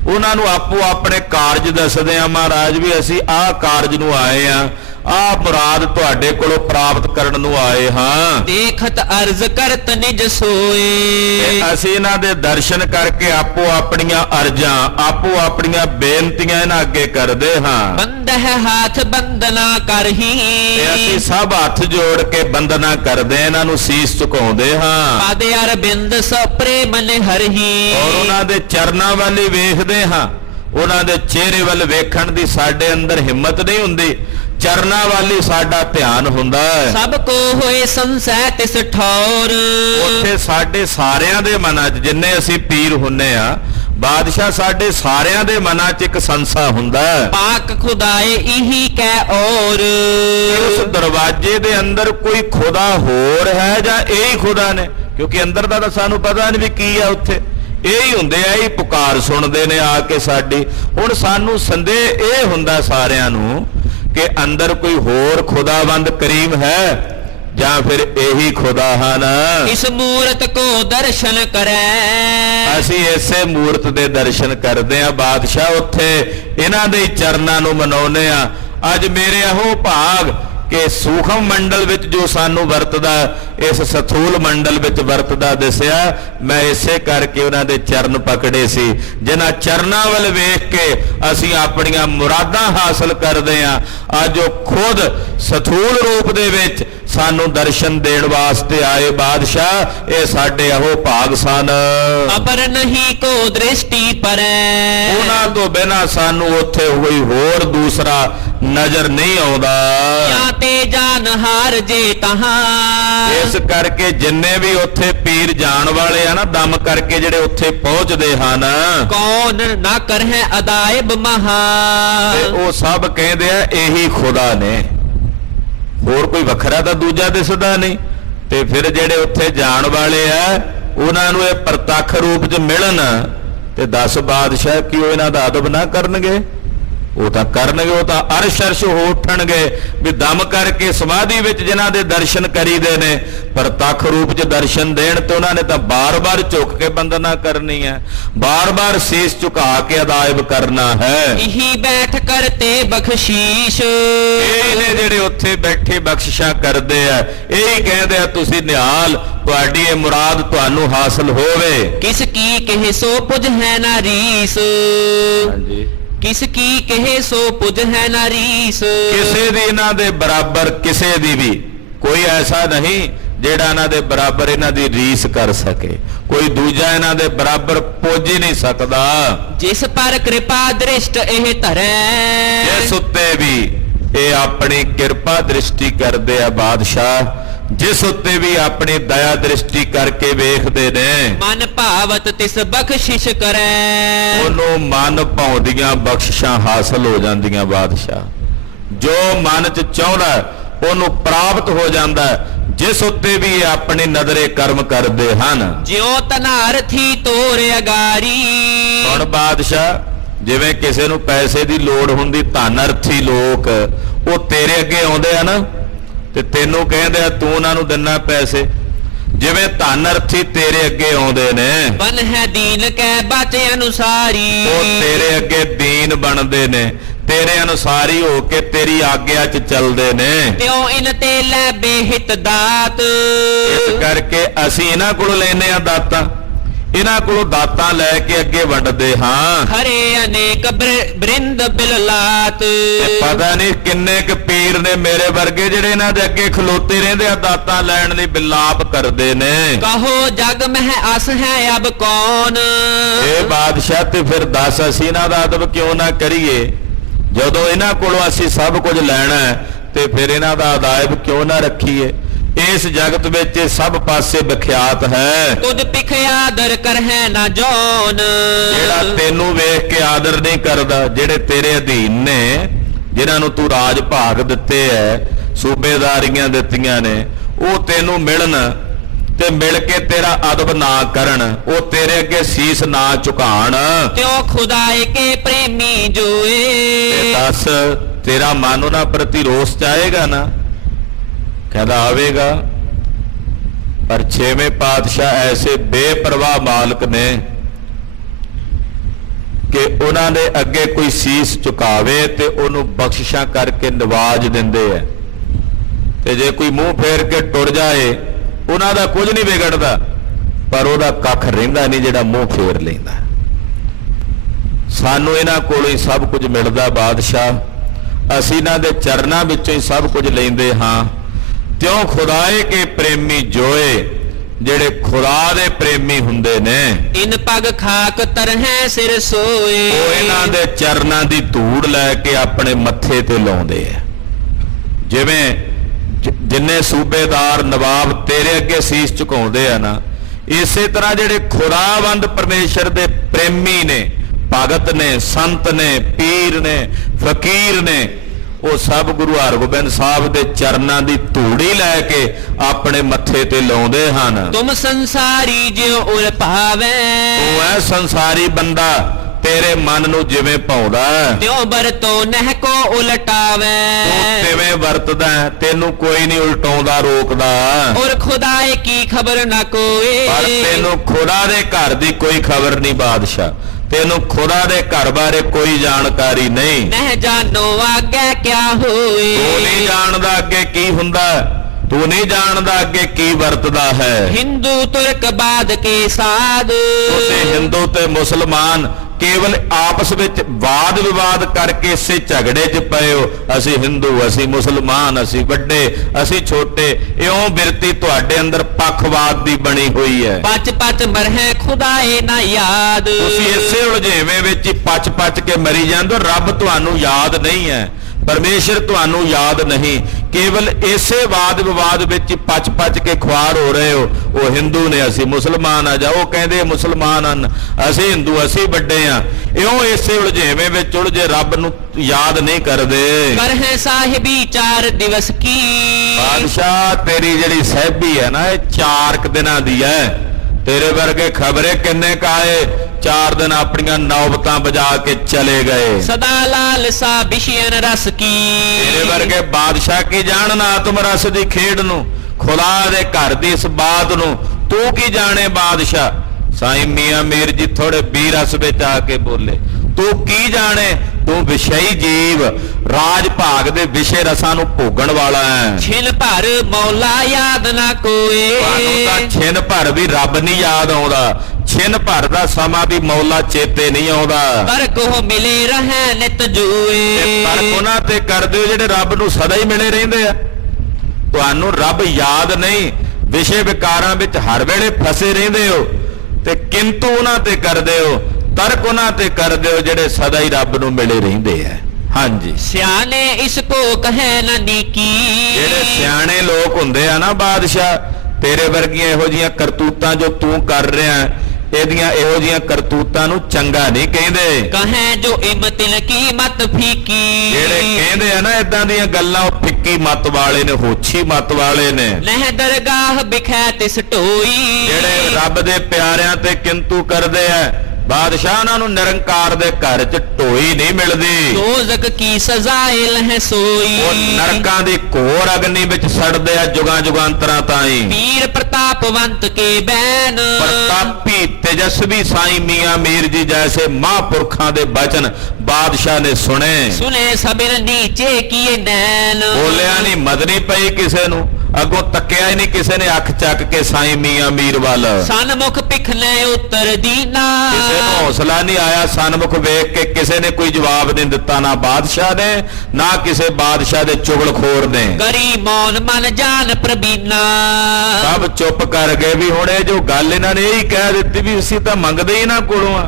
ਉਹਨਾਂ ਨੂੰ ਆਪੋ ਆਪਣੇ ਕਾਰਜ ਦੱਸਦੇ ਆ ਮਹਾਰਾਜ ਵੀ ਅਸੀਂ ਆਹ ਕਾਰਜ ਨੂੰ ਆਏ ਆ ਆਹ ਮੁਰਾਦ ਤੁਹਾਡੇ ਕੋਲੋਂ ਪ੍ਰਾਪਤ ਕਰਨ ਨੂੰ ਆਏ ਹਾਂ देखत अर्ज करत निज सोए ਤੇ ਅਸੀਂ ਇਹਨਾਂ ਦੇ ਦਰਸ਼ਨ ਕਰਕੇ ਆਪੋ ਆਪਣੀਆਂ ਅਰਜ਼ਾਂ ਆਪੋ ਆਪਣੀਆਂ ਬੇਨਤੀਆਂ ਇਹਨਾਂ ਅੱਗੇ ਕਰਦੇ ਹਾਂ बंद है हाथ बंदना करही ਤੇ ਅਸੀਂ ਸਭ ਹੱਥ ਜੋੜ ਕੇ ਬੰਦਨਾ ਕਰਦੇ ਇਹਨਾਂ ਨੂੰ ਸੀਸ ਝੁਕਾਉਂਦੇ ਹਾਂ पाद अरबिंद स प्रेम ने हरही ਔਰ ਉਹਨਾਂ ਦੇ ਚਰਨਾਂ ਵੱਲ ਹੀ ਵੇਖਦੇ ਹਾਂ ਉਹਨਾਂ ਦੇ ਚਿਹਰੇ ਵੱਲ ਵੇਖਣ ਦੀ ਸਾਡੇ ਅੰਦਰ ਹਿੰਮਤ ਨਹੀਂ ਹੁੰਦੀ ਚਰਨਾਂ ਵੱਲ ਹੀ ਸਾਡਾ ਧਿਆਨ ਹੁੰਦਾ ਹੈ सब को होए संशय तिस ठौर ਉੱਥੇ ਸਾਡੇ ਸਾਰਿਆਂ ਦੇ ਮਨਾਂ 'ਚ ਜਿੰਨੇ ਅਸੀਂ ਪੀਰ ਹੁੰਨੇ ਆ ਬਾਦਸ਼ਾਹ ਸਾਡੇ ਸਾਰਿਆਂ ਦੇ ਮਨਾਂ 'ਚ ਇੱਕ ਸੰਸਾ ਹੁੰਦਾ ਹੈ पाक खुदाए इही कै और ਕਿ ਉਸ ਦਰਵਾਜ਼ੇ ਦੇ ਅੰਦਰ ਕੋਈ ਖੁਦਾ ਹੋਰ ਹੈ ਜਾਂ ਇਹ ਹੀ ਖੁਦਾ ਨੇ ਕਿਉਂਕਿ ਅੰਦਰ ਦਾ ਤਾਂ ਸਾਨੂੰ ਪਤਾ ਨਹੀਂ ਵੀ ਕੀ ਆ ਉੱਥੇ ਇਹ ਹੀ ਹੁੰਦੇ ਆ ਇਹ ਪੁਕਾਰ ਸੁਣਦੇ ਨੇ ਆ ਕੇ ਸਾਡੀ ਹੁਣ ਸਾਨੂੰ ਸੰਦੇਹ ਇਹ ਹੁੰਦਾ ਸਾਰਿਆਂ ਨੂੰ ਕਿ ਅੰਦਰ ਕੋਈ ਹੋਰ ਖੁਦਾਵੰਦ ਕਰੀਮ ਹੈ ਜਾਂ ਫਿਰ ਇਹੀ ਖੁਦਾ ਹਨ इस मूरत को दर्शन करे ਅਸੀਂ ਇਸੇ ਮੂਰਤ ਦੇ ਦਰਸ਼ਨ ਕਰਦੇ ਆ ਬਾਦਸ਼ਾਹ ਉੱਥੇ ਇਹਨਾਂ ਦੇ ਚਰਨਾਂ ਨੂੰ ਮਨਾਉਂਦੇ ਆ ਅੱਜ ਮੇਰੇ ਇਹੋ ਭਾਗ ਕਿ ਸੂਖਮ ਮੰਡਲ ਵਿੱਚ ਜੋ ਸਾਨੂੰ ਵਰਤਦਾ ਇਸ ਸਥੂਲ ਮੰਡਲ ਵਿੱਚ ਵਰਤਦਾ ਦਿਸਿਆ ਮੈਂ ਇਸੇ ਕਰਕੇ ਉਹਨਾਂ ਦੇ ਚਰਨ ਪਕੜੇ ਸੀ ਜਿਨ੍ਹਾਂ ਚਰਨਾਂ ਵੱਲ ਵੇਖ ਕੇ ਅਸੀਂ ਆਪਣੀਆਂ ਮੁਰਾਦਾਂ ਹਾਸਲ ਕਰਦੇ ਆ ਅੱਜ ਉਹ ਖੁਦ ਸਥੂਲ ਰੂਪ ਦੇ ਵਿੱਚ ਸਾਨੂੰ ਦਰਸ਼ਨ ਦੇਣ ਵਾਸਤੇ ਆਏ ਬਾਦਸ਼ਾਹ ਇਹ ਸਾਡੇ ਇਹੋ ਭਾਗ ਸਨ अपर नहीं को दृष्टि परै ਉਹਨਾਂ ਤੋਂ ਬਿਨਾਂ ਸਾਨੂੰ ਉੱਥੇ ਕੋਈ ਹੋਰ ਦੂਸਰਾ ਨਜ਼ਰ ਨਹੀਂ ਆਉਂਦਾ या ते जान हार जे तहाँ ਇਸ ਕਰਕੇ ਜਿੰਨੇ ਵੀ ਉੱਥੇ ਪੀਰ ਜਾਣ ਵਾਲੇ ਆ ਨਾ ਦਮ ਕਰਕੇ ਜਿਹੜੇ ਉੱਥੇ ਪਹੁੰਚਦੇ ਹਨ कौन ना कर है अदायब महा ਤੇ ਉਹ ਸਭ ਕਹਿੰਦੇ ਆ ਇਹੀ ਖੁਦਾ ਨੇ ਹੋਰ ਕੋਈ ਵੱਖਰਾ ਤਾਂ ਦੂਜਾ ਦਿਸਦਾ ਨਹੀਂ ਤੇ ਫਿਰ ਜਿਹੜੇ ਉੱਥੇ ਜਾਣ ਵਾਲੇ ਆ ਉਹਨਾਂ ਨੂੰ ਇਹ ਪ੍ਰਤੱਖ ਰੂਪ 'ਚ ਮਿਲਣ ਤੇ 10 ਬਾਦਸ਼ਾਹ ਕਿ ਉਹ ਇਹਨਾਂ ਦਾ ਅਦਬ ਨਾ ਕਰਨਗੇ ਉਹ ਤਾਂ ਕਰਨਗੇ ਉਹ ਤਾਂ ਅਰਸ਼ ਅਰਸ਼ ਹੋ ਉੱਠਣਗੇ ਵੀ ਦਮ ਕਰਕੇ ਸਮਾਧੀ ਵਿੱਚ ਜਿਨ੍ਹਾਂ ਦੇ ਦਰਸ਼ਨ ਕਰੀਦੇ ਨੇ ਪ੍ਰਤੱਖ ਰੂਪ 'ਚ ਦਰਸ਼ਨ ਦੇਣ ਤੇ ਉਹਨਾਂ ਨੇ ਤਾਂ ਬਾਰ-ਬਾਰ ਝੁਕ ਕੇ ਬੰਦਨਾ ਕਰਨੀ ਹੈ ਬਾਰ-ਬਾਰ ਸੀਸ ਝੁਕਾ ਕੇ ਅਦਾਇਬ ਕਰਨਾ ਹੈ यही बैठ करते बख्शीश ਇਹ ਨੇ ਜਿਹੜੇ ਉੱਥੇ ਬੈਠੇ ਬਖਸ਼ਿਸ਼ਾਂ ਕਰਦੇ ਆ ਇਹ ਹੀ ਕਹਿੰਦੇ ਆ ਤੁਸੀਂ ਨਿਹਾਲ ਤੁਹਾਡੀ ਇਹ ਮੁਰਾਦ ਤੁਹਾਨੂੰ ਹਾਸਲ ਹੋਵੇ किसकी कहे सो पुज है ना रीस ਹਾਂਜੀ किसकी कहे सो पुज है ना रीस ਕਿਸੇ ਦੀ ਇਹਨਾਂ ਦੇ ਬਰਾਬਰ ਕਿਸੇ ਦੀ ਵੀ ਕੋਈ ਐਸਾ ਨਹੀਂ ਜਿਹੜਾ ਇਹਨਾਂ ਦੇ ਬਰਾਬਰ ਇਹਨਾਂ ਦੀ ਰੀਸ ਕਰ ਸਕੇ ਕੋਈ ਦੂਜਾ ਇਹਨਾਂ ਦੇ ਬਰਾਬਰ ਪੁੱਜ ਹੀ ਨਹੀਂ ਸਕਦਾ जिस पर कृपा दृष्ट एह धरै ਜਿਸ ਉੱਤੇ ਵੀ ਇਹ ਆਪਣੀ ਕਿਰਪਾ ਦ੍ਰਿਸ਼ਟੀ ਕਰਦੇ ਆ ਬਾਦਸ਼ਾਹ ਜਿਸ ਉੱਤੇ ਵੀ ਆਪਣੀ ਦਇਆ ਦ੍ਰਿਸ਼ਟੀ ਕਰਕੇ ਵੇਖਦੇ ਨੇ मन भावत तिस बख्शिश करे ਉਹਨੂੰ ਮਨ ਭਾਉਂਦੀਆਂ ਬਖਸ਼ਿਸ਼ਾਂ ਹਾਸਲ ਹੋ ਜਾਂਦੀਆਂ ਬਾਦਸ਼ਾਹ ਜੋ ਮਨ 'ਚ ਚਾਹੁੰਦਾ ਉਹਨੂੰ ਪ੍ਰਾਪਤ ਹੋ ਜਾਂਦਾ ਜਿਸ ਉੱਤੇ ਵੀ ਇਹ ਆਪਣੀ ਨਜ਼ਰੇ ਕਰਮ ਕਰਦੇ ਹਨ ज्यों तनार थी तोर अगारी ਹੁਣ ਬਾਦਸ਼ਾਹ ਜਿਵੇਂ ਕਿਸੇ ਨੂੰ ਪੈਸੇ ਦੀ ਲੋੜ ਹੁੰਦੀ ਧਨ ਅਰਥੀ ਲੋਕ ਉਹ ਤੇਰੇ ਅੱਗੇ ਆਉਂਦੇ ਆ ਨਾ ਤੇ ਤੈਨੂੰ ਕਹਿੰਦੇ ਆ ਤੂੰ ਉਹਨਾਂ ਨੂੰ ਦਿੰਨਾ ਪੈਸੇ ਜਿਵੇਂ ਧਨ ਅਰਥੀ ਤੇਰੇ ਅੱਗੇ ਆਉਂਦੇ ਨੇ बन है दीन कै बाचे अनुसारी ਉਹ ਤੇਰੇ ਅੱਗੇ ਦੀਨ ਬਣਦੇ ਨੇ ਤੇਰੇ ਅਨੁਸਾਰੀ ਹੋ ਕੇ ਤੇਰੀ ਆਗਿਆ 'ਚ ਚੱਲਦੇ ਨੇ। ਤਿਉ ਇਨ ਤੇ ਲੈ ਬੇਹਿਤ ਦਾਤ। ਇਸ ਕਰਕੇ ਅਸੀਂ ਇਹਨਾਂ ਕੋਲੋਂ ਲੈਨੇ ਆ ਦਾਤਾਂ, ਇਹਨਾਂ ਕੋਲੋਂ ਦਾਤਾਂ ਲੈ ਕੇ ਅੱਗੇ ਵੰਡਦੇ ਹਾਂ। ਖਰੇ ਅਨੇਕ ਬ੍ਰਿੰਦ ਬਿਲਲਾਤ। ਤੇ ਪਤਾ ਨਹੀਂ ਕਿੰਨੇ ਕੁ ਪੀਰ ਨੇ ਮੇਰੇ ਵਰਗੇ ਜਿਹੜੇ ਇਹਨਾਂ ਦੇ ਅੱਗੇ ਖਲੋਤੇ ਰਹਿੰਦੇ ਆ ਦਾਤਾਂ ਲੈਣ ਲਈ ਬਿਲਾਪ ਕਰਦੇ ਨੇ। ਕਹੋ ਜਗ ਮਹਿ ਅਸ ਹੈ ਅਬ ਕੌਣ। ਇਹ ਬਾਦਸ਼ਾਹ ਤੇ ਫਿਰ ਦੱਸ ਅਸੀਂ ਇਹਨਾਂ ਦਾ ਅਦਬ ਕਿਉਂ ਨਾ ਕਰੀਏ? ਜਦੋਂ ਇਹਨਾਂ ਕੋਲੋਂ ਅਸੀਂ ਸਭ ਕੁਝ ਲੈਣਾ ਤੇ ਫਿਰ ਇਹਨਾਂ ਦਾ ਅਦਾਇਬ ਕਿਉਂ ਨਾ ਰੱਖੀਏ? ਇਸ ਜਗਤ ਵਿੱਚ ਇਹ ਸਭ ਪਾਸੇ ਵਿਖਿਆਤ ਹੈ। ਤੁਧ ਪਿਖ ਆਦਰ ਕਰ ਹੈ ਨਾ ਜੋਨ। ਜਿਹੜਾ ਤੈਨੂੰ ਵੇਖ ਕੇ ਆਦਰ ਨਹੀਂ ਕਰਦਾ, ਜਿਹੜੇ ਤੇਰੇ ਅਧੀਨ ਨੇ, ਜਿਨ੍ਹਾਂ ਨੂੰ ਤੂੰ ਰਾਜ ਭਾਗ ਦਿੱਤੇ ਐ, ਸੂਬੇਦਾਰੀਆਂ ਦਿੱਤੀਆਂ ਨੇ, ਉਹ ਤੈਨੂੰ ਮਿਲਣ ਤੇ ਮਿਲ ਕੇ ਤੇਰਾ ਅਦਬ ਨਾ ਕਰਨ, ਉਹ ਤੇਰੇ ਅੱਗੇ ਸੀਸ ਨਾ ਝੁਕਾਣ। ਤਿਉ ਖੁਦਾਏ ਕੇ ਪ੍ਰੇਮੀ ਜੋਏ। ਤੇ ਦੱਸ ਤੇਰਾ ਮਨ ਉਹਨਾਂ ਪ੍ਰਤੀ ਰੋਸ ਚਾਹੇਗਾ ਨਾ? ਕਹਿੰਦਾ ਆਵੇਗਾ। ਪਰ ਛੇਵੇਂ ਪਾਤਸ਼ਾਹ ਐਸੇ ਬੇਪਰਵਾਹ ਮਾਲਕ ਨੇ ਕਿ ਉਹਨਾਂ ਦੇ ਅੱਗੇ ਕੋਈ ਸੀਸ ਝੁਕਾਵੇ ਤੇ ਉਹਨੂੰ ਬਖਸ਼ਿਸ਼ਾਂ ਕਰਕੇ ਨਵਾਜ ਦਿੰਦੇ ਐ, ਤੇ ਜੇ ਕੋਈ ਮੂੰਹ ਫੇਰ ਕੇ ਟੁਰ ਜਾਏ ਉਹਨਾਂ ਦਾ ਕੁਝ ਨਹੀਂ ਵਿਗੜਦਾ, ਪਰ ਉਹਦਾ ਕੱਖ ਰਹਿੰਦਾ ਨਹੀਂ ਜਿਹੜਾ ਮੂੰਹ ਫੇਰ ਲੈਂਦਾ। ਸਾਨੂੰ ਇਹਨਾਂ ਕੋਲੋਂ ਹੀ ਸਭ ਕੁਝ ਮਿਲਦਾ ਬਾਦਸ਼ਾਹ, ਅਸੀਂ ਇਹਨਾਂ ਦੇ ਚਰਨਾਂ ਵਿੱਚੋਂ ਹੀ ਸਭ ਕੁਝ ਲੈਂਦੇ ਹਾਂ। ਤਿਉ ਖੁਦਾਏ ਕੇ ਪ੍ਰੇਮੀ ਜੋਏ, ਜਿਹੜੇ ਖੁਦਾ ਦੇ ਪ੍ਰੇਮੀ ਹੁੰਦੇ ਨੇ, ਇਨ ਪਗ ਖਾਕ ਤਰਹਿ ਸਿਰ ਸੋਏ। ਉਹ ਇਹਨਾਂ ਦੇ ਚਰਨਾਂ ਦੀ ਧੂੜ ਲੈ ਕੇ ਆਪਣੇ ਮੱਥੇ ਤੇ ਲਾਉਂਦੇ ਆ। ਜਿਵੇਂ ਜਿੰਨੇ ਸੂਬੇਦਾਰ ਨਵਾਬ ਤੇਰੇ ਅੱਗੇ ਸੀਸ ਝੁਕਾਉਂਦੇ ਆ ਨਾ, ਇਸੇ ਤਰ੍ਹਾਂ ਜਿਹੜੇ ਖੁਦਾਵੰਦ ਪਰਮੇਸ਼ਰ ਦੇ ਪ੍ਰੇਮੀ ਨੇ, ਭਗਤ ਨੇ, ਸੰਤ ਨੇ, ਪੀਰ ਨੇ, ਫਕੀਰ ਨੇ, ਉਹ ਸਭ ਗੁਰੂ ਹਰਗੋਬਿੰਦ ਸਾਹਿਬ ਦੇ ਚਰਨਾਂ ਦੀ ਧੂੜੀ ਲੈ ਕੇ ਆਪਣੇ ਮੱਥੇ ਤੇ ਲਾਉਂਦੇ ਹਨ। ਤੁਮ ਸੰਸਾਰੀ ਜਿਉ ਉਲ ਭਾਵੈ। ਉਹ ਐ ਸੰਸਾਰੀ ਬੰਦਾ, ਤੇਰੇ ਮਨ ਨੂੰ ਜਿਵੇਂ ਭਾਉਂਦਾ ਤਿਉ ਵਰਤੋ ਨਹਿ ਕੋ ਉਲਟਾਵੈ। ਤੂੰ ਕਿਵੇਂ ਵਰਤਦਾ, ਤੈਨੂੰ ਕੋਈ ਨਹੀਂ ਉਲਟਾਉਂਦਾ ਰੋਕਦਾ। ਔਰ ਖੁਦਾਏ ਕੀ ਖਬਰ ਨਾ ਕੋਏ। ਪਰ ਤੈਨੂੰ ਖੁਦਾ ਦੇ ਘਰ ਦੀ ਕੋਈ ਖਬਰ ਨਹੀਂ ਬਾਦਸ਼ਾਹ, ਤੈਨੂੰ ਖੁਦਾ ਦੇ ਘਰ ਬਾਰੇ ਕੋਈ ਜਾਣਕਾਰੀ ਨਹੀਂ। ਨਹਿ ਜਾਣੋ ਆਗੇ ਕਿਆ ਹੋਏ। ਤੂੰ ਨਹੀਂ ਜਾਣਦਾ ਅੱਗੇ ਕੀ ਹੁੰਦਾ, ਤੂੰ ਨਹੀਂ ਜਾਣਦਾ ਅੱਗੇ ਕੀ ਵਰਤਦਾ ਹੈ। ਹਿੰਦੂ ਤੁਰਕ ਬਾਦ ਕੇ ਸਾਧ। ਤੁਸੀਂ ਹਿੰਦੂ ਤੇ ਮੁਸਲਮਾਨ ਕੇਵਲ ਆਪਸ ਵਿੱਚ ਵਾਦ ਵਿਵਾਦ ਕਰਕੇ ਇਸੇ ਝਗੜੇ 'ਚ ਪਏ ਹੋ। ਅਸੀਂ ਹਿੰਦੂ, ਅਸੀਂ ਮੁਸਲਮਾਨ, ਅਸੀਂ ਵੱਡੇ, ਅਸੀਂ ਛੋਟੇ, ਇਉਂ ਬਿਰਤੀ ਤੁਹਾਡੇ ਅੰਦਰ ਪੱਖਵਾਦ ਦੀ ਬਣੀ ਹੋਈ ਹੈ। ਪਚ ਪਚ ਮਰਹਿ ਖੁਦਾਏ ਨਾ ਯਾਦ। ਤੁਸੀਂ ਇਸੇ ਉਲਝੇਵੇਂ ਵਿੱਚ ਹੀ ਪਚ ਪਚ ਕੇ ਮਰੀ ਜਾਂਦੇ ਹੋ। ਰੱਬ ਤੁਹਾਨੂੰ ਯਾਦ ਨਹੀਂ ਹੈ, ਪਰਮੇਸ਼ਰ ਤੁਹਾਨੂੰ ਯਾਦ ਨਹੀਂ, ਕੇਵਲ ਇਸੇ ਵਾਦ ਵਿਵਾਦ ਵਿੱਚ ਪਚ ਪਚ ਕੇ ਖੁਆਰ ਹੋ ਰਹੇ ਹੋ। ਉਹ ਹਿੰਦੂ ਨੇ, ਅਸੀਂ ਮੁਸਲਮਾਨ ਆ, ਜਾ ਉਹ ਕਹਿੰਦੇ ਮੁਸਲਮਾਨ ਹਨ, ਅਸੀਂ ਹਿੰਦੂ, ਅਸੀਂ ਵੱਡੇ ਆ। ਇਉਂ ਇਸੇ ਉਲਝੇਵੇਂ ਵਿੱਚ ਉਲਝੇ ਰੱਬ ਨੂੰ ਯਾਦ ਨਹੀਂ ਕਰਦੇ। ਕਰਹਿ ਸਾਹਿਬੀ 4 ਦਿਵਸ ਕੀ। ਬਾਦਸ਼ਾਹ ਤੇਰੀ ਜਿਹੜੀ ਸਹਿਬੀ ਹੈ ਨਾ, ਇਹ 4 ਦਿਨਾਂ ਦੀ ਹੈ। ਤੇਰੇ ਵਰਗੇ ਖਬਰੇ ਕਿੰਨੇ ਕਾਏ 4 ਦਿਨ ਆਪਣੀਆਂ ਨੌਬਤਾਂ ਵਜਾ ਕੇ ਚਲੇ ਗਏ। ਸਦਾ ਲਾਲਸਾ ਬਿਸ਼ੀਨ ਰਸ ਕੀ। ਤੇਰੇ ਵਰਗੇ ਬਾਦਸ਼ਾਹ ਕੀ ਜਾਣਨ ਆਤਮ ਰਸ ਦੀ ਖੇਡ ਨੂੰ, ਖੁਦਾ ਦੇ ਘਰ ਦੀ ਇਸ ਬਾਤ ਨੂੰ। ਤੂੰ ਕੀ ਜਾਣੇ ਬਾਦਸ਼ਾਹ? ਸਾਈਂ ਮੀਆਂ ਮੀਰ ਜੀ ਥੋੜੇ ਬੀਰਸ ਵਿੱਚ ਆ ਕੇ ਬੋਲੇ, ਤੂੰ ਕੀ ਜਾਣੇ? ਤੂੰ ਵਿਸ਼ਈ ਜੀਵ, ਰਾਜ ਭਾਗ ਦੇ ਵਿਸ਼ੇ ਰਸਾਂ ਨੂੰ ਭੋਗਣ ਵਾਲਾ ਹੈ। ਛਿਨ ਭਰ ਮੌਲਾ ਯਾਦ ਨਾ ਕੋਏ। ਤੁਹਾਨੂੰ ਤਾਂ ਛਿਨ ਭਰ ਵੀ ਰੱਬ ਨਹੀਂ ਯਾਦ ਆਉਂਦਾ, ਛਿਨ ਭਰ ਦਾ ਸਮਾਂ ਵੀ ਮੌਲਾ ਚੇਤੇ ਨਹੀਂ ਆਉਂਦਾ। ਪਰ ਕੋ ਮਿਲੇ ਰਹਿ ਨਿਤ ਜੂਏ। ਪਰ ਉਹਨਾਂ ਤੇ ਕਰਦੇ ਹੋ ਜਿਹੜੇ ਰੱਬ ਨੂੰ ਸਦਾ ਹੀ ਮਿਲੇ ਰਹਿੰਦੇ ਆ। ਤੁਹਾਨੂੰ ਰੱਬ ਯਾਦ ਨਹੀਂ, ਵਿਸ਼ੇ ਵਿਕਾਰਾਂ ਵਿੱਚ ਹਰ ਵੇਲੇ ਫਸੇ ਰਹਿੰਦੇ ਹੋ, ਤੇ ਕਿੰਤੂ ਉਹਨਾਂ ਤੇ ਕਰਦੇ ਹੋ, ਤਰਕ ਉਹਨਾਂ ਤੇ ਕਰਦੇ ਹੋ ਜਿਹੜੇ ਸਦਾ ਹੀ ਰੱਬ ਨੂੰ ਮਿਲੇ ਰਹਿੰਦੇ ਆ। ਹਾਂਜੀ, ਸਿਆਣੇ ਇਸ ਕੋ ਕਹੈ ਨਾ ਨੀਕੀ। ਜਿਹੜੇ ਸਿਆਣੇ ਲੋਕ ਹੁੰਦੇ ਆ ਨਾ ਬਾਦਸ਼ਾਹ, ਤੇਰੇ ਵਰਗੀਆਂ ਇਹੋ ਜੀਆਂ ਕਰਤੂਤਾਂ ਜੋ ਤੂੰ ਕਰ ਰਿਹਾ, ਇਹਦੀਆਂ ਇਹੋ ਜੀਆਂ ਕਰਤੂਤਾਂ ਨੂੰ ਚੰਗਾ ਨਹੀਂ ਕਹਿੰਦੇ। ਕਹੈ ਜੋ ਇਮਤਿਨ ਕੀ ਮਤ ਫੀਕੀ। ਜਿਹੜੇ ਕਹਿੰਦੇ ਆ ਨਾ ਇਦਾਂ ਦੀਆਂ ਗੱਲਾਂ, ਉਹ ਫਿੱਕੀ ਮਤ ਵਾਲੇ ਨੇ, ਹੋਛੀ ਮਤ ਵਾਲੇ ਨੇ। ਲਹਿ ਦਰਗਾਹ ਬਿਖੈ ਤਿਸ ਢੋਈ। ਜਿਹੜੇ ਰੱਬ ਦੇ ਪਿਆਰਿਆਂ ਤੇ ਕਿੰਤੂ ਕਰਦੇ ਆ, ਬਾਦਸ਼ਾਹ ਉਹਨਾਂ ਨੂੰ ਨਿਰੰਕਾਰ ਦੇ ਘਰ 'ਚ ਢੋਈ ਨਹੀਂ ਮਿਲਦੀ। दोजक की सजाए लह ਉਹ सोई। ਨਰਕਾਂ ਦੀ ਘੋਰ ਅਗਨੀ ਵਿੱਚ ਸੜਦੇ ਆ ਜੁਗਾਂ ਜੁਗਾਂਤਰਾਂ ਤਾਈਂ। वीर प्रतापवंत के बैन। ਪ੍ਰਤਾਪੀ ਤੇਜਸਵੀ ਸਾਈਂ ਮੀਆਂ ਮੀਰ ਜੀ ਜੈਸੇ ਮਹਾਂਪੁਰਖਾਂ ਦੇ ਬਚਨ ਬਾਦਸ਼ਾਹ ਨੇ ਸੁਣੇ। सुने सबिर नीचे किए नैन। ਬੋਲਿਆ ਨਹੀਂ ਮਦਨੀ ਪਈ ਕਿਸੇ ਨੂੰ, ਅੱਗੋਂ ਤੱਕਿਆ ਹੀ ਨਹੀਂ ਕਿਸੇ ਨੇ ਅੱਖ ਚੱਕ ਕੇ ਸਾਈਂ ਮੀਆਂ ਮੀਰ ਵੱਲ। सन्मुख पिखने उत्तर दीना। ਕਿਸੇ ਨੂੰ ਹੌਸਲਾ ਨਹੀਂ ਆਇਆ ਸਨਮੁਖ ਵੇਖ ਕੇ, ਕਿਸੇ ਨੇ ਕੋਈ ਜਵਾਬ ਨਹੀਂ ਦਿੱਤਾ, ਨਾ ਬਾਦਸ਼ਾਹ ਨੇ ਨਾ ਕਿਸੇ ਬਾਦਸ਼ਾਹ ਦੇ ਚੁਗਲਖੋਰ ਨੇ। करी मौन मन जान प्रबीना। ਸਭ ਚੁੱਪ ਕਰ ਗਏ ਵੀ ਹੁਣ ਇਹ ਜੋ ਗੱਲ ਇਹਨਾਂ ਨੇ ਇਹੀ ਕਹਿ ਦਿੱਤੀ ਵੀ ਅਸੀਂ ਤਾਂ ਮੰਗਦੇ ਹੀ ਨਾ ਕੋਲੋਂ ਆ,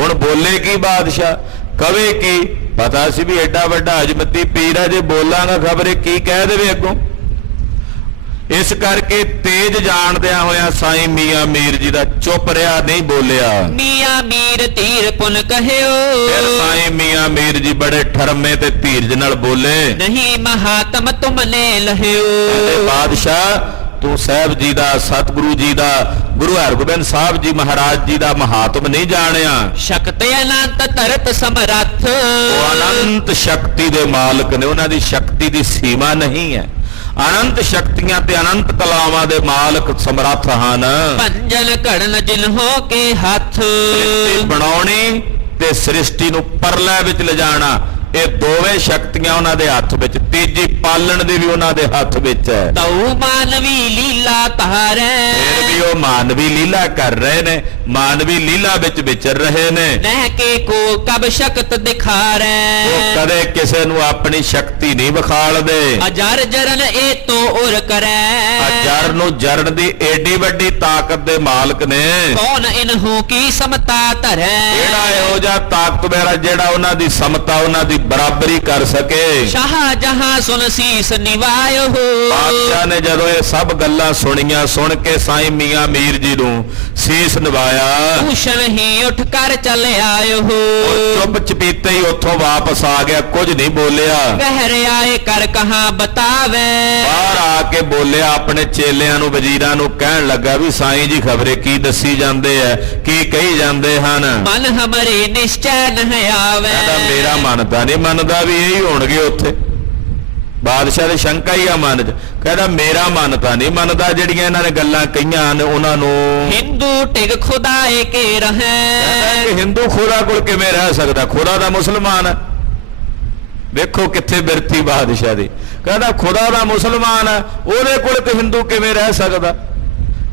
ਹੁਣ ਬੋਲੇ ਕੀ ਬਾਦਸ਼ਾਹ, ਕਵੇ ਕੀ? ਪਤਾ ਸੀ ਵੀ ਐਡਾ ਵੱਡਾ ਅਜਮਤੀ ਪੀਰ ਆ, ਜੇ ਬੋਲਾਂਗਾ ਖਬਰੇ ਕੀ ਕਹਿ ਦੇਵੇ ਅੱਗੋਂ। ਇਸ ਕਰਕੇ ਤੇਜ ਜਾਣਦਿਆਂ ਹੋਇਆ ਸਾਈਂ ਮੀਆਂ ਮੀਰ ਜੀ ਦਾ ਚੁੱਪ ਰਿਹਾ, ਨਹੀਂ ਬੋਲਿਆ। मियाँ मीर तीर पुन कहो। ਫਿਰ ਸਾਈਂ ਮੀਆਂ ਮੀਰ ਜੀ ਬੜੇ ਠਰਮੇ ਤੇ ਧੀਰਜ ਨਾਲ ਬੋਲੇ, नहीं महात्म तुमने लह्यो। ਕਹਿੰਦੇ ਬਾਦਸ਼ਾਹ ਤੂੰ ਸਾਹਿਬ ਜੀ ਦਾ, ਸਤਿਗੁਰੂ ਜੀ ਦਾ, ਗੁਰੂ ਹਰਗੋਬਿੰਦ ਸਾਹਿਬ ਜੀ ਮਹਾਰਾਜ ਜੀ ਦਾ ਮਹਾਤਮ ਨਹੀਂ ਜਾਣਿਆ। शक्त अनंत तरत समरथ। ਉਹ ਅਨੰਤ ਸ਼ਕਤੀ ਦੇ ਮਾਲਕ ਨੇ, ਉਹਨਾਂ ਦੀ ਸ਼ਕਤੀ ਦੀ ਸੀਮਾ ਨਹੀਂ ਹੈ। ਅਨੰਤ ਸ਼ਕਤੀਆਂ ਤੇ ਅਨੰਤ ਕਲਾਵਾਂ ਦੇ ਮਾਲਕ ਸਮਰੱਥ ਹਨ। पंजन कड़न जिन्हों के हाथ। ਸ੍ਰਿਸ਼ਟੀ ਬਣਾਉਣੀ ਤੇ ਸ੍ਰਿਸ਼ਟੀ ਨੂੰ ਪਰਲੇ ਵਿੱਚ ਲਿਜਾਣਾ, ਇਹ ਦੋਵੇਂ ਸ਼ਕਤੀਆਂ ਉਹਨਾਂ ਦੇ ਹੱਥ ਵਿੱਚ। ਤੀਜੀ ਪਾਲਣ ਦੀ ਵੀ ਉਹਨਾਂ ਦੇ ਹੱਥ ਵਿੱਚ ਹੈ। तऊ मानवी लीला तारे। ਫਿਰ ਵੀ ਉਹ ਮਾਨਵੀ ਲੀਲਾ ਕਰ ਰਹੇ ਨੇ, ਮਾਨਵੀ ਲੀਲਾ ਵਿੱਚ ਵਿਚਰ ਰਹੇ ਨੇ। नह के को कब शक्त दिखा ਉਹ रे। ਕਦੇ ਕਿਸੇ ਨੂੰ ਆਪਣੀ ਸ਼ਕਤੀ ਨਹੀਂ ਵਿਖਾਲਦੇ। अजर जरन ए तो उर करे। ਜਰ ਨੂੰ ਜਰਨ ਦੀ ਏਡੀ ਵੱਡੀ ਤਾਕਤ ਦੇ ਮਾਲਕ ਨੇ। कौन इन्हों की समता धरे। ਕਿਹੜਾ ਇਹੋ ਜਿਹਾ ਤਾਕਤਵਰ ਜਿਹੜਾ ਉਹਨਾਂ ਦੀ ਸਮਤਾ, ਉਹਨਾਂ ਦੀ ਬਰਾਬਰੀ ਕਰ ਸਕੇ। शाहजहां सुन शीस निवायो हो। ਬਾਦਸ਼ਾਹ ਨੇ ਜਦੋਂ ਇਹ ਸਭ ਗੱਲਾਂ ਸੁਣੀਆਂ, ਸੁਣ ਕੇ ਸਾਈਂ ਮੀਆਂ ਮੀਰ ਜੀ ਨੂੰ ਸੀਸ ਨਿਵਾਇਆ। भूषण ही उठ कर चले आयो हो। ਉਹ ਚੁੱਪ ਚਪੀਤੇ ਹੀ ਉੱਥੋਂ ਵਾਪਸ ਆ ਗਿਆ, ਕੁਝ ਨਹੀਂ ਬੋਲਿਆ। गहरे आए कर कहाँ बतावे। ਬਾਹਰ ਆ ਕੇ ਬੋਲਿਆ, ਆਪਣੇ ਚੇਲਿਆਂ ਨੂੰ, ਵਜ਼ੀਰਾਂ ਨੂੰ ਕਹਿਣ ਲੱਗਾ ਵੀ ਸਾਈਂ ਜੀ ਖਬਰੇ ਕੀ ਦੱਸੀ ਜਾਂਦੇ ਐ, ਕੀ ਕਹੀ ਜਾਂਦੇ ਹਨ। मन हमरे निश्चय न आवे। ਕਹਿੰਦਾ ਮੇਰਾ ਮਨ ਤਾਂ ਨਹੀਂ ਮੰਨਦਾ ਵੀ ਇਹੀ ਹੋਣਗੇ ਉੱਥੇ। ਬਾਦਸ਼ਾਹ ਦੇ ਸ਼ੰਕਾ ਹੀ ਆ ਮਨ 'ਚ, ਕਹਿੰਦਾ ਮੇਰਾ ਮਨ ਤਾਂ ਨਹੀਂ ਮੰਨਦਾ ਜਿਹੜੀਆਂ ਇਹਨਾਂ ਨੇ ਗੱਲਾਂ ਕਹੀਆਂ ਨੇ ਉਹਨਾਂ ਨੂੰ। हिंदू टिग खुदाए के रहे। ਕਹਿੰਦਾ ਕਿ ਹਿੰਦੂ ਖੁਦਾ ਕੋਲ ਕਿਵੇਂ ਰਹਿ ਸਕਦਾ, ਖੁਦਾ ਦਾ ਮੁਸਲਮਾਨ ਹੈ। ਵੇਖੋ ਕਿੱਥੇ ਬਿਰਤੀ ਬਾਦਸ਼ਾਹ ਦੀ, ਕਹਿੰਦਾ ਖੁਦਾ ਦਾ ਮੁਸਲਮਾਨ ਹੈ, ਉਹਦੇ ਕੋਲ ਕਿ ਹਿੰਦੂ ਕਿਵੇਂ ਰਹਿ ਸਕਦਾ।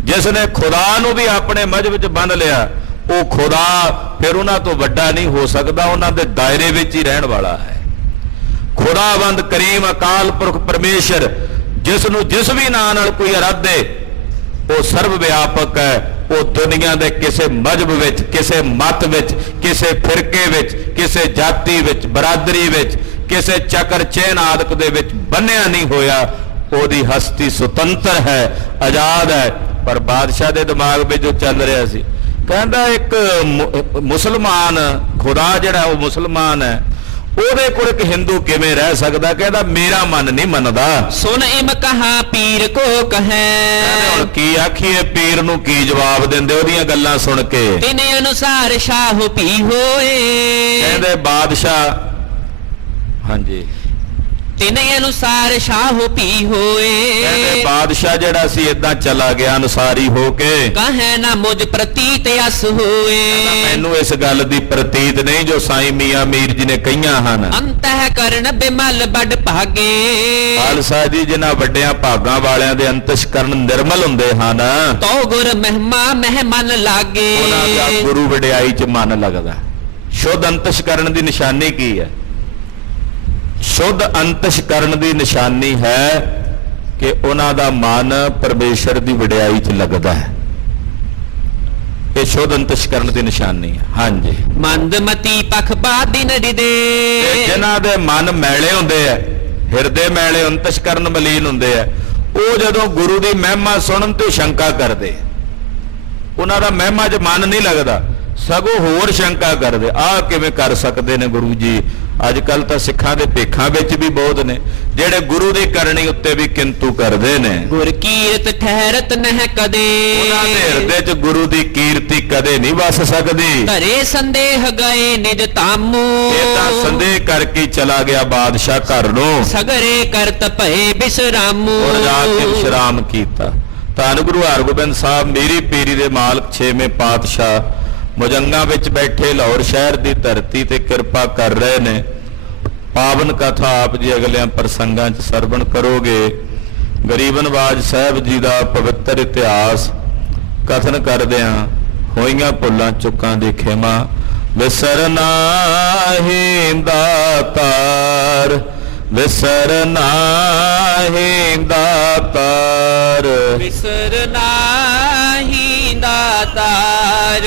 ਜਿਸ ਨੇ ਖੁਦਾ ਨੂੰ ਵੀ ਆਪਣੇ ਮਜ਼ਹਬ 'ਚ ਬੰਨ ਲਿਆ, ਉਹ ਖੁਦਾ ਫਿਰ ਉਹਨਾਂ ਤੋਂ ਵੱਡਾ ਨਹੀਂ ਹੋ ਸਕਦਾ, ਉਹਨਾਂ ਦੇ ਦਾਇਰੇ ਵਿੱਚ ਹੀ ਰਹਿਣ ਵਾਲਾ ਹੈ। ਖੁਦਾਵੰਦ ਕਰੀਮ ਅਕਾਲ ਪੁਰਖ ਪਰਮੇਸ਼ਰ ਜਿਸ ਨੂੰ ਜਿਸ ਵੀ ਨਾਂ ਨਾਲ ਕੋਈ ਅਰਾਧੇ, ਉਹ ਸਰਵ ਵਿਆਪਕ ਹੈ। ਉਹ ਦੁਨੀਆ ਦੇ ਕਿਸੇ ਮਜ਼ਹਬ ਵਿੱਚ, ਕਿਸੇ ਮਤ ਵਿੱਚ, ਕਿਸੇ ਫਿਰਕੇ ਵਿੱਚ, ਕਿਸੇ ਜਾਤੀ ਵਿੱਚ, ਬਰਾਦਰੀ ਵਿੱਚ, ਕਿਸੇ ਚੱਕਰ ਚੈਨ ਆਦਿਕ ਦੇ ਵਿੱਚ ਬੰਨਿਆ ਨਹੀਂ ਹੋਇਆ। ਉਹਦੀ ਹਸਤੀ ਸੁਤੰਤਰ ਹੈ, ਆਜ਼ਾਦ ਹੈ। ਪਰ ਬਾਦਸ਼ਾਹ ਦੇ ਦਿਮਾਗ ਵਿੱਚ ਜੋ ਚੱਲ ਰਿਹਾ ਸੀ, ਕਹਿੰਦਾ ਇੱਕ ਮੁਸਲਮਾਨ ਖੁਦਾ ਜਿਹੜਾ ਉਹ ਮੁਸਲਮਾਨ ਹੈ, ਉਹਦੇ ਕੋਲ ਇੱਕ ਹਿੰਦੂ ਕਿਵੇਂ ਰਹਿ ਸਕਦਾ। ਕਹਿੰਦਾ ਮੇਰਾ ਮਨ ਨਹੀਂ ਮੰਨਦਾ। सुन इम कहा पीर को कहे। ਕਹਿੰਦੇ ਹੁਣ ਕੀ ਆਖੀਏ, ਪੀਰ ਨੂੰ ਕੀ ਜਵਾਬ ਦਿੰਦੇ ਉਹਦੀਆਂ ਗੱਲਾਂ ਸੁਣ ਕੇ। तिन अनुसार शाह पी होए। ਕਹਿੰਦੇ ਬਾਦਸ਼ਾਹ, ਹਾਂਜੀ तिन अनुसार शाह पी होए। ਕਹਿੰਦੇ ਬਾਦਸ਼ਾਹ ਜਿਹੜਾ ਸੀ ਇਦਾਂ ਚਲਾ ਗਿਆ ਅਨੁਸਾਰੀ ਹੋ ਕੇ। कहे ना मुझ प्रतीत यस होए। ਮੈਨੂੰ ਇਸ ਗੱਲ ਦੀ ਪ੍ਰਤੀਤ ਨਹੀਂ ਜੋ ਸਾਈਂ ਮੀਆਂ ਮੀਰ ਜੀ ਨੇ ਕਹੀਆਂ ਹਨ। अंतः करण बिमल बड़ भागे। ਖਾਲਸਾ ਜੀ ਜਿਨ੍ਹਾਂ ਵੱਡਿਆਂ ਭਾਗਾਂ ਵਾਲਿਆਂ ਦੇ ਅੰਤਸ਼ਕਰਨ ਨਿਰਮਲ ਹੁੰਦੇ ਹਨ, तो गुर महिमा मेहमान लागे। ਉਹਨਾਂ ਦਾ ਗੁਰੂ ਵਡਿਆਈ 'ਚ ਮਨ ਲੱਗਦਾ। ਸ਼ੁੱਧ ਅੰਤਸ਼ਕਰਨ ਦੀ ਨਿਸ਼ਾਨੀ ਕੀ ਹੈ? ਸ਼ੁੱਧ ਅੰਤਸ਼ਕਰਨ ਦੀ ਨਿਸ਼ਾਨੀ ਹੈ ਕਿ ਉਹਨਾਂ ਦਾ ਮਨ ਪਰਮੇਸ਼ਰ ਦੀ ਵਡਿਆਈ 'ਚ ਲੱਗਦਾ ਹੈ। ਇਹ ਸ਼ੁੱਧ ਅੰਤਸ਼ਕਰਨ ਦੀ ਨਿਸ਼ਾਨੀ ਹੈ। ਹਾਂਜੀ, मंदमती पखबादी नरिदे। ਤੇ ਜਿਨ੍ਹਾਂ ਦੇ ਮਨ ਮੈਲੇ ਹੁੰਦੇ ਆ, ਹਿਰਦੇ ਮੈਲੇ, ਅੰਤਸ਼ਕਰਨ ਮਲੀਨ ਹੁੰਦੇ ਆ, ਉਹ ਜਦੋਂ ਗੁਰੂ ਦੀ ਮਹਿਮਾ ਸੁਣਨ ਤੇ ਸ਼ੰਕਾ ਕਰਦੇ। ਉਹਨਾਂ ਦਾ ਮਹਿਮਾ 'ਚ ਮਨ ਨਹੀਂ ਲੱਗਦਾ, ਸਗੋਂ ਹੋਰ ਸ਼ੰਕਾ ਕਰਦੇ, ਆਹ ਕਿਵੇਂ ਕਰ ਸਕਦੇ ਨੇ ਗੁਰੂ ਜੀ, ਅੱਜ ਕੱਲ ਤਾਂ ਸਿੱਖਾਂ ਦੇ ਭੇਖਾਂ ਵਿੱਚ ਵੀ ਬਹੁਤ ਨੇ ਜਿਹੜੇ ਗੁਰੂ ਦੀ ਕਰਨੀ ਉੱਤੇ ਵੀ ਕਿੰਤੂ ਕਰਦੇ ਨੇ। ਗੁਰ ਕੀਰਤ ਠਹਿਰਤ ਨਹਿ ਕਦੇ, ਉਹਨਾਂ ਦੇ ਹਿਰਦੇ 'ਚ ਗੁਰੂ ਦੀ ਕੀਰਤੀ ਕਦੇ ਨਹੀਂ ਵਸ ਸਕਦੀ। ਧਰੇ ਸੰਦੇਹ ਗਏ ਨਿਜ ਤਾਮੂ, ਇਹ ਤਾਂ ਸੰਦੇਹ ਕਰਕੇ ਹੀ ਚਲਾ ਗਿਆ ਬਾਦਸ਼ਾਹ ਘਰ ਨੂੰ, ਸਗਰੇ ਕਰਤ ਭਏ ਬਿਸਰਾਮੂ। ਔਰ ਜਾ ਕੇ ਵਿਸ਼ਰਾਮ ਕੀਤਾ। ਧੰਨ ਗੁਰੂ ਹਰਗੋਬਿੰਦ ਸਾਹਿਬ ਮੇਰੀ ਪੀਰੀ ਦੇ ਮਾਲਕ 6ਵੇਂ ਪਾਤਸ਼ਾਹ ਮੁਜੰਗਾ ਵਿੱਚ ਬੈਠੇ ਲਾਹੌਰ ਸ਼ਹਿਰ ਦੀ ਧਰਤੀ ਤੇ ਕਿਰਪਾ ਕਰ ਰਹੇ ਨੇ। ਪਾਵਨ ਕਥਾ ਆਪ ਜੀ ਅਗਲਿਆਂ ਪ੍ਰਸੰਗਾਂ 'ਚ ਸਰਵਣ ਕਰੋਗੇ। ਗਰੀਬ ਨਵਾਜ ਸਾਹਿਬ ਜੀ ਦਾ ਪਵਿੱਤਰ ਇਤਿਹਾਸ ਕਥਨ ਕਰਦਿਆਂ ਹੋਈਆਂ ਭੁੱਲਾਂ ਚੁੱਕਾਂ ਦੀ ਖਿਮਾ। ਵਿਸਰ ਨਾਹੀਂ ਦਾਤਾਰ, ਵਿਸਰ ਨਾਹੀਂ ਦਾਤਾਰ, ਵਿਸਰ ਨਾਹੀਂ ਦਾਤਾਰ,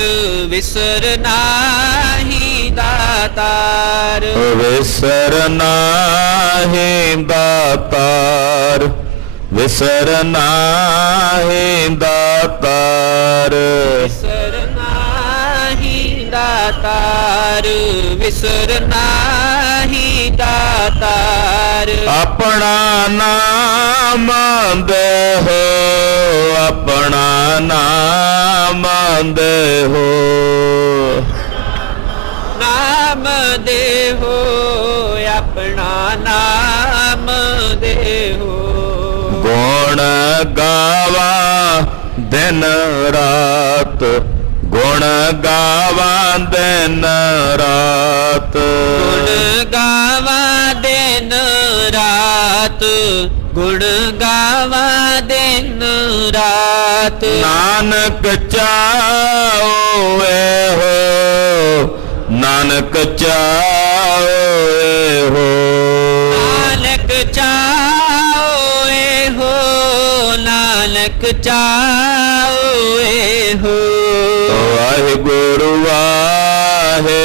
ਵਿਸਰ ਨਾਹੀਂ ਦਾਤਾਰ, ਵਿਸਰ ਨਾਹੀਂ ਦਾਤਾਰ, ਵਿਸਰ ਨਾਹੀਂ ਦਾਤਾਰ, ਵਿਸਰ ਨਾਹੀਂ ਦਾਤਾਰ, ਵਿਸਰ ਨਾਹੀਂ ਦਾਤਾਰ। ਆਪਣਾ ਨਾਮ ਦੇਹੋ, ਆਪਣਾ ਨਾਮ ਦੇਹੋ, ਨਾਮ ਦੇਹੋ, ਆਪਣਾ ਨਾਮ ਦੇਹੋ। ਗੁਣ ਗਾਵਾ ਦਿਨ ਰਾਤ, ਗੁਣ ਗਾਵਾ ਦਿਨ ਰਾਤ, ਗੁਣ ਗਾਵਾਂ ਦਿਨ ਰਾਤ, ਗੁਣ ਗਾਵਾਂ ਦਿਨ ਰਾਤ। ਨਾਨਕ ਚਾਹੋ ਇਹੋ, ਨਾਨਕ ਚਾਹੋ ਇਹੋ, ਨਾਨਕ ਚਾਹੋ ਇਹੋ, ਨਾਨਕ ਚਾਹੋ ਇਹੋ। ਵਾਹਿਗੁਰੂ ਵਾਹਿਗੁਰੂ,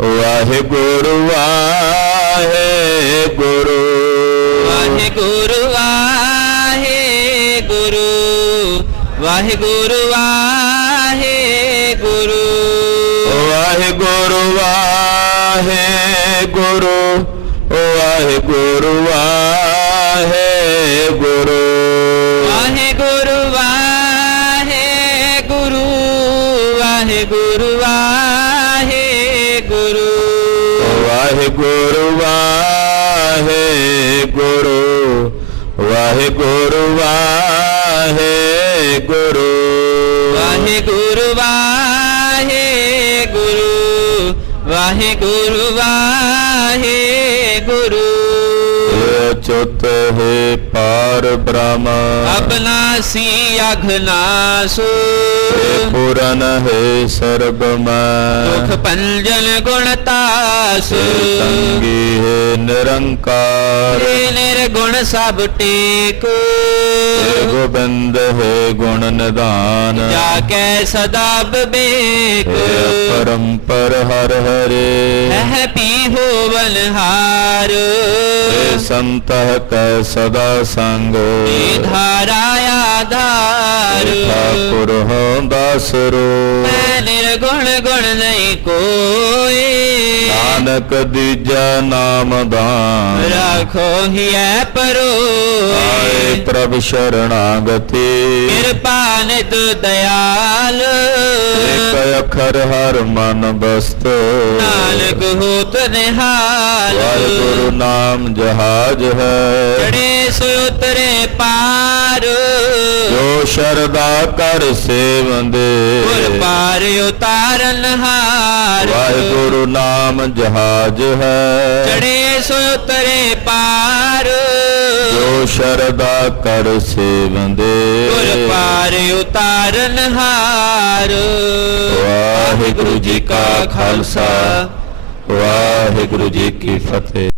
ਵਾਹਿਗੁਰੂ ਵਾਹਿਗੁਰੂ, ਵਾਹਿਗੁਰੂ ਵਾਹਿਗੁਰੂ, ਵਾਹਿਗੁਰੂ ਵਾਹਿਗੁਰੂ, ਵਾਹਿਗੁਰੂ ਵਾਹਿਗੁਰੂ, ਵਾਹਿਗੁਰੂ ਵਾਹਿਗੁਰੂ, ਵਾਹਿਗੁਰੂ ਵਾਹਿਗੁਰੂ, ਵਾਹਿਗੁਰੂ ਵਾਹਿਗੁਰੂ, ਵਾਹਿਗੁਰੂ ਵਾਹਿਗੁਰੂ, ਵਾਹਿਗੁਰੂ ਵਾਹਿਗੁਰੂ, ਵਾਹਿਗੁਰੂ ਵਾਹਿਗੁਰੂ, ਵਾਹਿਗੁਰੂ ਵਾਹਿਗੁਰੂ। ਅਚੁੱਤ ਹੈ ਪਾਰ ਬ੍ਰਹਮ, ਅਬਨਾਸੀ ਅਘਨਾਸੂ, ਪੂਰਨ ਹੈ ਸਰਬ ਮੈਂ, ਦੁਖ ਭੰਜਨ ਗੁਣ ਤਾਸੂ, ਸੰਗੀ ਹੈ ਨਿਰੰਕਾਰ, ਨਿਰਗੁਣ ਸਭ ਟੇਕੋ, ਗੋਬਿੰਦ ਹੈ ਗੁਣ ਨਿਧਾਨ, ਜਾ ਕੈ ਸਦਾ ਬਿਬੇਕੋ, ਪਰੰਪਰ ਹਰ ਹਰੇ, ਹੈ ਪੀ ਹੋਵਨ ਹਾਰ, ਸੰਤਹ ਕੈ ਸਦਾ ਸੰਗ, ਧਾਰਾ ਆਧਾਰ, ਠਾਕੁਰ ਹੋਂ ਦਾਸਰੋ, ਮੈਂ ਨਿਰਗੁਣ ਗੁਣ ਨਹੀਂ ਕੋਏ, ਨਾਨਕ ਦੀਜਾ ਨਾਮ ਦਾਨ, ਰਾਖੋ ਹਿਐ ਪਰੋਏ, ਆਏ ਪ੍ਰਭ ਸ਼ਰਣਾਗਤੀ, ਕਿਰਪਾ ਨਿਤ ਦਇਆਲ, ਇਕ ਅੱਖਰ ਹਰ ਮਨ ਬਸਤ, ਨਾਨਕ ਹੋਤ ਨਿਹਾਲ, ਵਾਹਿਗੁਰੂ ਨਾਮ ਜਹਾਜ ਹੈ, ਚੜੇ ਸੋ ਉਤਰੇ ਪਾਰ, ਜੋ ਸ਼ਰਦਾ ਕਰ ਸੇਵੰਦੇ, ਗੁਰ ਪਾਰ ਉਤਾਰਨ ਹਾਰ, ਵਾਹਿਗੁਰੂ ਨਾਮ ਜਹਾਜ ਹੈ, ਚੜੇ ਸੋ ਉਤਰੇ ਪਾਰ, ਜੋ ਸ਼ਰਦਾ ਕਰ ਸੇਵੰਦੇ, ਗੁਰ ਪਾਰ ਉਤਾਰਨ ਹਾਰ। ਵਾਹਿਗੁਰੂ ਜੀ ਕਾ ਖਾਲਸਾ, ਵਾਹਿਗੁਰੂ ਜੀ ਕੀ ਫਤਿਹ।